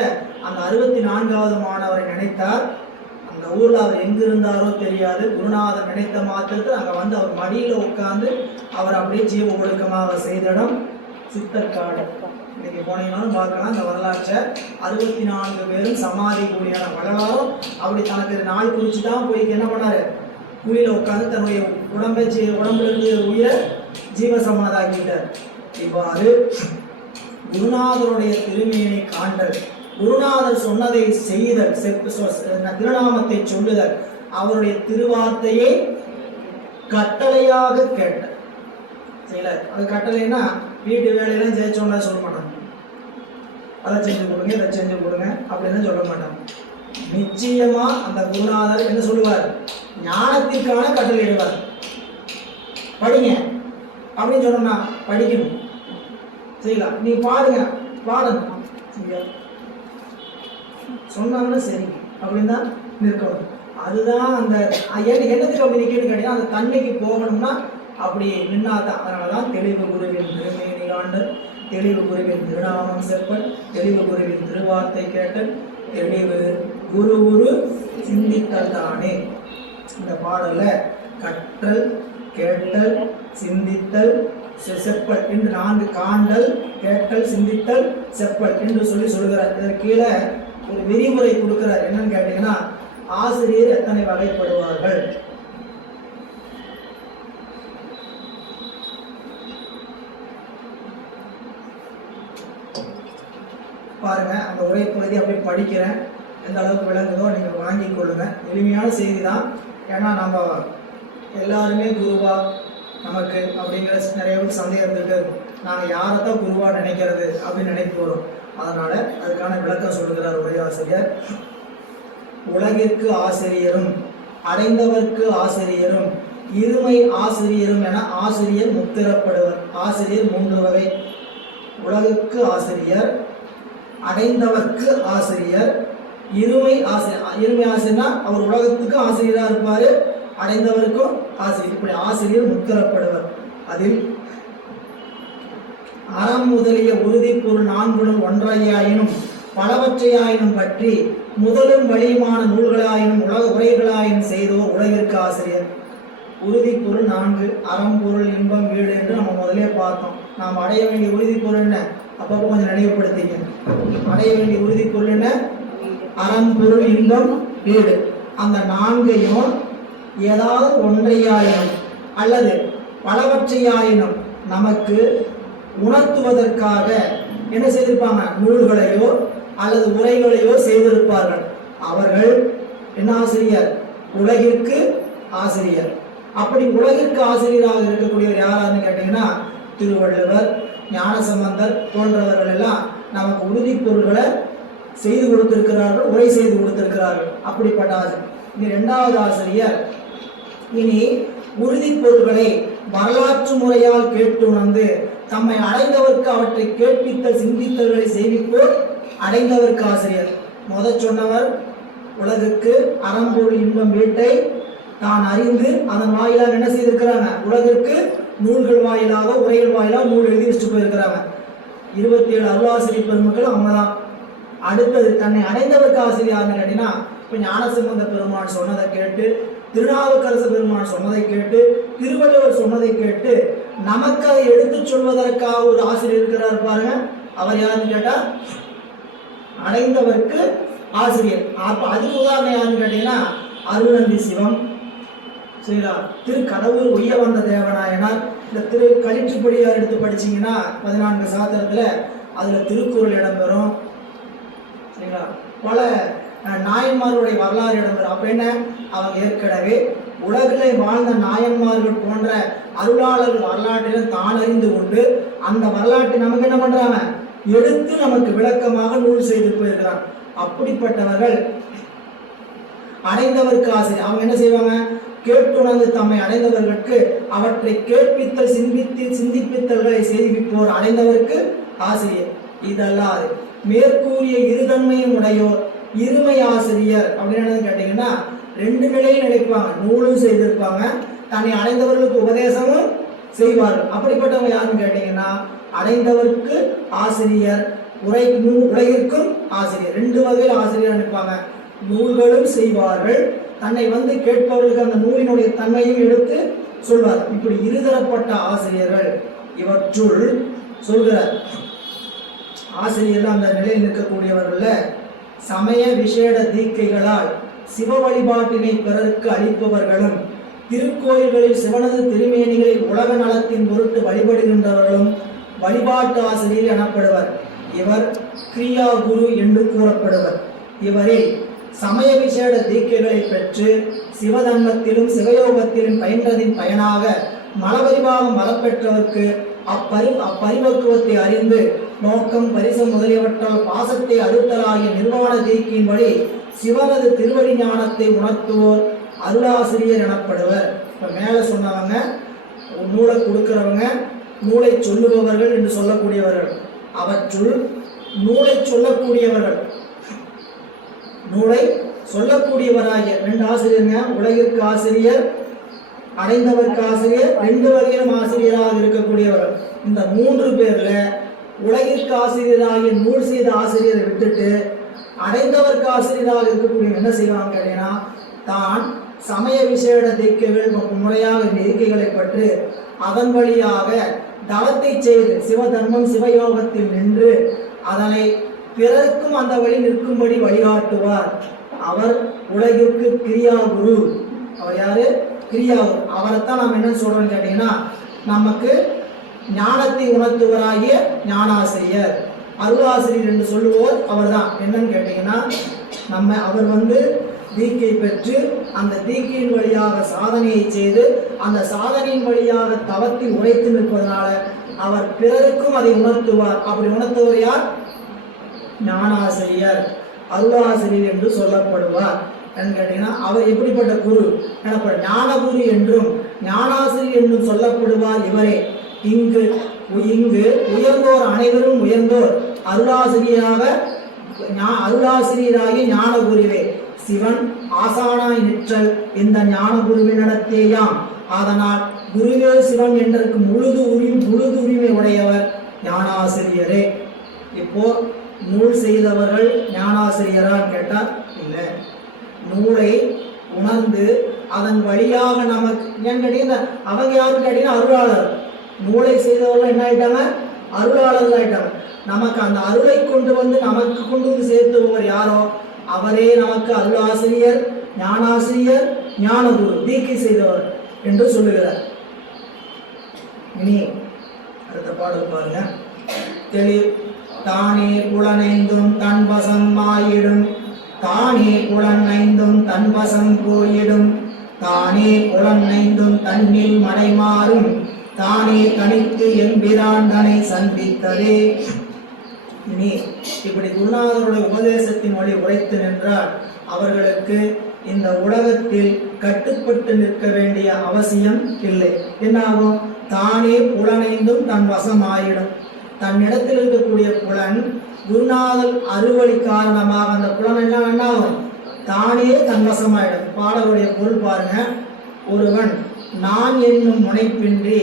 அந்த 64வது மாணவரை நினைத்தார். அந்த ஊர்ல அவர் எங்க இருந்தாரோ தெரியாது. குருநாதர் நினைத்த மாத்திரத்தில் அங்க வந்து அவர் மடியில உட்கார்ந்து அவர் அப்படியே ஜீவ ஒடுக்கமாக செய்த இடம் சித்தற்காடு. இன்னைக்கு போனீங்கன்னாலும் பார்க்கலாம் இந்த வரலாற்றை. 64 பேரும் சமாதி கூடியான வள்ளலாரும் அப்படி தனக்கு நாள் குறிச்சு தான் போய் என்ன பண்ணாரு, குழியில உட்காந்து தன்னுடைய உடம்புல இருந்து உயிரை ஜீவசமாதாக்கிட்டார். இவ்வாறு குருநாதருடைய திருமையினை காண்டல், குருநாதர் சொன்னதை செய்தல், திருநாமத்தை சொல்லுதல், அவருடைய திருவார்த்தையை கட்டளையாக கேட்டல். செய்யல அது கட்டளைன்னா வீட்டு வேலையெல்லாம் ஜெயிச்சோன்னா சொல்ல மாட்டாங்க, அதை செஞ்சு கொடுங்க இதை செஞ்சு கொடுங்க அப்படின்னு சொல்ல மாட்டாங்க. நிச்சயமா அந்த குருநாதர் என்ன சொல்லுவார், ஞானத்திற்கான கட்டளை இடுவார். படிங்க அப்படின்னு சொன்னோம்னா படிக்கணும், செய்யலாம். நீ பாடுங்க பாடணும், சொன்னாங்கன்னா சரி அப்படின்னு தான் நிற்கணும். அதுதான் அந்த என்னத்துக்கு அப்படி நிற்கணும்னு கேட்டீங்கன்னா, அந்த தன்மைக்கு போகணும்னா அப்படி நின்னாதான். அதனாலதான் தெளிவு குருவின் திருமேனி காண்டல், தெளிவு குருவின் திருநாமம் செப்பல், தெளிவு குருவின் திருவார்த்தை கேட்டல், தெளிவு குரு குரு சிந்தித்தல் தானே. இந்த பாடல்ல கற்றல், கேட்டல், சிந்தித்தல், செப்பல் என்று 4 காண்டல், கேட்டல், சிந்தித்தல், செப்பல் என்று சொல்லுகிறார். இதற்கு கீழே ஒரு விதிமுறை கொடுக்கிறார். என்னன்னு கேட்டீங்கன்னா, ஆசிரியர் எத்தனை வகைப்படுவார்கள். பாருங்க, அந்த உரை பகுதி அப்படியே படிக்கிறேன். எந்த அளவுக்கு விளங்குதோ நீங்கள் வாங்கிக் கொள்ளுங்க. எளிமையான செய்தி தான். ஏன்னா நம்ம எல்லாருமே குருவா நமக்கு அப்படிங்கிற நிறைய பேருக்கு சந்தேகம் இருக்கு. நாங்கள் யாரைத்தான் குருவா நினைக்கிறது அப்படின்னு நினைத்து வரோம். அதனால அதுக்கான விளக்கம் சொல்லுகிறார் உரையாசிரியர். உலகிற்கு ஆசிரியரும் அடைந்தவர்க்கு ஆசிரியரும் இருமை ஆசிரியரும் என ஆசிரியர் முத்திரப்படுவர். ஆசிரியர் 3 வகை. உலகுக்கு ஆசிரியர், அடைந்தவர்க்கு ஆசிரியர், இருமை ஆசிரியர். இருமை ஆசிரியர்னா அவர் உலகத்துக்கு ஆசிரியராக இருப்பார், அடைந்தவருக்கும் ஆசிரியர். இப்படி ஆசிரியர் முத்திரப்படுவர். அதில் அறம் முதலிய உறுதி பொருள் 4 ஒன்றையாயினும் பலவற்றையாயினும் பற்றி முதலும் வழியுமான நூல்களாயினும் உலக உரைகளாயினும் செய்தோர் உலகிற்கு ஆசிரியர். உறுதி பொருள் 4, அறம் பொருள் இன்பம் வீடு என்று நம்ம முதலே பார்த்தோம். நாம் அடைய வேண்டிய உறுதி பொருள் என்ன, அப்பப்போ கொஞ்சம் நினைவுபடுத்திங்க. அடைய வேண்டிய உறுதி பொருள் என்ன, அறம் பொருள் இன்பம் வீடு. அந்த 4ஐயும் ஏதாவது ஒன்றையாயினும் அல்லது பலவற்றையாயினும் நமக்கு உணர்த்துவதற்காக என்ன செய்திருப்பாங்க, நூல்களையோ அல்லது உரைகளையோ செய்திருப்பார்கள். அவர்கள் என்ன ஆசிரியர், உலகிற்கு ஆசிரியர். அப்படி உலகிற்கு ஆசிரியராக இருக்கக்கூடியவர் யாரான்னு கேட்டீங்கன்னா, திருவள்ளுவர், ஞானசம்பந்தர் போன்றவர்கள் எல்லாம் நமக்கு உறுதி பொருள்களை செய்து கொடுத்திருக்கிறார்கள், உரை செய்து கொடுத்திருக்கிறார்கள். அப்படிப்பட்ட ஆசிரியர். இனி 2வது ஆசிரியர் இனி உறுதி பொருள்களை வரலாற்று முறையால் கேட்டுணர்ந்து தம்மை அடைந்தவர்க்கு அவற்றை கேட்பித்தல் சிந்தித்தல்களை செய்விப்போர் அடைந்தவர்க்கு ஆசிரியர். சொன்னவர் உலகுக்கு அறம்பொருள் இன்பம் வீட்டை தான் அறிந்து அதன் வாயிலாக என்ன செய்திருக்கிறாங்க, உலகிற்கு நூல்கள் வாயிலாக உரைகள் வாயிலாக நூல் எழுதி வச்சுட்டு போயிருக்கிறாங்க. 27 அருளாசிரியர் பெருமக்களும் அவங்க தான். அடுத்தது தன்னை அடைந்தவருக்கு ஆசிரியர் கேட்டீங்கன்னா, இப்போ ஞானசம்பந்த பெருமான் சொன்னதை கேட்டு, திருநாவுக்கரசு பெருமான் சொன்னதை கேட்டு, திருவள்ளுவர் சொன்னதை கேட்டு நமக்கு அதை எடுத்து சொல்வதற்காக ஒரு ஆசிரியர் இருக்கிறார் பாருங்க. அவர் யாருன்னு கேட்டா அடைந்தவருக்கு ஆசிரியர். அப்ப அதுக்கு உதாரணம் யாருன்னு கேட்டீங்கன்னா அருள்நந்தி சிவம், சரிங்களா, திரு கடவுள் உய்ய வந்த தேவநாயனார். இந்த திரு களிற்றுப்படியார் எடுத்து படிச்சீங்கன்னா 14 சாத்திரத்துல அதுல திருக்குறள் இடம்பெறும், சரிங்களா. பல நாயன்மார்களுடைய வரலாறு இடம்பெறும். அப்ப என்ன, அவங்க ஏற்கனவே உலகிலே வாழ்ந்த நாயன்மார்கள் போன்ற அருளாளர்கள் வரலாற்றிலும் தான் அறிந்து கொண்டு அந்த வரலாற்றை நமக்கு என்ன பண்றாங்க, எடுத்து நமக்கு விளக்கமாக நூல் செய்து போயிருக்கிறார். அப்படிப்பட்டவர்கள் அடைந்தவருக்கு ஆசிரியர். அவங்க என்ன செய்வாங்க, கேட்டுணர்ந்து தம்மை அடைந்தவர்களுக்கு அவற்றை கேட்பித்தல் சிந்திப்பித்தல்களை செய்விப்போர் அடைந்தவருக்கு ஆசிரியர். இதல்லாது மேற்கூறிய இருதன்மையும் உடையோர் இருமை ஆசிரியர் அப்படின்னு கேட்டீங்கன்னா 2 நிலையில் நினைப்பாங்க. நூலும் செய்திருப்பாங்க, தன்னை அடைந்தவர்களுக்கு உபதேசமும் செய்வார்கள். அப்படிப்பட்டவங்க யாருன்னு கேட்டீங்கன்னா அடைந்தவருக்கு ஆசிரியர், உலகிற்கும் ஆசிரியர். 2 வகையில் ஆசிரியர் நினைப்பாங்க. நூல்களும் செய்வார்கள், தன்னை வந்து கேட்பவர்களுக்கு அந்த நூலினுடைய தன்மையும் எடுத்து சொல்வார். இப்படி இருதரப்பட்ட ஆசிரியர்கள். இவற்றுள் சொல்கிறார் ஆசிரியர்கள் அந்த நிலையில் நிற்கக்கூடியவர்கள் சமய விசேட தீக்கைகளால் சிவ வழிபாட்டினை பிறருக்கு அளிப்பவர்களும், திருக்கோயில்களில் சிவனது திருமேனிகளில் உலக நலத்தின் பொருட்டு வழிபடுகின்றவர்களும் வழிபாட்டு ஆசிரியர் எனப்படுவர். இவர் கிரியா குரு என்று கூறப்படுவர். இவரில் சமய விசேட தீக்கைகளை பெற்று சிவதன்மத்திலும் சிவயோகத்திலும் பயின்றதின் பயனாக மலபரிபாகம் மலப்பெற்றவர்க்கு அப்பரிபக்குவத்தை அறிந்து நோக்கம் பரிசம் முதலியவற்றால் பாசத்தை அடுத்தலாகிய நிர்வாண தீக்கின் வழி சிவனது திருவடி ஞானத்தை உணர்த்துவோர் அருளாசிரியர் எனப்படுவர். இப்ப மேல சொன்னவங்க நூலை கொடுக்கிறவங்க, நூலை சொல்லுபவர்கள் என்று சொல்லக்கூடியவர்கள். அவற்றுள் நூலை சொல்லக்கூடியவர்கள், நூலை சொல்லக்கூடியவராகிய 2 ஆசிரியருங்க. உலகிற்கு ஆசிரியர், அடைந்தவருக்கு ஆசிரியர், 2 வகையிலும் ஆசிரியராக இருக்கக்கூடியவர்கள். இந்த 3 பேர்ல உலகிற்கு ஆசிரியராகிய நூல் செய்த ஆசிரியரை விட்டுட்டு அடைந்தவருக்கு ஆசிரியராக இருக்கக்கூடிய என்ன செய்வாங்க கேட்டீங்கன்னா, தான் சமய விசேட தீக்கைகள் முறையாக தீக்கைகளை பற்றி அதன் வழியாக தவத்தை செய்து சிவதர்மம் சிவயோகத்தில் நின்று அதனை பிறருக்கும் அந்த வழி நிற்கும்படி வழிகாட்டுவார். அவர் உலகிற்கு கிரியா குரு. அவர் யாரு, கிரியா குரு. அவரைத்தான் நம்ம என்ன சொல்றோம்னு கேட்டீங்கன்னா, நமக்கு ஞானத்தை உணர்த்துவராகிய ஞானாசிரியர், அருளாசிரியர் என்று சொல்லுவோர் அவர் தான். என்னன்னு கேட்டீங்கன்னா, அவர் வந்து தீக்கை பெற்று அந்த தீக்கையின் வழியாக சாதனையை செய்து அந்த சாதனையின் வழியாக தவத்தில் உரைத்து நிற்பதனால அவர் பிறருக்கும் அதை உணர்த்துவார். அப்படி உணர்த்துவர் யார், ஞானாசிரியர், அருளாசிரியர் என்று சொல்லப்படுவார். கேட்டீங்கன்னா அவர் எப்படிப்பட்ட குரு எனப்பட ஞானகுரு என்றும் ஞானாசிரியர் என்றும் சொல்லப்படுவார். இவரே இங்கு உயர்ந்தோர் அனைவரும் உயர்ந்தோர் அருளாசிரியராகிய ஞானகுருவே சிவன் ஆசானாய் நிற்றல் இந்த ஞானகுருவினிடத்தேயாம். அதனால் குருவே சிவன் என்றதற்கு முழுது உரிமை உடையவர் ஞானாசிரியரே. இப்போ நூல் செய்தவர்கள் ஞானாசிரியரான்னு கேட்டால் இல்லை. நூலை உணர்ந்து அதன் வழியாக நமக்கு ஏன்னு கேட்டீங்கன்னா அவங்க யாருன்னு கேட்டீங்கன்னா அருளாளர். நூலை செய்தவர்கள் என்ன ஆயிட்டாங்க, அருளாளர்கள் ஆயிட்டாங்க. நமக்கு அந்த அருளை கொண்டு வந்து நமக்கு கொண்டு வந்து சேர்த்துவர் யாரோ அவரே நமக்கு அருளாசிரியர், ஞானாசிரியர், ஞானகுரு, தீக்கை செய்தவர் என்று சொல்லுகிறார். இனி அடுத்த பாடல் பாருங்க. தெளிர் தானே புலனைந்தும் தன்வசம் ஆயிடும், தானே புலனைந்தும் தன்வசம் போயிடும், தானே புலனைந்தும் தன்னில் மடைமாறும், தானே தனித்து எம்பிரான் தன்னை சந்தித்ததே. இனி இப்படி குருநாதருடைய உபதேசத்தின் வழி உரைத்து நின்றால் அவர்களுக்கு இந்த உலகத்தில் கட்டுப்பட்டு நிற்க வேண்டிய அவசியம் இல்லை. என்னாகும், தானே புலனைந்தும் தன் வசம் ஆயிடும். தன்னிடத்தில் இருக்கக்கூடிய புலன் குருநாதர் அறுவழி காரணமாக அந்த புலன் என்னாகும், தானே தன் வசமாயிடும். பாடலுடைய பொருள் பாருங்க. ஒருவன் நான் என்னும் முனைப்பின்றி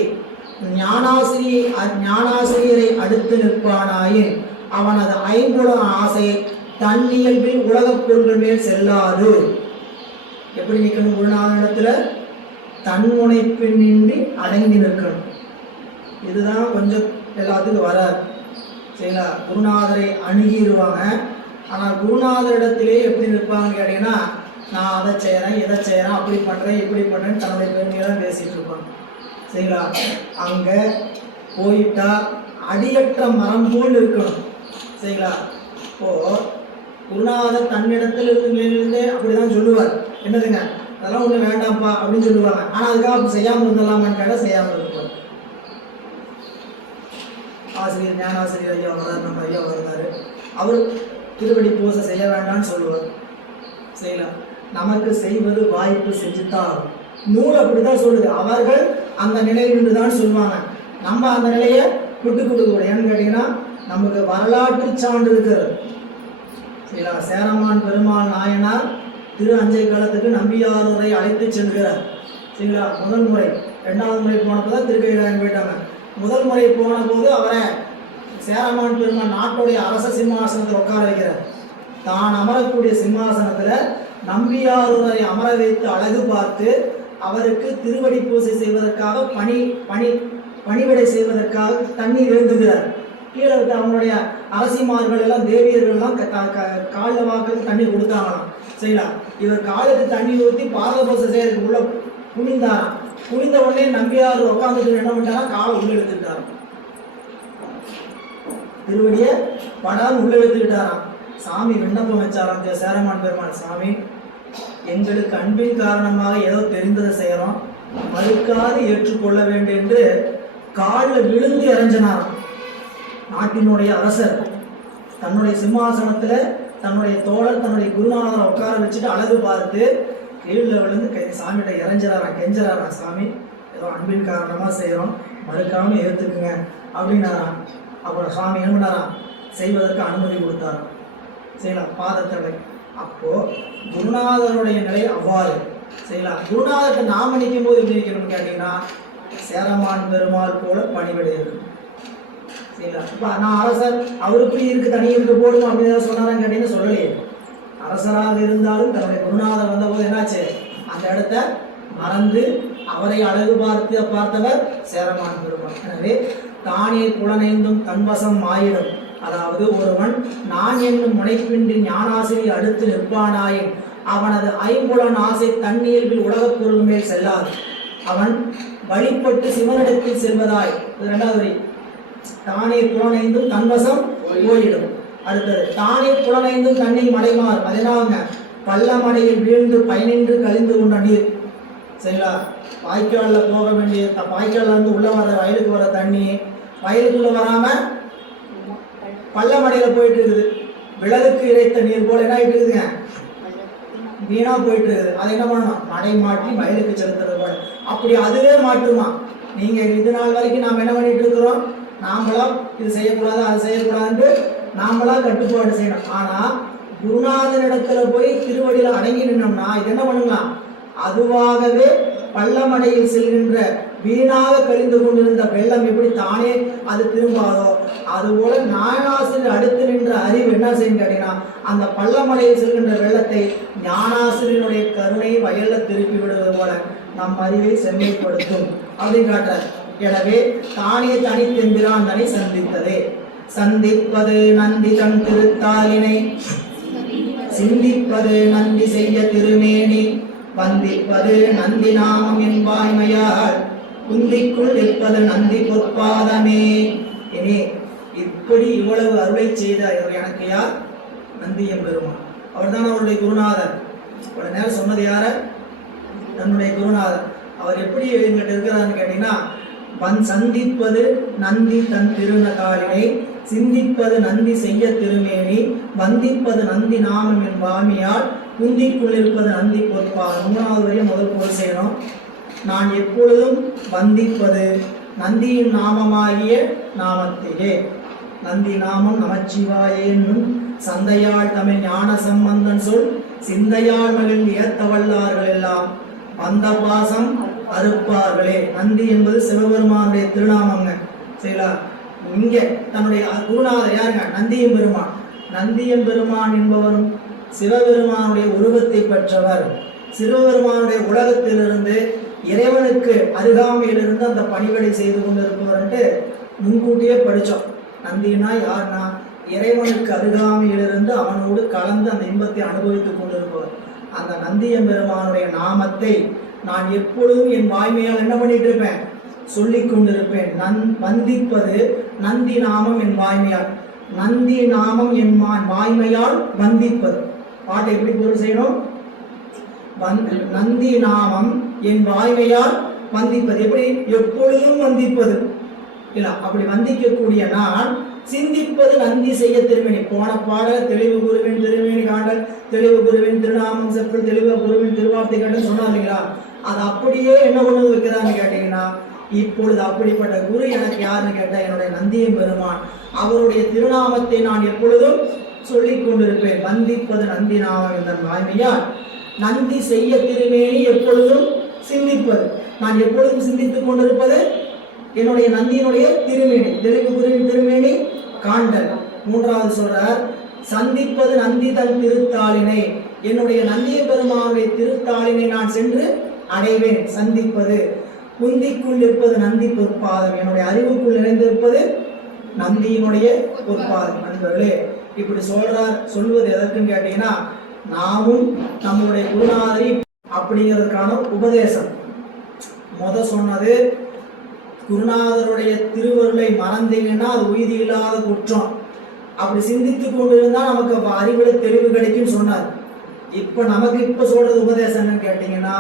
ஞானாசிரியரை அடுத்து நிற்பானாயின் அவனது ஐம்புல ஆசை தன்னியல்பில் உலகப் பொருள்கள் மேல் செல்லாது. எப்படி நிற்கணும்? குருநாதனிடத்துல தன்முனைப்பின் நின்றி அடங்கி நிற்கணும். இதுதான் கொஞ்சம் எல்லாத்துக்கும் வராது. சரிங்களா? குருநாதரை அணுகிடுவாங்க. ஆனால் குருநாதரிடத்திலே எப்படி நிற்பாங்க கேட்டீங்கன்னா, நான் அதை செய்கிறேன், இதை செய்கிறேன், அப்படி பண்ணுறேன், இப்படி பண்ணுறேன்னு தன்னுடைய பெருமையை தான் பேசிகிட்டு இருப்பாங்க. சரிங்களா? அங்கே போயிட்டா அடியற்ற மரம் போல் இருக்கணும். சரிங்களா? இப்போது குருநாதர் தன்னிடத்தில் இருந்தே அப்படிதான் சொல்லுவார். என்னதுங்க, அதெல்லாம் ஒன்றும் வேண்டாம்ப்பா அப்படின்னு சொல்லுவாங்க. ஆனால் அதுக்காக அப்படி செய்யாமல் இருந்தலாமான்னு கேட்டால் செய்யாமல் இருப்பார். ஆசிரியர் ஞானாசிரியர் ஐயா வர்றாரு, நம்ம ஐயா வருவார், அவர் திருவடி பூசை செய்ய வேண்டாம்னு சொல்லுவார். செய்யலாம். நமக்கு செய்வது வாய்ப்பு செஞ்சுதான் நூல் அப்படிதான் சொல்லுது. அவர்கள் அந்த நிலையிலிருந்து தான் சொல்லுவாங்க. நம்ம அந்த நிலையை விட்டு கொடுக்கக்கூடாது. ஏன்னு கேட்டீங்கன்னா, நமக்கு வரலாற்று சான்று இருக்கிறது. சரிங்களா? சேரமான் பெருமாள் நாயனார் திரு அஞ்சை களத்துக்கு நம்பியாரூரை அழைத்து செல்கிறார். சரிங்களா? முதல் முறை. 2வது முறை போனப்போ தான் திருக்கையிலாயம் போயிட்டாங்க. முதல் முறை போன போது அவரை சேரமான் பெருமாள் நாட்டுடைய அரச சிம்மாசனத்தில் உட்கார வைக்கிறார். தான் அமரக்கூடிய சிம்மாசனத்தில் நம்பியாரூரை அமர வைத்து அழகு பார்த்து அவருக்கு திருவடி பூசை செய்வதற்காக பணிவிடை செய்வதற்காக தண்ணீர் எழுந்துகிறார். கீழே விட்டு அவங்களுடைய அரசிமார்கள் எல்லாம் தேவியர்கள்லாம் காலில் வாக்கு தண்ணி கொடுத்தாங்களாம். சரிங்களா? இவர் காலுக்கு தண்ணி ஊற்றி பாத பூசை செய்யறதுக்கு உள்ள குனிந்தாராம். குனிந்த உடனே நம்பியார் உட்காந்துட்டு என்ன பண்ணிட்டாரா, காலை உள்ள எடுத்துக்கிட்டாராம். திருவடியை படாமல் உள்ள எடுத்துக்கிட்டாராம். சாமி விண்ணப்பம் வச்சாராம் சேரமான் பெருமாள், சாமி எங்களுக்கு அன்பின் காரணமாக ஏதோ தெரிந்ததை செய்யறோம், மறுக்காது ஏற்றுக்கொள்ள வேண்டும் என்று காலில் விழுந்து இறஞ்சினாராம். நாட்டினுடைய அரசர் தன்னுடைய சிம்மாசனத்துல தன்னுடைய தோழர் தன்னுடைய குருநாதரை உட்கார வச்சுட்டு அழகு பார்த்து கீழே விழுந்து சாமிகிட்ட இறஞ்சிறாராம், கெஞ்சறாராம், சாமி ஏதோ அன்பின் காரணமா செய்யறோம், மறுக்காம ஏத்துக்குங்க அப்படின்னாராம். அப்புறம் சுவாமி என்ன பண்ணாராம், செய்வதற்கு அனுமதி கொடுத்தாராம். செய்யலாம் பாதத்தடை. அப்போ குருநாதருடைய நிலை அவ்வாறு. செய்யலாம். குருநாதத்தை நாம நிற்கும் போது எப்படி நிற்கணும்னு கேட்டீங்கன்னா, சேரமான் பெருமாள் போல பணிவிடையது. சரிங்களா? இப்போ நான் அரசர், அவருக்கு இருக்கு தனி இருக்க போடும் அப்படின்னு சொன்னாரான்னு கேட்டீங்கன்னா சொல்லலையே. அரசராக இருந்தாலும் தன்னுடைய குருநாதர் வந்த போது என்னாச்சு, அந்த இடத்த மறந்து அவரை அழகு பார்த்தவர் சேரமான் பெருமாள். எனவே தானே புலனைந்தும் தன்வசம் ஆயிடும். அதாவது ஒருவன் நான் என்னும் முனைப்பின்றி ஞானாசிரியர் அடுத்து நிற்பானாயின் அவனது ஐம்புலன் ஆசை தன்னியல்பில் உலகப் பொருள் மேல் செல்லாது. அவன் வழிபட்டு சிவனிடத்தில் செல்வதாய். 2வது வரி. தானே புலனைந்தும் தன்வசம் போயிடும். அடுத்தது தானே புலனைந்தும் தண்ணீர் மலைமாறு. 14 பள்ளமடையில் வீழ்ந்து பயனின்று கழிந்து கொண்ட நீர். சரிங்களா? வாய்க்காலில் போக வேண்டிய வாய்க்காலில் இருந்து உள்ள வர வயலுக்கு வர தண்ணி வயலுக்குள்ள வராம பள்ளமடையில போயிட்டு இருக்குது. விளலுக்கு இறைத்த நீர் போல என்ன ஆயிட்டு இருக்குதுங்க, வீணா போயிட்டு இருக்குது. அதை என்ன பண்ணணும், மடை மாற்றி வயலுக்கு செலுத்துறது போல. அப்படி அதுவே மாற்றுமா. நீங்க இது நாள் வரைக்கும் நாம் என்ன பண்ணிட்டு இருக்கிறோம், நாமளா இது செய்யக்கூடாது அது செய்யக்கூடாதுன்னு நாமளா கட்டுப்பாடு செய்யணும். ஆனா குருநாதனிடத்துல போய் திருவடியில அடங்கி நின்னோம்னா இது என்ன பண்ணுங்களாம், அதுவாகவே பள்ளமடையில் செல்கின்ற வீணாக கழிந்து கொண்டிருந்த வெள்ளம் எப்படி தானே அது திரும்பாதோ அதுபோல ஞானாசிரியர் அடுத்து நின்ற அறிவு என்ன செய்யும் கேட்டீங்கன்னா, அந்த பள்ளமடையில் செல்கின்ற வெள்ளத்தை ஞானாசிரியனுடைய கருணை வயல்ல திருப்பி விடுவது போல நம் அறிவை செம்மைப்படுத்தும் அப்படின்னு காட்டுறார். எனவே தானே தனித்தெம்பிரான் தனி சந்தித்ததே. சந்திப்பது நந்தி தன் திருத்தாலினை, சிந்திப்பது நந்தி செய்ய திருமேனி, வந்திப்பது நந்தி நாமம் என்பாய்மையால் குந்திக்குள் நிற்பது நந்தி பொற்பாதமே. இனி இப்படி இவ்வளவு அருளை செய்த எனக்கு யார், நந்தியம் பெருமான். அவர் தான் அவருடைய குருநாதர். இவ்வளவு நேரம் சொன்னது யார, தன்னுடைய குருநாதர். அவர் எப்படி எங்கிட்ட இருக்கிறாருன்னு கேட்டீங்கன்னா, சந்திப்பது நந்தி தன் திருநகாலினை, சிந்திப்பது நந்தி செய்ய திருமேனி, வந்திப்பது நந்தி நாமம் என்பாமியால் குந்திக்குள் இருப்பது நந்தி பொற்பாதம். 3வது வரைய முதல் பொருள் செய்யணும். நான் எப்பொழுதும் வந்திப்பது நந்தியின் நாமமாகிய நாமத்தையே. நந்தி நாமம் நமச்சிவாயே என்னும் சந்தையாள் தமிழ் ஞான சம்பந்தன் சொல் சிந்தையாள் மகிழ் ஏத்தவல்லார்கள் எல்லாம் வந்த பாசம் அறுப்பார்களே. நந்தி என்பது சிவபெருமானுடைய திருநாமங்க. சரிங்களா? இங்க தன்னுடைய குருநாதர் யாருங்க? நந்தியம்பெருமான். நந்தியம்பெருமான் என்பவரும் சிவபெருமானுடைய உருவத்தை பெற்றவர். சிவபெருமானுடைய உலகத்திலிருந்து இறைவனுக்கு அருகாமையிலிருந்து அந்த பணிகளை செய்து கொண்டிருப்பவர்ன்ட்டு முன்கூட்டியே படித்தோம். நந்தினா யாருன்னா இறைவனுக்கு அருகாமையிலிருந்து அவனோடு கலந்து அந்த இன்பத்தை அனுபவித்துக் கொண்டிருப்பவர். அந்த நந்தியம்பெருமானுடைய நாமத்தை நான் எப்பொழுதும் என் வாய்மையால் என்ன பண்ணிட்டு இருப்பேன்? சொல்லிக் கொண்டிருப்பேன். வந்திப்பது நந்தி நாமம் என் வாய்மையால். நந்தி நாமம் என் வாய்மையால் வந்திப்பது. பாட்டை எப்படி பொருள் செய்யணும்? நந்தி நாமம் என் வாய்மையால் வந்திப்பது. எப்படி? எப்பொழுதும் வந்திப்பது இல்ல. அப்படி வந்திக்கக்கூடிய நான் சிந்திப்பது நந்தி செய்ய திருமேனி. போன பாடல் தெளிவு குருவின் திருமேனி காண்டல், தெளிவு குருவின் திருநாமம் செப்பல், தெளிவு குருவின் திருவார்த்தை காண்டல் சொன்னா இல்லைங்களா? அது அப்படியே என்ன கொண்டு வைக்கிறான்னு கேட்டீங்கன்னா, இப்பொழுது அப்படிப்பட்ட குரு எனக்கு யாருன்னு கேட்ட என்னுடைய நந்தியம்பெருமான். அவருடைய திருநாமத்தை நான் எப்பொழுதும் சொல்லிக் கொண்டிருப்பேன். வந்திப்பது நந்தி நாமம் என்ற வாய்மையால் நந்தி செய்ய திருமேனி எப்பொழுதும் சிந்திப்பது. நான் எப்பொழுதும் சிந்தித்துக் கொண்டிருப்பது என்னுடைய நந்தியினுடைய திருமேனி, தெளிவு குருவின் திருமேனி காண்டல். மூன்றாவது சொல்றார், சந்திப்பது நந்தி தன் திருத்தாளினை. என்னுடைய நந்திய பெருமானுடைய திருத்தாளினை நான் சென்று அடைவேன். சந்திப்பது குந்திக்குள் இருப்பது நந்தி பொற்பாதம். என்னுடைய அறிவுக்குள் நிறைந்திருப்பது நந்தியினுடைய பொற்பாதம். நண்பர்களே, இப்படி சொல்வது எதற்குன்னு கேட்டீங்கன்னா, நாமும் நம்முடைய குருநாதரி அப்படிங்கிறதுக்கான உபதேசம். சொன்னது குருநாதருடைய திருவருளை மறந்தீங்கன்னா அது உய்தி இல்லாத குற்றம். அப்படி சிந்தித்து கொண்டிருந்தா நமக்கு அறிவுல தெளிவு கிடைக்கும் சொன்னார். நமக்கு சொல்றது உபதேசம் என்னன்னு கேட்டீங்கன்னா,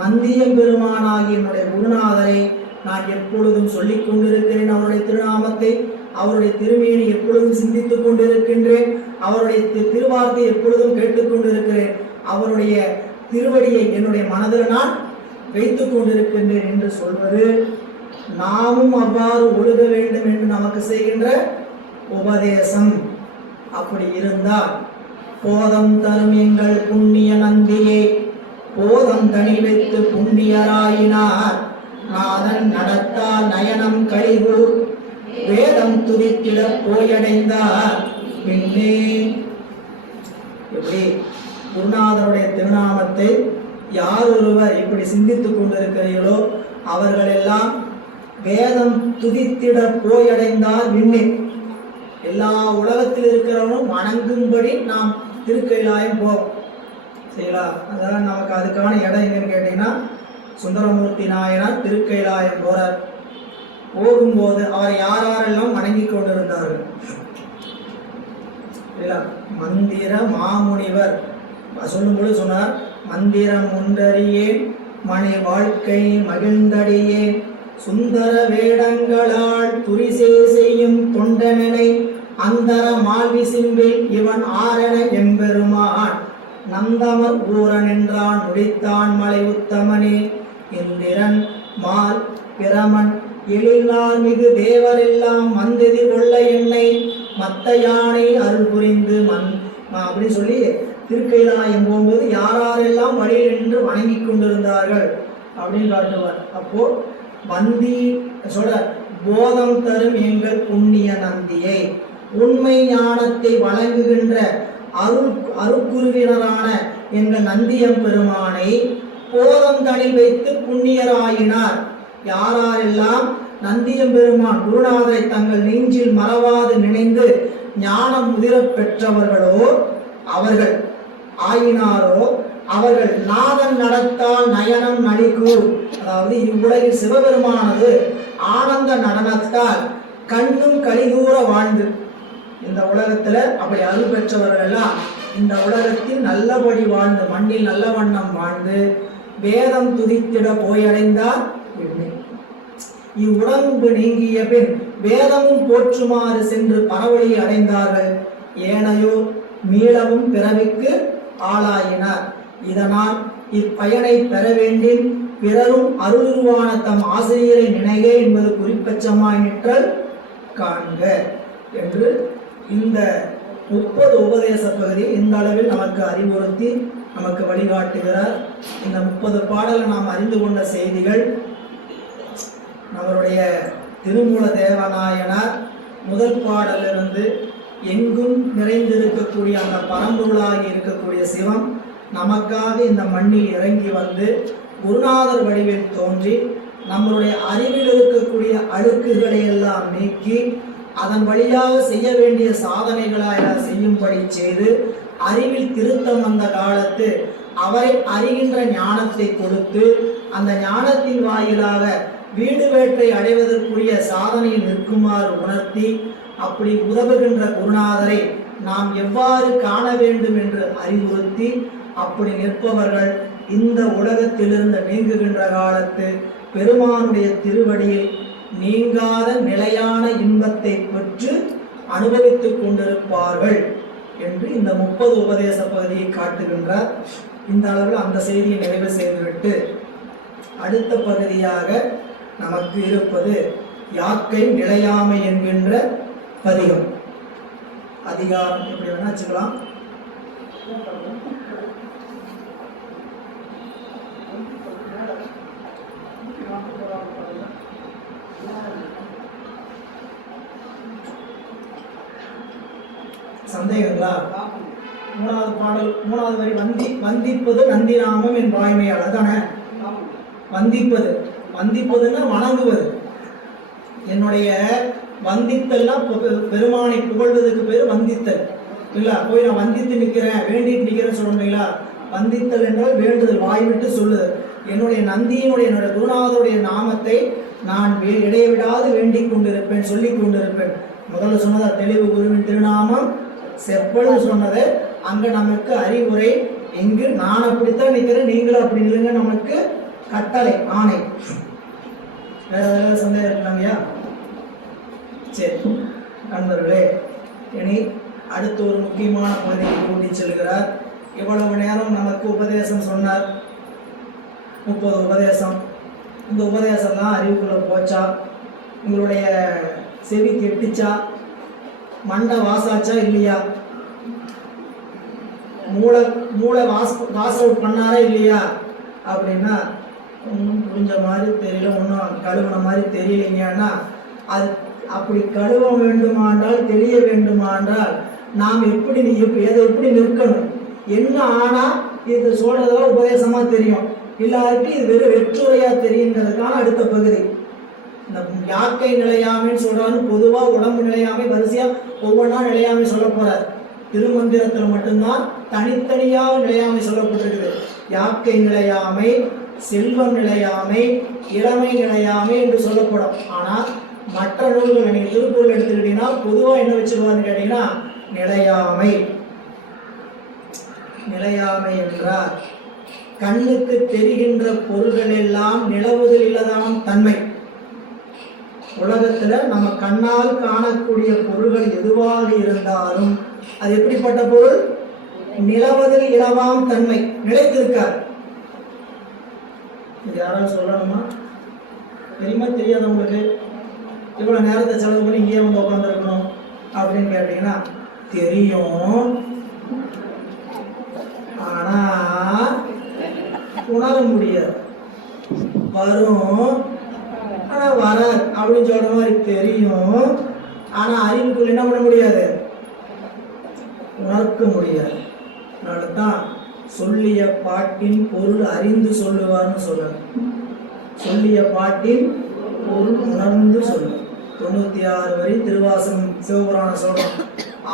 நந்தியம்பெருமானாகிய என்னுடைய குருநாதரை நான் எப்பொழுதும் சொல்லிக் கொண்டிருக்கிறேன். அவருடைய திருநாமத்தை, அவருடைய திருமையினை எப்பொழுதும் சிந்தித்துக் கொண்டிருக்கின்றேன். அவருடைய திருவார்த்தை எப்பொழுதும் கேட்டுக்கொண்டிருக்கிறேன். அவருடைய திருவடியை என்னுடைய மனதில் நான் வைத்துக் கொண்டிருக்கின்றேன் என்று சொல்வது நாமும் அவ்வாறு ஒழுக வேண்டும் என்று நமக்கு செய்கின்ற உபதேசம். அப்படி இருந்தால் போதம் தரும் எங்கள் புண்ணிய நந்தியே, போதம் தனி வைத்து புண்ணியராயினார். நாதன் நடத்தால் நயனம் கழிவூர், வேதம் துதித்திட போயடைந்தார் பின்னே. எப்படி குருநாதருடைய திருநாமத்தை யார் ஒருவர் இப்படி சிந்தித்துக் கொண்டிருக்கிறீர்களோ அவர்களெல்லாம் வேதம் துதித்திட போயடைந்தார் விண்ணே. எல்லா உலகத்தில் இருக்கிறவனும் வணங்கும்படி நாம் திருக்கைலாயம் போவோம். சரிங்களா? அதான் நமக்கு அதுக்கான இடம் எங்கன்னு கேட்டீங்கன்னா, சுந்தரமூர்த்தி நாயனார் திருக்கைலாயம் போறார். போகும்போது அவர் யாரெல்லாம் வணங்கி கொண்டிருந்தார்கள்? மந்திர மாமுனிவர் சொல்லும்போது சொன்னார், மந்திரம் ஒன்றறியேன் மனை வாழ்க்கை மகிழ்ந்தடியேன், சுந்தர வேடங்களால் துரிசே செய்யும் தொண்டனை அந்தர மால்வி சிம்பில் இவன் ஆரண எம்பெருமான், நந்தமர் ஊரன் என்றான் முடித்தான் மலை உத்தமனே, இந்திரன் மால் பிரமன் எழிலார் மிகு தேவரெல்லாம் வந்தெதி கொள்ள என்னை மத்த யானை அருள் புரிந்து அப்படின்னு சொல்லி திருக்கைலாயம் போகும்போது யாரெல்லாம் வழியில் நின்று வணங்கி கொண்டிருந்தார்கள் அப்படின்னு காட்டுவார். அப்போ வந்தி சொல்ற போதம் தரும் எங்கள் புண்ணிய நந்தியை, உண்மை ஞானத்தை வழங்குகின்ற அருக்குருவினரான எங்கள் நந்தியம் பெருமானை போதம் தனில் வைத்து புண்ணியராயினார். யாரெல்லாம் நந்தியம் பெருமான் குருநாதரை தங்கள் நெஞ்சில் மறவாது நினைந்து ஞானம் முதிர பெற்றவர்களோ அவர்கள் ஆயினாரோ அவர்கள் நாதன் நடத்தால் நயனம் நடிக்கு. அதாவது இவ்வுலகில் சிவபெருமானது ஆனந்த நடனத்தால் கண்ணும் கலிகூற வாழ்ந்து, இந்த உலகத்துல அப்படி அருள் பெற்றவர்கள் எல்லாம் இந்த உலகத்தில் நல்லபடி வாழ்ந்து மண்ணில் நல்ல வண்ணம் வாழ்ந்து வேதம் துதித்திட போயடைந்தார். இவ்வுடம்பு நீங்கிய பின் வேதமும் போற்றுமாறு சென்று பரவழி அடைந்தார்கள். ஏனையோ மீளவும் பிறவிக்கு ஆளாயினார். இதனால் இப்பயனை பெற வேண்டின் பிறரும் அருளுருவான தம் ஆசிரியரை நினைக என்பது குறிப்பச்சமாய் நிற்றல் காண்க என்று இந்த 30 உபதேச பகுதி இந்த அளவில் நமக்கு அறிவுறுத்தி நமக்கு வழிகாட்டுகிறார். இந்த 30 பாடலை நாம் அறிந்து கொண்ட செய்திகள் நம்மளுடைய திருமூல தேவநாயனார் முதல் பாடலிருந்து எங்கும் நிறைந்திருக்கக்கூடிய அந்த பரம்பொருளாகி இருக்கக்கூடிய சிவம் நமக்காக இந்த மண்ணில் இறங்கி வந்து குருநாதர் வடிவில் தோன்றி நம்மளுடைய அறிவில் இருக்கக்கூடிய அழுக்குகளை எல்லாம் நீக்கி அதன் வழியாக செய்ய வேண்டிய சாதனைகளாக செய்யும்படி செய்து அறிவில் திருத்தம் வந்த காலத்து அவரை அறிகின்ற ஞானத்தை கொடுத்து அந்த ஞானத்தின் வாயிலாக வீடு வேட்டை அடைவதற்குரிய சாதனையில் நிற்குமாறு உணர்த்தி அப்படி உதவுகின்ற குருநாதரை நாம் எவ்வாறு காண வேண்டும் என்று அறிவுறுத்தி அப்படி நிற்பவர்கள் இந்த உலகத்திலிருந்து நீங்குகின்ற காலத்து பெருமானுடைய திருவடியில் நீங்காத நிலையான இன்பத்தை பெற்று அனுபவித்துக் கொண்டிருப்பார்கள் என்று இந்த 30 உபதேச பகுதியை காட்டுகின்றார். இந்த அளவில் அந்த செய்தியை நிறைவு செய்துவிட்டு அடுத்த பகுதியாக நமக்கு இருப்பது யாக்கை நிலையாமை என்கின்ற பதிகம். அதிகாரம் எப்படி வேணா வச்சுக்கலாம். சந்தேகங்களா? 3வது பாடல் 3வது வரி வந்திப்பது நந்திநாமம் என் வாய்மையால். அதானே வந்திப்பதுன்னா வணங்குவது. என்னுடைய வந்தித்தல்னா பெருமானை புகழ்வதற்கு பேர் வந்தித்தல் இல்ல. போய் நான் வந்தித்து நிற்கிறேன் வேண்டிட்டு நிற்கிறேன்னு சொல்றீங்களா? வந்தித்தல் என்றால் வேண்டுதல், வாய் விட்டு சொல்லுது. என்னுடைய நந்தியினுடைய என்னுடைய குருநாதருடைய நாமத்தை நான் இடைவிடாது வேண்டிக் கொண்டிருப்பேன், சொல்லிக் கொண்டிருப்பேன். முதல்ல சொன்னதா தெளிவு குருவின் திருநாமம் செப்பல்னு சொன்னது. அங்க நமக்கு அறிவுரை. இங்கு நான் அப்படித்தான் நிற்கிறேன், நீங்களும் அப்படி நில்லுங்க, நமக்கு கட்டளை, ஆணை. வேற ஏதாவது சந்தேகம் இருக்கலாங்கய்யா? சரி நண்பர்களே, இனி அடுத்த ஒரு முக்கியமான பகுதியை கூட்டி செல்கிறார். இவ்வளவு நேரம் நமக்கு உபதேசம் சொன்னார், 30 உபதேசம். இந்த உபதேசம்லாம் அறிவுக்குள்ள போச்சா? உங்களுடைய செவி கெட்டுச்சா? மண்டை வாசாச்சா இல்லையா? மூளை வாஸ் அவுட் பண்ணாரா இல்லையா அப்படின்னா ஒன்றும் புரிஞ்ச மாதிரி தெரியல, ஒன்றும் கழுவுன மாதிரி தெரியலைங்கன்னா அது அப்படி கழுவ வேண்டுமானால், தெரிய வேண்டுமானால் நாம் எப்படி நிற்கணும், என்ன ஆனா இது சொல்றதெல்லாம் உபதேசமா தெரியும், இல்லாட்டி இது வெறும் வெற்றுரையா தெரியுங்கிறதுக்கான அடுத்த பகுதி. இந்த யாக்கை நிலையாமைன்னு சொல்றாரு. பொதுவா உடம்பு நிலையாமை வரிசையா ஒவ்வொன்றா நிலையாமை சொல்ல போறார். திருமந்திரத்துல மட்டும்தான் தனித்தனியாக நிலையாமை சொல்லப்பட்டிருக்குது. யாக்கை நிலையாமை, செல்வம் நிலையாமை, இளமை நிலையாமை என்று சொல்லப்படும். ஆனால் மற்ற நூல்கள் நீங்க திருக்குறள் எடுத்துக்கிட்டீங்கன்னா பொதுவா என்ன வச்சிருவான்னு கேட்டீங்கன்னா நிலையாமை. நிலையாமை என்றால் கண்ணுக்கு தெரிகின்ற பொருள்கள் எல்லாம் நிலவுதல் இல்லதாம் தன்மை. உலகத்துல நம்ம கண்ணால் காணக்கூடிய பொருள்கள் எதுவாக இருந்தாலும் அது எப்படிப்பட்ட பொருள்? நிலவுதல் இலவாம் தன்மை, நிலைத்திருக்கார். இது யாராவது சொல்லணுமா? தெரியுமா தெரியாத உங்களுக்கு? இவ்வளவு நேரத்தை செலவு பண்ணி இங்கேயே வந்து உட்காந்துருக்கணும் அப்படின்னு கேட்டீங்கன்னா தெரியும், ஆனா உணர முடியாது. வரும் ஆனா வராது அப்படின்னு சொல்ற மாதிரி தெரியும், ஆனா அறிவுக்குள் என்ன பண்ண முடியாது, உணர்க்க முடியாது. அதனால்தான் சொல்லிய பாட்டின் பொருள் அறிந்து சொல்லுவார்னு சொல்றாங்க. சொல்லிய பாட்டின் பொருள் உணர்ந்து சொல்லுவார். 96 வரி திருவாசகம் சிவபுராணம் சொல்றோம்.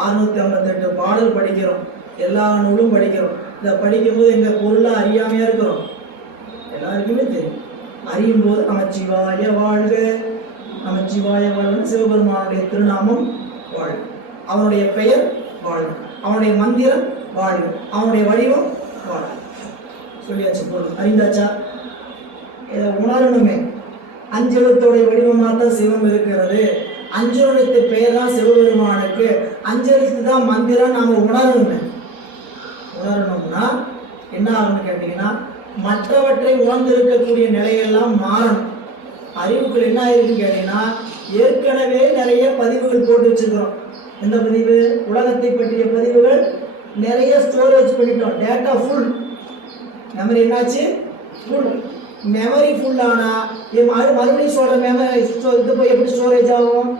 658 பாடல் படிக்கிறோம், எல்லா நூலும் படிக்கிறோம். இதை படிக்கும்போது எங்க பொருளை அறியாமையா இருக்கிறோம், எல்லாருக்குமே தெரியும். அறியும் போது நமச்சிவாய வாழ்க, நமச்சிவாய வாழ்க, சிவபெருமானுடைய திருநாமம் வாழ்க, அவனுடைய பெயர் வாழ்க, அவனுடைய மந்திரம் வாழ்க, அவனுடைய வடிவம் வாழ்க. சொல்லியாச்சு, பொருள் அறிந்தாச்சா? இதை உணரணுமே. அஞ்செழுத்துடைய வடிவமாக தான் சிவம் இருக்கிறது. 5 எழுத்து பெயர் தான் சிவபெருமானுக்கு. 5 எழுத்து தான் மந்திரம். நாம உணரணுமே. உணரணும்னா என்ன ஆகும்னு கேட்டீங்கன்னா மற்றவற்றை உணர்ந்திருக்கக்கூடிய நிலையெல்லாம் மாறணும். அறிவுகள் என்ன ஆயிருக்குன்னு கேட்டீங்கன்னா ஏற்கனவே நிறைய பதிவுகள் போட்டு வச்சிருக்கிறோம். எந்த பதிவு? உலகத்தை பற்றிய பதிவுகள் நிறைய ஸ்டோரேஜ் பண்ணிட்டோம். டேட்டா ஃபுல் மெமரி என்னாச்சு? ஃபுல். மெமரி ஃபுல்லானா மறுபடியும் சொல்ற மெமரி இது போய் எப்படி ஸ்டோரேஜ் ஆகும்?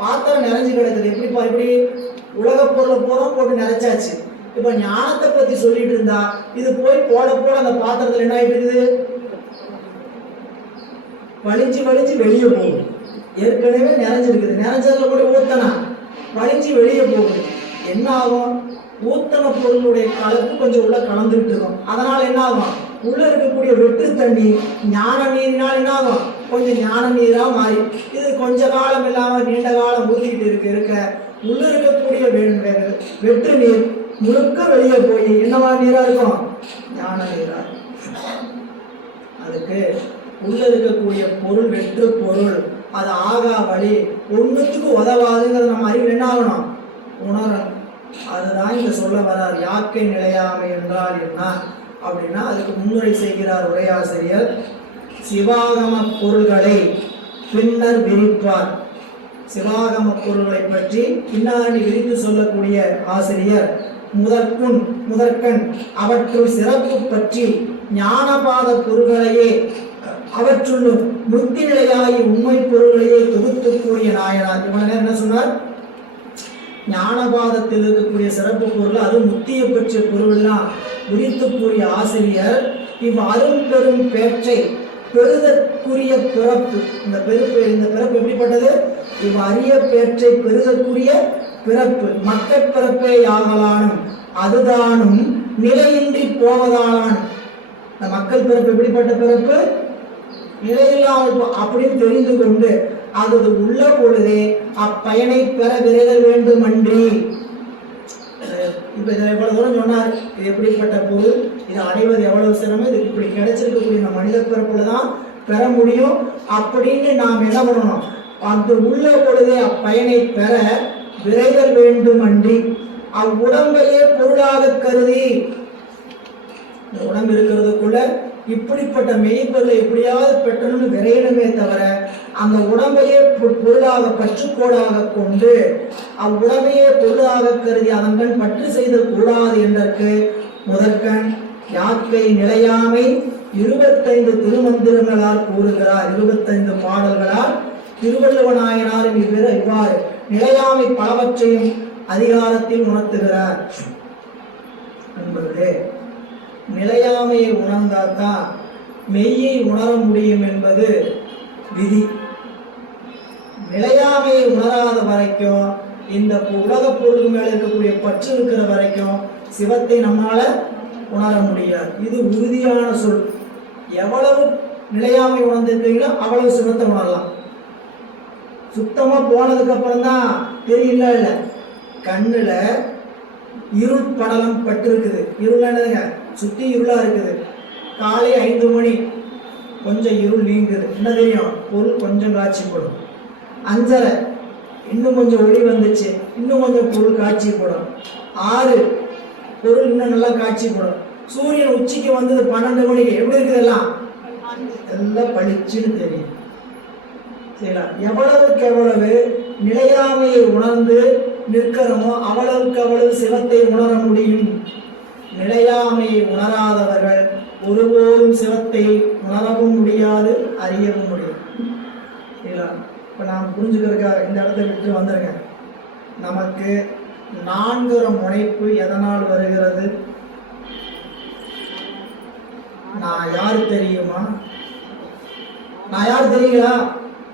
பாத்திரம் நிறைஞ்சு கிடக்குது. எப்படிப்பா? இப்படி உலக பொருளை பூரா போட்டு நிறைச்சாச்சு. இப்போ ஞானத்தை பத்தி சொல்லிட்டு இருந்தா இது போய் போட போட அந்த பாத்திரத்தில் என்ன ஆயிட்டு இருக்குது? வலிஞ்சு வலிஞ்சு வெளியே போகுது. ஏற்கனவே நிறைஞ்சிருக்குது. நிறைஞ்சதுல கூட ஊத்தனா வலிஞ்சு வெளியே போகுது. என்ன ஆகும்? ஊத்தன பொருளுடைய கலப்பு கொஞ்சம் உள்ள கலந்துட்டு இருக்கும். அதனால என்ன ஆகும்? உள்ள இருக்கக்கூடிய வெற்று தண்ணி ஞான நீரினால் என்ன ஆகும்? கொஞ்சம் ஞான நீரா மாறி இது கொஞ்ச காலம் இல்லாம நீண்ட காலம் ஊத்திக்கிட்டு இருக்க உள்ள இருக்கக்கூடிய வெற்று நீர் முழுக்க வெளியே போய் என்னவா நீரா இருக்கும்? ஞான நீரா. அதுக்கு உள்ள இருக்கக்கூடிய பொருள் வெற்று பொருள், அது ஆகா வழி, ஒண்ணுத்துக்கு உதவாதுங்கிறது நம்ம அறிவில் என்ன ஆகணும்? உணரணும். அதுதான் இங்க சொல்ல வர்றார். யாக்கை நிலையாமை என்றால் என்ன அப்படின்னா அதுக்கு முன்னுரை செய்கிறார் உரையாசிரியர். சிவாகம பொருள்களை பின்னர் விரிப்பார். சிவாகம பொருள்களை பற்றி பின்னாடி விரித்து சொல்லக்கூடிய ஆசிரியர் முதற்கண் அவற்றுள் சிறப்பு பற்றி ஞானபாத பொருள்களையே அவற்றுள்ளும் முக்தி நிலையாகி உண்மை பொருள்களையே தொகுத்து கூறிய நாயனார். இவங்க என்ன சொன்னார்? ஞானபாதத்தில் இருக்கக்கூடிய சிறப்பு பொருள், அது முக்தியை பற்றிய பொருள்லாம் விரித்து கூறிய ஆசிரியர் இவ் அரும்பெரும் பேற்றை பெறுதற்குரிய பிறப்பு. இந்த பிறப்பு எப்படிப்பட்டது? இவ் அரிய பேற்றை பெறுதற்குரிய பிறப்பு மக்கட் பிறப்பே யாகலானும் அதுதானும் நிலையின்றி போவதாலான். இந்த மக்கள் பிறப்பு எப்படிப்பட்ட பிறப்பு? நிலையில்லாமல் அப்படின்னு தெரிந்து கொண்டு அது உள்ள பொழுதே அப்பயனை பெற விரைதல் வேண்டும் அன்றி. இப்ப இதை எவ்வளவு தூரம் சொன்னார். இது எப்படிப்பட்ட பொருள், இதை அடைவது எவ்வளவு சிரமம், இது இப்படி கிடைச்சிருக்கக்கூடிய இந்த மனித பிறப்புலதான் பெற முடியும் அப்படின்னு நாம் என்ன பண்ணணும்? அது உள்ள பொழுதே அப்பயனை பெற விரைதல் வேண்டும் அன்றி அவ்வுடம்பையே பொருளாக கருதி. இந்த உடம்பு இருக்கிறதுக்குள்ள இப்படிப்பட்ட மெய்ப்பொருளை எப்படியாவது பெற்றணும்னு விரையணுமே தவிர அந்த உடம்பையே பொருளாக பற்றுக்கோடாக கொண்டு அவ்வுடம்பையே பொருளாக கருதி அதன் கண் பற்று செய்தல் கூடாது என்பதற்கு முதற்கண் யாக்கை நிலையாமை 25 திருமந்திரங்களால் கூறுகிறார். 25 பாடல்களால் திருவள்ளுவநாயனாரும் இவ்வாறு நிலையாமை பலவற்றையும் அதிகாரத்தில் உணர்த்துகிறார். என்பது நிலையாமையை உணர்ந்தால்தான் மெய்யை உணர முடியும் என்பது விதி. நிலையாமையை உணராத வரைக்கும் இந்த உலக பொருள் மேல இருக்கக்கூடிய பற்று இருக்கிற வரைக்கும் சிவத்தை நம்மால உணர முடியாது. இது உறுதியான சொல். எவ்வளவு நிலையாமை உணர்ந்திருக்கீங்களோ அவ்வளவு சிவத்தை உணரலாம். சுத்தமா போனதுக்கு அப்புறம் தான் தெரியல. இல்லை, கண்ணுல இருள் படலம் பட்டு இருக்குது. இருள் என்னதுங்க? சுத்தி இருளா இருக்குது. காலை 5 மணி கொஞ்சம் இருள் நீங்குது. என்ன தெரியும்? பொருள் கொஞ்சம் காட்சிப்படும். 5:30 இன்னும் கொஞ்சம் ஒளி வந்துச்சு, இன்னும் கொஞ்சம் பொருள் காட்சிப்படும். 6 பொருள் இன்னும் நல்லா காட்சிப்படும். சூரியன் உச்சிக்கு வந்தது 12 மணிக்கு எப்படி இருக்குது? எல்லாம் பளிச்சுன்னு தெரியும். சரிங்களா? எவ்வளவுக்கு எவ்வளவு நிலையாமையை உணர்ந்து நிற்கிறோமோ அவ்வளவுக்கு அவ்வளவு சிவத்தை உணர முடியும். நிலையாமையை உணராதவர்கள் ஒருபோதும் சிவத்தை உணரவும் முடியாது, அறியவும் முடியும். சரிங்களா? இப்போ நாம் புரிஞ்சுக்கிறதுக்காக இந்த இடத்தை விட்டு வந்துருங்க. நமக்கு 4 முனைப்பு எதனால் வருகிறது? நான் யாரு தெரியுமா? நான் யார் தெரியுங்களா?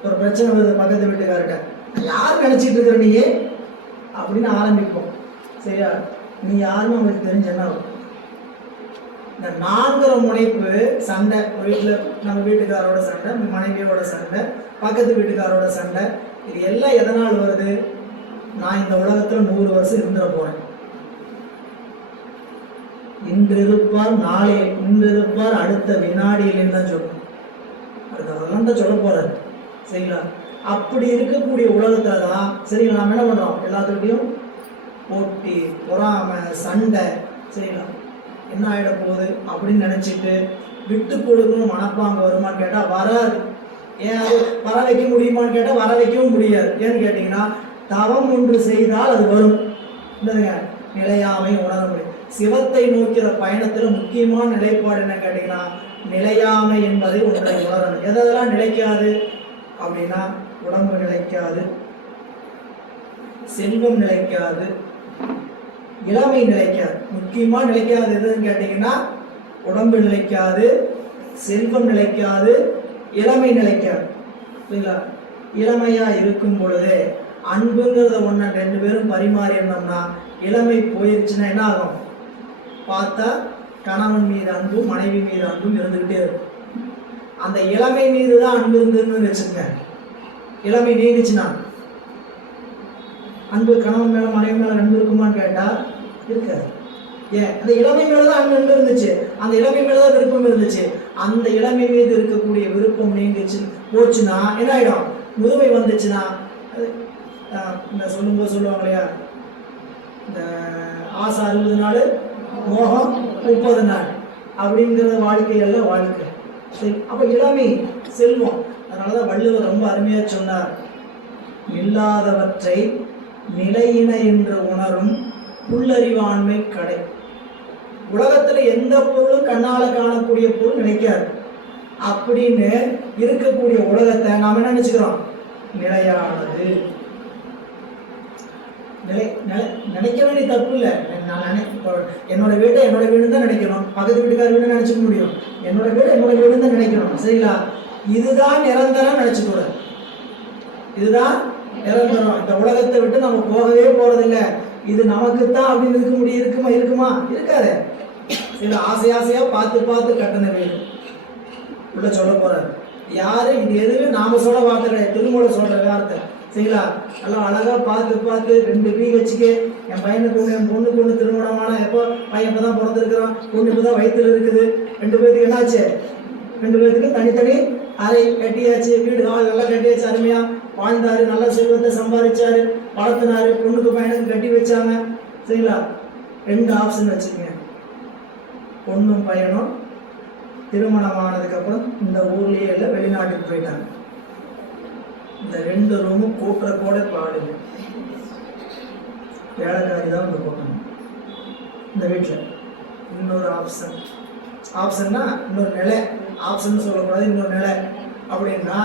ஒரு பிரச்சனை வருது பக்கத்து வீட்டுக்கார்ட்ட. யார் நினைச்சிட்டு இருக்கிற நீ அப்படின்னு ஆரம்பிப்போம். சரியா? நீ யாருன்னு உங்களுக்கு தெரிஞ்ச என்ன? இந்த 4 முனைப்பு சண்டை. வீட்டில் நம்ம வீட்டுக்காரோட சண்டை, மனைவியோட சண்டை, பக்கத்து வீட்டுக்காரோட சண்டை, இது எல்லாம் எதனால் வருது? நான் இந்த உலகத்தில் 100 வருஷம் இருந்துட போறேன். இன்று இருப்பார், நாளை இன்று இருப்பார், அடுத்த வினாடியில் தான் சொல்லணும். அடுத்தவரெல்லாம் தான் சொல்ல போறாரு. சரிங்களா? அப்படி இருக்கக்கூடிய உலகத்துல தான் சரிங்களா நம்ம என்ன பண்றோம்? எல்லாத்துக்கிட்டையும் போட்டி, பொறாமை, சண்டை. சரிங்களா? என்ன ஆகிட போகுது அப்படின்னு நினைச்சிட்டு விட்டு கொடுக்கணும் மனப்பாங்க வருமானு கேட்டா வராது. ஏன் அது வர வைக்க முடியுமான்னு கேட்டா வர வைக்கவும் முடியாது. ஏன்னு கேட்டீங்கன்னா தவம் ஒன்று செய்தால் அது வரும். இல்லைங்க, நிலையாமை உணர முடியும். சிவத்தை நோக்கிற பயணத்துல முக்கியமான நிலைப்பாடு என்ன கேட்டீங்கன்னா, நிலையாமை என்பதை ஒன்றை உணரணும். எதெல்லாம் நிலைக்காது அப்படின்னா, உடம்பு நிலைக்காது, செல்வம் நிலைக்காது, இளமை நிலைக்காது. முக்கியமா நிலைக்காது எதுன்னு கேட்டீங்கன்னா, உடம்பு நிலைக்காது, செல்வம் நிலைக்காது, இளமை நிலைக்காது. சரிங்களா? இளமையா இருக்கும் பொழுதே அன்புங்கிறத ஒன்றை ரெண்டு பேரும் பரிமாறி இருந்தோம்னா, இளமை போயிருச்சுன்னா என்ன ஆகும்? பார்த்தா கணவன் மீது அன்பும் மனைவி மீது அன்பும் இருந்துகிட்டே இருக்கும். அந்த இளமை மீது தான் அன்பு இருந்ததுன்னு வச்சுக்கோங்க. இளமை நீடிச்சுன்னா அன்பு கணவன் மேல மனைவி மேல அன்பு இருக்குமான்னு கேட்டா இருக்காது. ஏன்? அந்த இளமை மேலதான் அன்பு இருந்துச்சு, அந்த இளமை மேலதான் விருப்பம் இருந்துச்சு. அந்த இளமை மீது இருக்கக்கூடிய விருப்பம் நீங்கிச்சு போச்சுன்னா என்ன ஆயிடும்? முதுமை வந்துச்சுன்னா, இந்த சொல்லும்போது சொல்லுவாங்க இல்லையா, இந்த ஆசை 60 நாள், மோகம் 30 நாள் அப்படிங்கிற வாழ்க்கையெல்லாம் வாழ்க்கை. சரி, அப்ப இளமை செல்வம். அதனாலதான் வள்ளுவர் ரொம்ப அருமையா சொன்னார், இல்லாதவற்றை நிலையின என்று உணரும் புல்லறிவாண்மை கடை. உலகத்துல எந்த பொருளும் கண்ணால காணக்கூடிய பொருள் நினைக்காது. அப்படின்னு இருக்கக்கூடிய உலகத்தை நாம என்ன நினைச்சுக்கிறோம்? நிலையானது. நினைக்க வேண்டிய தப்பு இல்லை. நான் என்னோட வீட்டை என்னோட வீடு தான் நினைக்கணும், பக்கத்து வீட்டுக்கார வீடு நினைச்சுக்க முடியும். என்னோட வீடு என்னோட வீடு தான் நினைக்கணும். சரிங்களா? இதுதான் நிரந்தரம் நினைச்சுக்கூடாது. இதுதான் நிரந்தரம். இந்த உலகத்தை விட்டு நம்ம போகவே போறதில்லை, இது நமக்குத்தான் அப்படின்னு இருக்க முடியும். இருக்குமா? இருக்காது. சில ஆசையா பார்த்து பார்த்து கட்டின வீடு உள்ள சொல்ல போறாரு. யாரு இது எதுவுமே நாம சொல்ல வார்த்தை கிடையாது, திருமூல சொல்ற வார்த்தை. சரிங்களா? நல்லா அழகா பார்த்து பார்த்து 2 BHK என் பையனுக்கு ஒன்று, என் பொண்ணுக்கு ஒன்று திருமணமான. எப்போ பையன் இப்பதான் பிறந்திருக்கிறான், பொண்ணு இப்பதான் வயிற்றுல இருக்குது. 2 பேருக்கு என்னாச்சு? 2 பேருக்கு தனித்தனி அறை கட்டியாச்சு, வீடு கால் நல்லா கட்டியாச்சு. அருமையா வாழ்ந்தாரு, நல்ல செல்வத்தை சம்பாதிச்சாரு, வளர்த்தினாரு, பொண்ணுக்கு பையனுக்கு கட்டி வச்சாங்க. சரிங்களா? 2 ஆப்ஷன் வச்சுக்கோங்க. பொண்ணும் பையனும் திருமணமானதுக்கு அப்புறம் இந்த ஊர்லயே இல்லை, வெளிநாட்டுக்கு போயிட்டாங்க. இந்த 2 ரூமும் கூட்டுற கூட பாடுங்க. வேலைக்காரி தான் வந்து போட்டாங்க இந்த வீட்டில். இன்னொரு ஆப்ஷன்னா இன்னொரு நிலை. ஆப்ஷன் சொல்லக்கூடாது, இன்னொரு நிலை. அப்படின்னா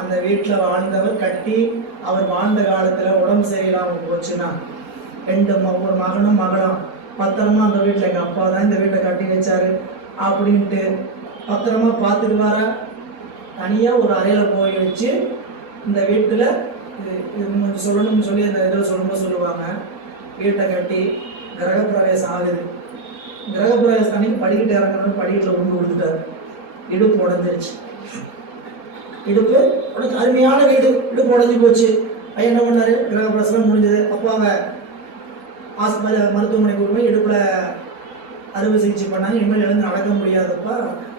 அந்த வீட்டில் வாழ்ந்தவர் கட்டி அவர் வாழ்ந்த காலத்தில் உடம்பு சரியில்லாமல் போச்சுன்னா, ஒரு மகனும் மகளும் பத்திரமா அந்த வீட்டில், எங்கள் அப்பா தான் இந்த வீட்டை கட்டி வச்சாரு அப்படின்ட்டு பத்திரமா பார்த்துட்டு வர, தனியாக ஒரு அறையில் போய் வச்சு இந்த வீட்டில் இது கொஞ்சம் சொல்லணும்னு சொல்லி அந்த இதில் சொல்லும்போது சொல்லுவாங்க, வீட்டை கட்டி கிரகப்பிரவேசம் ஆகுது. கிரகப்பிரவேசம் அன்னைக்கு படிக்கிட்டு இறங்கணும்னு படிக்கட்டில் கொண்டு கொடுத்துட்டாரு. இடுப்பு உடஞ்சிருச்சு. இடுப்பு உடஞ்சி, அருமையான வீடு, இடுப்பு உடஞ்சி போச்சு. பையன் என்ன பண்ணாரு? கிரகப்பிரவேசம் முடிஞ்சது. அப்போ அவங்க மருத்துவமனை கூட்டு போய் இடுப்பில் அறுவை சிகிச்சை பண்ணாங்க. இனிமேல் எழுந்து நடக்க முடியாதப்பா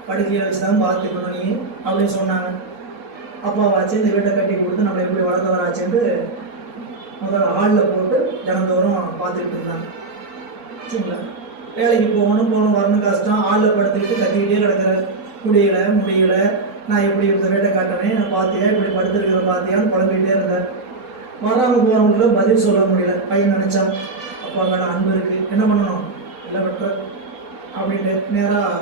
படுக்கையில் வச்சு தான் பார்த்துக்கணும் நீ அப்படின்னு சொன்னாங்க. அப்பாவாச்சு இந்த வீட்டை கட்டி கொடுத்து நம்மளை எப்படி வளர்த்தவராச்சுன்னு முதல்ல ஹாலில் போட்டு தினந்தோறும் பார்த்துக்கிட்டு இருந்தாங்க. சரிங்களா? வேலைக்கு போகணும் வரணும் கஷ்டம். ஹாலில் படுத்துக்கிட்டு கத்திக்கிட்டே கிடக்கிறாரு. முடியல, நான் எப்படி இந்த வீட்டை காட்டினேன், நான் பார்த்தியா, இப்படி படுத்துருக்கிற பார்த்தியான்னு குழம்பிகிட்டே இருந்தார். வராமல் போகிறவங்கள பதில் சொல்ல முடியல. பையன் நினச்சான், அப்பா மேலே அன்பு இருக்குது, என்ன பண்ணணும், இல்லை வெட்டுற அப்படின்ட்டு நேராக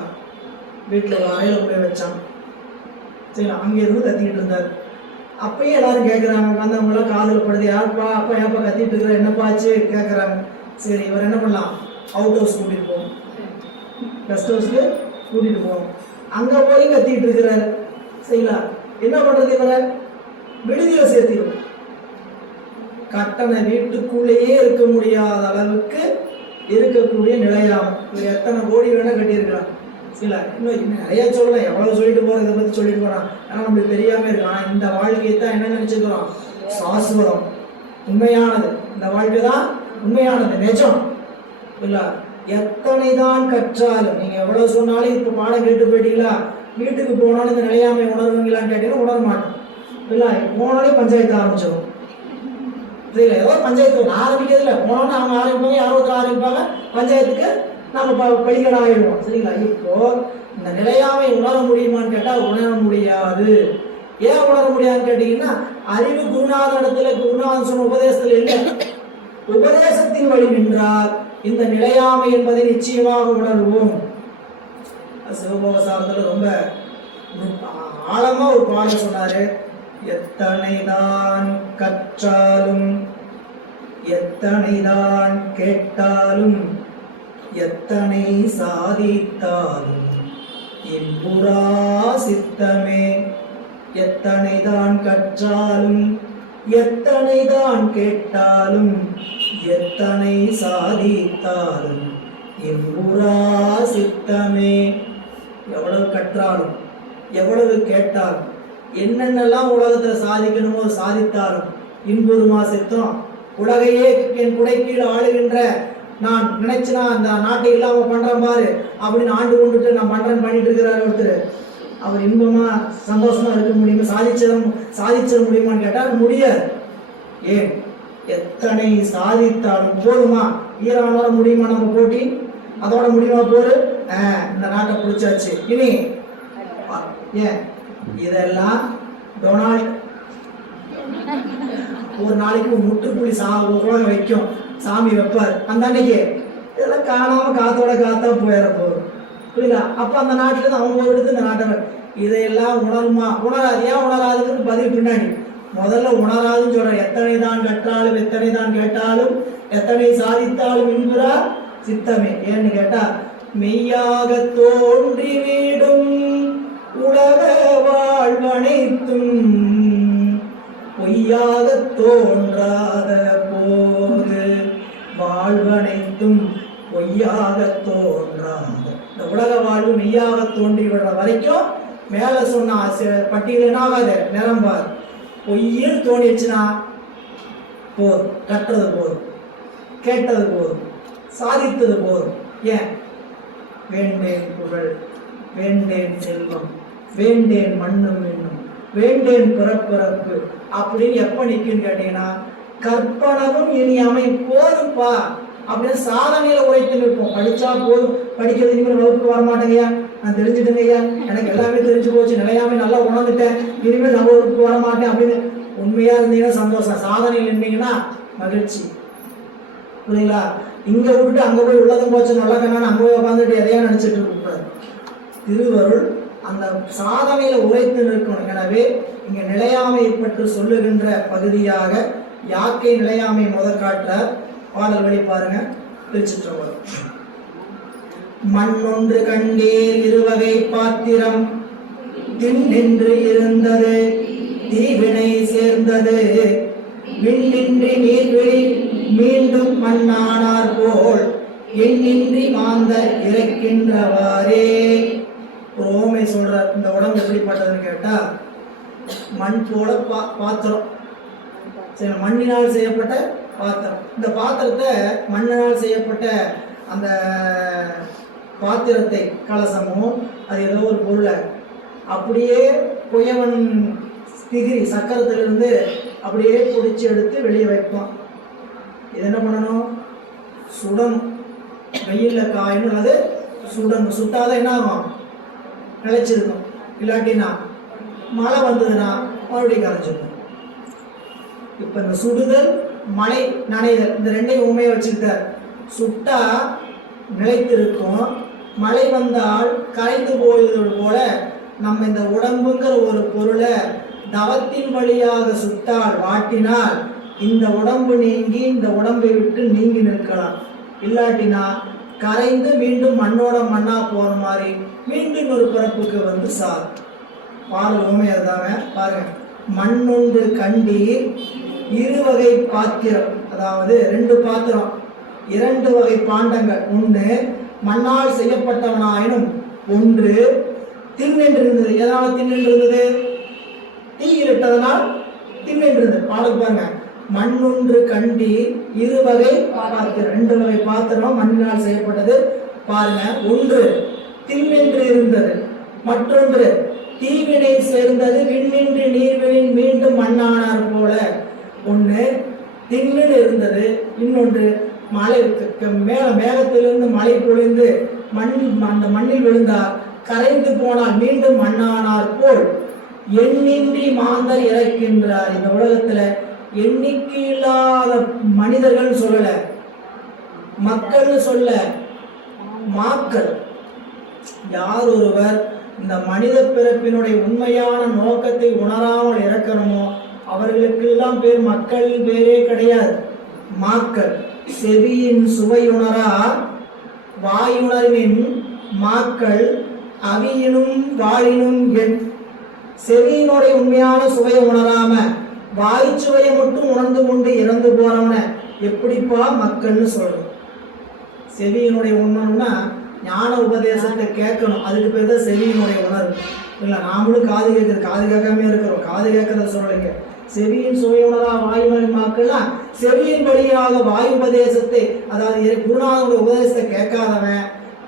வீட்டில் அறையில் போய் வச்சான். சரிங்களா? அங்கேருந்து கத்திக்கிட்டு இருந்தார். அப்பயும் எல்லாரும் கேட்குறாங்க, வந்தவங்களாம் காதில் படுது, யாருப்பா அப்பா ஏப்பா கத்திட்டு இருக்கிற, என்னப்பா ஆச்சு கேட்குறாங்க. சரி, இவர் என்ன பண்ணலாம், அவுட் ஹவுஸ் கூட்டிகிட்டு போவோம், கெஸ்ட் ஹவுஸ்க்கு கூட்டிகிட்டு போவோம். அங்கே போய் கத்திக்கிட்டு இருக்கிறாரு. சரிங்களா? என்ன பண்ணுறது, இவரை விடுதியில் சேர்த்திடும். கட்டண வீட்டுக்குள்ளேயே இருக்க முடியாத அளவுக்கு இருக்கக்கூடிய நிலையாகும். இவர் எத்தனை கோடி வேணால் கட்டியிருக்கலாம். இல்லை, இன்னும் நிறைய சொல்லலாம், எவ்வளோ சொல்லிட்டு போகிறோம், இதை பற்றி சொல்லிட்டு போகிறான். ஆனால் நம்மளுக்கு தெரியாமல் இருக்கலாம். ஆனால் இந்த வாழ்க்கையை தான் என்ன நினச்சிக்கிறோம், சாஸ்வதம், உண்மையானது. இந்த வாழ்க்கை தான் உண்மையானது, நிஜம். இல்லை, எத்தனை தான் கற்றாலும் நீங்கள் எவ்வளோ சொன்னாலும், இப்போ பாடம் கேட்டு போயிட்டீங்களா, வீட்டுக்கு போனாலும் இந்த நிலையாமை உணர்வீங்களான்னு கேட்டீங்கன்னா உணர மாட்டோம். இல்லை, போனாலே பஞ்சாயத்து ஆரம்பிச்சிடும். சரிங்களா? ஏதோ பஞ்சாயத்து ஆரம்பிக்கிறது இல்லை, போனோன்னு அவங்க ஆரம்பிப்பாங்க, யாரோ ஒருத்தர் ஆரம்பிப்பாங்க, பஞ்சாயத்துக்கு நம்ம பலிகடை ஆகிடுவோம். சரிங்களா? இப்போ இந்த நிலையாமை உணர முடியுமான்னு கேட்டால் உணர முடியாது. ஏன் உணர முடியாதுன்னு கேட்டீங்கன்னா, அறிவு குருநாதன் இடத்துல, குருநாதன் சொன்ன உபதேசத்துல இல்லை. உபதேசத்தின் வழி நின்றால் இந்த நிலையாமை என்பதை நிச்சயமாக உணர்வோம். சிவபோக சாரத்தில் ரொம்ப ஆழமா ஒரு பாடல் சொன்னாரு. எத்தனைதான் கற்றாலும் எத்தனைதான் கேட்டாலும் எத்தனை சாதித்தாலும் இன்புறா சித்தமே. எத்தனைதான் கற்றாலும் எத்தனைதான் கேட்டாலும் எத்தனை சாதித்தாலும் இன்புறா சித்தமே. எவ்வளவு கற்றாலும் எவ்வளவு கேட்டாலும் என்னென்னலாம் உலகத்துல சாதிக்கணுமோ சாதித்தாலும் இன்புறுமா சித்தம். உலகையே என் குடைக்கீழ் ஆளுகின்ற நான் நினைச்சுனா அந்த நாட்டை இல்லாம பண்றேன் பாரு அப்படின்னு ஆண்டு கொண்டுட்டு நான் பண்றேன்னு பண்ணிட்டு இருக்கிறாரு ஒருத்தர். அவர் இன்பமா சந்தோஷமா இருக்க முடியுமா? சாதிச்சிட முடியுமான்னு கேட்டா முடியாது. ஏன் எத்தனை சாதித்தாலும் போதுமா? ஈரானோட முடியுமா நம்ம போட்டி? அதோட முடியுமா போரு? இந்த நாட்டை பிடிச்சாச்சு இனி ஏன் இதெல்லாம் டொனால்ட் ஒரு நாளைக்கு முற்றுப்புள்ளி உலகம் வைக்கும், சாமி வைப்பார். அந்த அன்னைக்கு இதெல்லாம் காணாம காத்தோட காத்தா போயிட போகும். புரியல? அப்ப அந்த நாட்டுல இருந்து அவங்க எடுத்து இந்த நாட்டை இதையெல்லாம் உணருமா? உணராது. ஏன் உணராதுன்னு பதில் பின்னாடி. முதல்ல உணராதுன்னு சொல்ற. எத்தனை தான் கற்றாலும் எத்தனை தான் கேட்டாலும் எத்தனை சாதித்தாலும் இன்புறா சித்தமே. ஏன்னு கேட்டா மெய்யாக தோன்றி வீடும் உலக வாழ்வனைத்தும் பொய்யாக தோன்றாத போது வாழ்வனைத்தும் பொய்யாக தோன்றாத. இந்த உலக வாழ்வு மெய்யாக தோன்றி விடுற வரைக்கும் மேல சொன்ன பட்டியல் என்னாகாது, நிரம்பாது. பொய்யில் தோணிடுச்சுன்னா போதும், கற்றது போதும், கேட்டது போதும், சாதித்தது போதும். ஏன் வேண்டேன் புகழ், வேண்டேன் செல்வம், வேண்டேன் மண்ணும் என்னும், வேண்டேன் பிறப்பிறப்பு அப்படின்னு எப்ப நிற்குன்னு கேட்டீங்கன்னா கற்பனவும் இனி அமை போதும்பா அப்படின்னு சாதனையில உரைத்து நிற்போம். படிச்சா போதும், படிக்கிறது இனிமேல் வகுப்புக்கு வரமாட்டேங்கய்யா, நான் தெரிஞ்சுட்டேங்கய்யா, எனக்கு எல்லாமே தெரிஞ்சு போச்சு, நிலையாமே நல்லா உணர்ந்துட்டேன், இனிமேல் நம்ம வகுப்புக்கு வரமாட்டேன் அப்படின்னு உண்மையா இருந்தீங்கன்னா சந்தோஷம். சாதனையில் இருந்தீங்கன்னா மகிழ்ச்சி. புரியுங்களா? இங்க விட்டுட்டு அங்க போய் உள்ளதும் போச்சு நல்லா கண்ணான்னு அங்க போய் உட்காந்துட்டு எதையா நினைச்சிட்டு இருக்க திருவருள் அந்த சாதனையில உரைத்து நிற்கணும். எனவே இங்க நிலையாமை பற்றி சொல்லுகின்ற பகுதியாக யாக்கை நிலையாமை முதற்காட்டார். பாடல் வழி பாருங்க. திருச்சிற்றம்பலம். மண்ணொன்று கண்டீர் இருவகை பாத்திரம் தின்னின்று இருந்தது தீவினை சேர்ந்தது விண்ணின்றி நீர்விழி மீண்டும் மண்ணானார் போல் எண்ணின்றி மாந்த இறக்கின்றவாறே. ரோமை சொல்ற இந்த உடம்பு எப்படிப்பட்டதுன்னு கேட்டா மண் போல பாத்திரம், சரி, மண்ணினால் செய்யப்பட்ட பாத்திரம். இந்த பாத்திரத்தை மண்ணினால் செய்யப்பட்ட அந்த பாத்திரத்தை கலசமோ அது ஏதோ ஒரு பொருளை அப்படியே குயவன் திகிரி சக்கரத்திலிருந்து அப்படியே பிடிச்சி எடுத்து வெளியே வைப்பான். இது என்ன பண்ணணும்? சுடணும். வெயிலில் காயணும், அது சுடணும். சுட்டாதான் என்ன ஆகும்? நிலைச்சிருக்கும். இல்லாட்டினா மழை வந்ததுன்னா மறுபடியும் கரைஞ்சிருக்கும். இப்போ இந்த சுடுதல் மழை நனைதல் இந்த ரெண்டையும் உண்மையை வச்சுக்கிட்டார். சுட்டா நிலைத்திருக்கும், மழை வந்தால் கரைந்து போயது போல நம்ம இந்த உடம்புங்கிற ஒரு பொருளை தவத்தின் வழியாக சுட்டால் வாட்டினால் இந்த உடம்பு நீங்கி இந்த உடம்பை விட்டு நீங்கி நிற்கலாம். இல்லாட்டினா கரைந்து மீண்டும் மண்ணோட மண்ணா போற மாதிரி மீண்டும் ஒரு பிறப்புக்கு வந்து சார். பாடல் உண்மையாதாங்க பாருங்க. மண்ணொன்று கண்டீர் இருவகை பாத்திரம், அதாவது ரெண்டு பாத்திரம், இரண்டு வகை பாண்டங்கள். ஒன்று மண்ணால் செய்யப்பட்டவனாயினும் ஒன்று திண்ணென்றிருந்தது. எதனால் திண்ணென்றிருந்தது? தீயில் இட்டதனால் திண்ணென்றிருந்தது. பாடல் பாருங்க. மண்ணொன்று கண்டீர் இருவகை பாத்திரம், ரெண்டு வகை பாத்திரம் மண்ணினால் செய்யப்பட்டது. பாருங்க, ஒன்று திண்ணென்று இருந்தது, மற்றொன்று தீவினை சேர்ந்தது விண்ணின்றி நீர்வெளின் மீண்டும் மண்ணானார் போல. ஒன்று திண்ணில் இருந்தது, இன்னொன்று மழை மேகத்திலிருந்து மழை பொழிந்து அந்த மண்ணில் விழுந்தார், கரைந்து போனால் மீண்டும் மண்ணானார் போல் எண்ணின்றி மாந்தர் இறக்கின்றார். இந்த உலகத்துல எண்ணிக்கை இல்லாத மனிதர்கள் சொல்லல, மக்கள் சொல்ல, மாக்கள். யார் ஒருவர் இந்த மனித பிறப்பினுடைய உண்மையான நோக்கத்தை உணராமல் இறக்கணுமோ அவர்களுக்கெல்லாம் பேர் மக்கள் பேரே கிடையாது, மாக்கள். செவியின் சுவையுணரா வாயுணர்வின் மாக்கள் அவியினும் வாழினும் என். செவியினுடைய உண்மையான சுவையை உணராம வாய்ச்சுவையை மட்டும் உணர்ந்து கொண்டு இறந்து போறவன எப்படிப்பா மக்கள்னு சொல்றோம். செவியினுடைய உணர்வுனா ஞான உபதேசத்தை கேட்கணும், அதுக்கு பேர் தான் செவியினுடைய உணர்வு. இல்லை நாமளும் காது கேட்குறது, காது கேட்காம இருக்கிறோம், காது கேட்கறத சொல்லலைங்க. செவியின் சுவையுணரா வாயுணரின் மாக்கள்லாம் செவியின் வழியாக வாயு உபதேசத்தை, அதாவது குருநாதனுடைய உபதேசத்தை கேட்காதவன்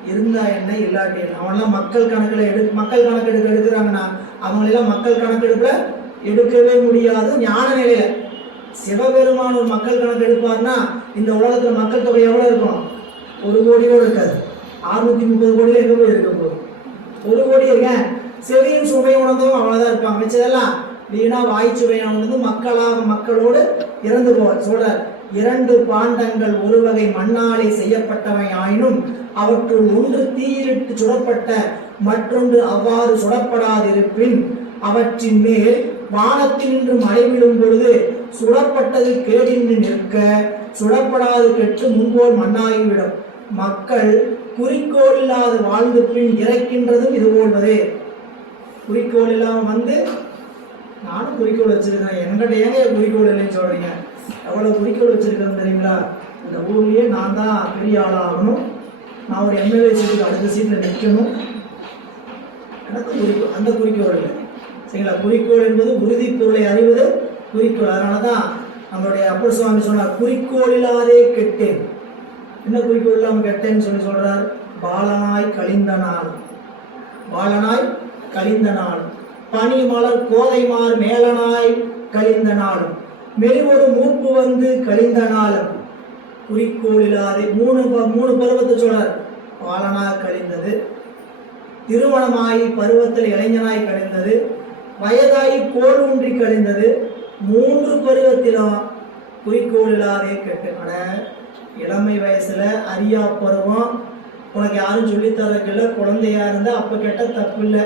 இருந்தா என்ன இல்லாட்டி என்ன. அவனெல்லாம் மக்கள் கணக்கில் மக்கள் கணக்கெடுக்க எடுக்கிறாங்கன்னா அவங்களெல்லாம் மக்கள் கணக்கெடுப்புல எடுக்கவே முடியாது ஞான நிலையில. சிவபெருமான ஒரு மக்கள் கணக்கு எடுப்பார்னா இந்த உலகத்துல மக்கள் தொகை எவ்வளவு இருக்கும்? 1 கோடியோடு இருக்காது. 630 கோடியில எங்க போய் இருக்க போகுது? 1 கோடி இருக்கேன். செவியின் சுவை உணர்ந்தவங்க அவ்வளவுதான் இருப்பாங்க. மிச்சதெல்லாம் வீணா வாய்ச்சுவை உணர்ந்து மக்களோடு இறந்து போவார். சொல்றார், 2 பாண்டங்கள் ஒரு வகை மண்ணாலே செய்யப்பட்டவை ஆயினும் அவற்றுள் ஒன்று தீயிலிட்டு சுடப்பட்ட மற்றொன்று அவ்வாறு சுடப்படாதிருப்பின் அவற்றின் மேல் வானத்தினின்று மழை விடும் பொழுது சுடப்பட்டது கேடின்றி நிற்க சுடப்படாது கெட்டு முன்போல் மண்ணாகிவிடும். மக்கள் குறிக்கோள் இல்லாது வாழ்ந்து பின் இறக்கின்றதும் இது போல்வதே. குறிக்கோள் இல்லாமல் வந்து நானும் குறிக்கோள் வச்சிருக்கேன், என்கிட்ட ஏங்க குறிக்கோள் இல்லைன்னு சொல்றீங்க? எவ்வளவு குறிக்கோள் வச்சிருக்கேன் தெரியுங்களா? இந்த ஊர்லயே நான் தான் பெரிய ஆளாகணும், நான் ஒரு எம்எல்ஏ சீட்டுக்கு அடுத்த சீட்டில் நிற்கணும், எனக்கு குறிக்கோள். அந்த குறிக்கோள் இல்லை சரிங்களா? குறிக்கோள் என்பது உறுதி பொருளை அறிவது குறிக்கோள். அதனால தான் நம்மளுடைய அப்பர் சுவாமி சொன்னார், குறிக்கோள் இல்லாதே கெட்டேன். என்ன குறிக்கோள் இல்லாமல் கெட்டேன்னு சொல்றார்? பாலனாய் கழிந்த நாள், பாலனாய் கழிந்த நாள், பனி மலர் கோதைமார் மேலனாய் கழிந்த நாளும், மெலிவொரு மூப்பு வந்து கழிந்த நாளும். குறிக்கோள் இல்லாதே மூணு பருவத்தை சொல்றார். பாலனாய் கழிந்தது, திருமணமாயி பருவத்தில் இளைஞனாய் கழிந்தது, வயதாகி கோல் ஊன்றி கழிந்தது. 3 பருவத்திலும் குறிக்கோள் இல்லாதே கெட்டு. அட இளமை வயசுல அரியா பருவம், உனக்கு யாரும் சொல்லித்தரக்கில்ல, குழந்தையா இருந்தா அப்ப கெட்ட தப்பு இல்லை.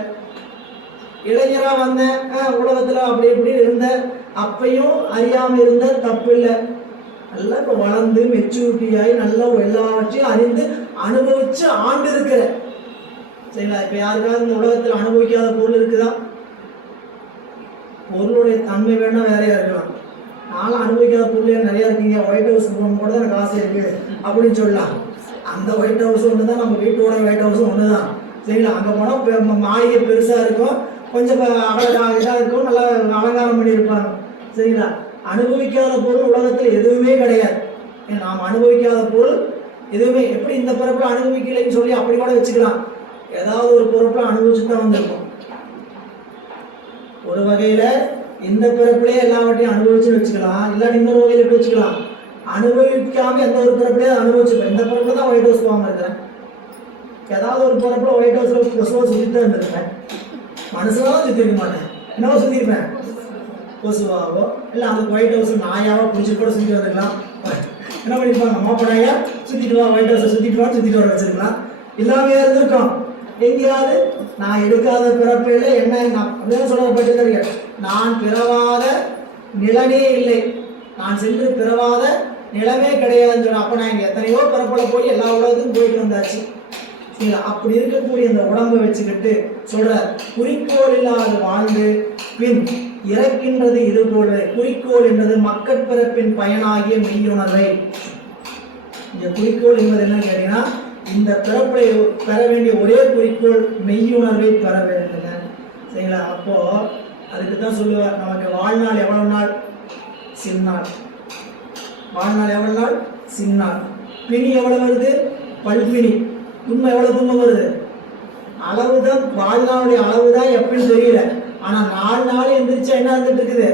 இளைஞரா வந்த உலகத்துல அப்படி இப்படி இருந்த அப்பையும் அறியாம இருந்த தப்பு இல்லை. நல்லா இப்ப வளர்ந்து மெச்சூரிட்டியாகி நல்லா எல்லாவற்றையும் அறிந்து அனுபவிச்சு ஆண்டு இருக்கிற சரிங்களா? இப்ப யாருக்காவது இந்த உலகத்துல அனுபவிக்காத பொருள் இருக்குதா? பொருளுடைய தன்மை வேணா வேறையா இருக்கலாம். நானும் அனுபவிக்காத பொருளே நிறைய இருக்கீங்க. ஒயிட் ஹவுஸ் போகணும் கூட தான் எனக்கு ஆசை இருக்கு அப்படின்னு சொல்லலாம். அந்த ஒயிட் ஹவுஸ் ஒன்று தான், நம்ம வீட்டோட ஒயிட் ஹவுஸும் ஒன்று தான் சரிங்களா? அங்கே போனால் மாளிகை பெருசாக இருக்கும், கொஞ்சம் இதாக இருக்கும், நல்லா அலங்காரம் பண்ணியிருப்பாங்க சரிங்களா? அனுபவிக்காத பொருள் உலகத்தில் எதுவுமே கிடையாது. நாம் அனுபவிக்காத பொருள் எதுவுமே. எப்படி இந்த பிறப்பில் அனுபவிக்கலைன்னு சொல்லி அப்படி கூட வச்சுக்கலாம். ஏதாவது ஒரு பொறுப்பில் அனுபவிச்சு தான் வந்திருக்கும். ஒரு வகையில இந்த பிறப்பிலே எல்லாவற்றையும் அனுபவிச்சு வச்சுக்கலாம், இல்லாட்டி இன்னொரு வகையில எப்படி வச்சுக்கலாம்? அனுபவிக்காம எந்த ஒரு பிறப்பிலே அனுபவிச்சுக்கலாம். இந்த பிறப்புல தான் ஒயிட் ஹவுஸ் போகாம இருக்கிறேன், ஏதாவது ஒரு பிறப்புல ஒயிட் ஹவுஸ்ல கொசுவா சுத்திட்டு இருந்திருக்கேன். மனுஷனாலும் சுத்தி இருக்க மாட்டேன், என்னவோ சுத்திருப்பேன், கொசுவாவோ இல்லை அந்த ஒயிட் ஹவுஸ் நாயாவோ பிடிச்சிட்டு கூட சுத்திட்டு வந்துருக்கலாம். என்ன பண்ணிருப்பாங்க? மோப்பனாயா சுத்திட்டு வா, ஒயிட் ஹவுஸை சுத்திட்டு வர வச்சிருக்கலாம். இல்லாம இருந்திருக்கோம். எங்கேயாவது நான் எடுக்காத பிறப்பில் என்ன சொல்லப்பட்டிருக்க, நான் பிறவாத நிலமே இல்லை, நான் சென்று பிறவாத நிலமே கிடையாதுன்னு சொன்ன. அப்ப நான் இங்க எத்தனையோ பிறப்புல போய் எல்லா உலகத்துக்கும் போயிட்டு வந்தாச்சு. அப்படி இருக்கக்கூடிய இந்த உடம்பை வச்சுக்கிட்டு சொல்ற, குறிக்கோள் இல்லாத வாழ்ந்து பின் இறக்கின்றது இது போல. குறிக்கோள் என்பது மக்கட் பிறப்பின் பயனாகிய மெய்யுணர்வை. இந்த குறிக்கோள் என்பது என்ன கேட்டீங்கன்னா, இந்த பிறப்பை பெற வேண்டிய ஒரே குறிக்கோள் மெய்யுணர்வை பெற வேண்டுங்க சரிங்களா? அப்போ அதுக்கு தான் சொல்லுவார், நமக்கு வாழ்நாள் எவ்வளவு நாள்? சின்னாள். வாழ்நாள் எவ்வளவு நாள்? சின்னாள். பிணி எவ்வளவு வருது? பல்பிணி. துன்பம் எவ்வளவு துன்பம் வருது? அளவுதான், வாழ்நாளுடைய அளவுதான் எப்படின்னு தெரியல. ஆனா 4 நாள் எந்திரிச்சா என்ன இருந்துட்டு இருக்குது?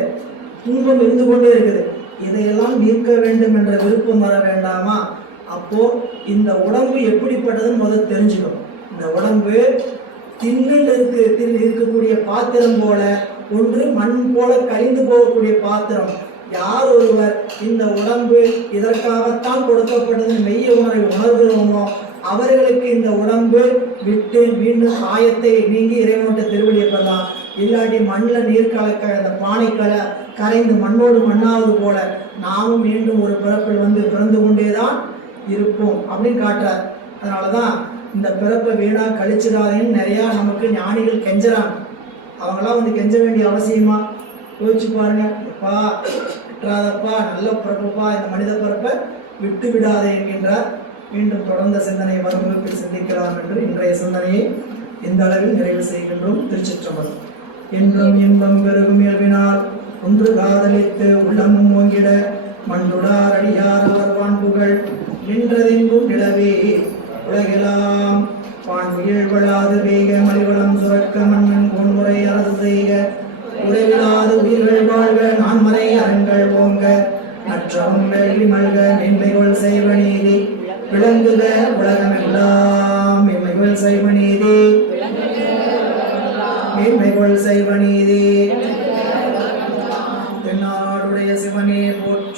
துன்பம் இருந்து கொண்டே இருக்குது. இதையெல்லாம் நீக்க வேண்டும் என்ற விருப்பம் வர வேண்டாமா? அப்போ இந்த உடம்பு எப்படிப்பட்டதுன்னு முதல்ல தெரிஞ்சுக்கணும். இந்த உடம்பு தின்னுண்டு இருக்கக்கூடிய பாத்திரம் போல, ஒன்று மண் போல கழிந்து போகக்கூடிய பாத்திரம், யார் ஒருவர் இந்த உடம்பு இதற்காகத்தான் கொடுக்கப்பட்டது மெய்ய உணர்வை உணர்கிறோமோ அவர்களுக்கு இந்த உடம்பு விட்டு மீண்டும் காயத்தை நீங்கி இறைவனோட திருவடியை பெறலாம். இல்லாட்டி மண்ணில் நீர் கலக்க அந்த பானைக்களை கரைந்து மண்ணோடு மண்ணாவது போல நாமும் மீண்டும் ஒரு பிறப்பில் வந்து பிறந்து கொண்டேதான் இருப்போம் அப்படின்னு காட்டுறார். அதனாலதான் இந்த பிறப்பை வீணா கழிச்சிடாதேன்னு நிறையா நமக்கு ஞானிகள் கெஞ்சுறாங்க. அவங்களாம் வந்து கெஞ்ச வேண்டிய அவசியமா? யோசிச்சு பாருங்க. அப்பா விட்டுறாதப்பா, நல்ல பிறப்புப்பா, இந்த மனித பிறப்பை விட்டு விடாதே என்கின்றார். மீண்டும் தொடர்ந்த சிந்தனை வரும் வகுப்பில் சிந்திக்கலாம் என்று இன்றைய சிந்தனையை இந்த அளவில் நிறைவு செய்கின்றோம். திருச்சிற்றம்பலம். என்றும் இன்பம் பெருகும் இயல்பினால் ஒன்று காதலித்து உள்ளமும் ஓங்கிட மண்டுடார் அடியார் உணர்வான் புகழ் நின்றதெங்கும் நிலவே உலகெல்லாம் பான்முயல் வளாது வேக மலிவளம் சுரக்க மன்னன் பொன்முறை அரசு செய்க உறவிலாத உயிர்கள் வாழ்க நான்மறை அரண்கள் ஓங்க நற்றவம் வேள்வி மல்க மென்மைகள் செய்வ நீதி விளங்குக உலகமெல்லாம் மென்மைகள் செய்வ நீதி மென்மைகள் செய்வ நீதி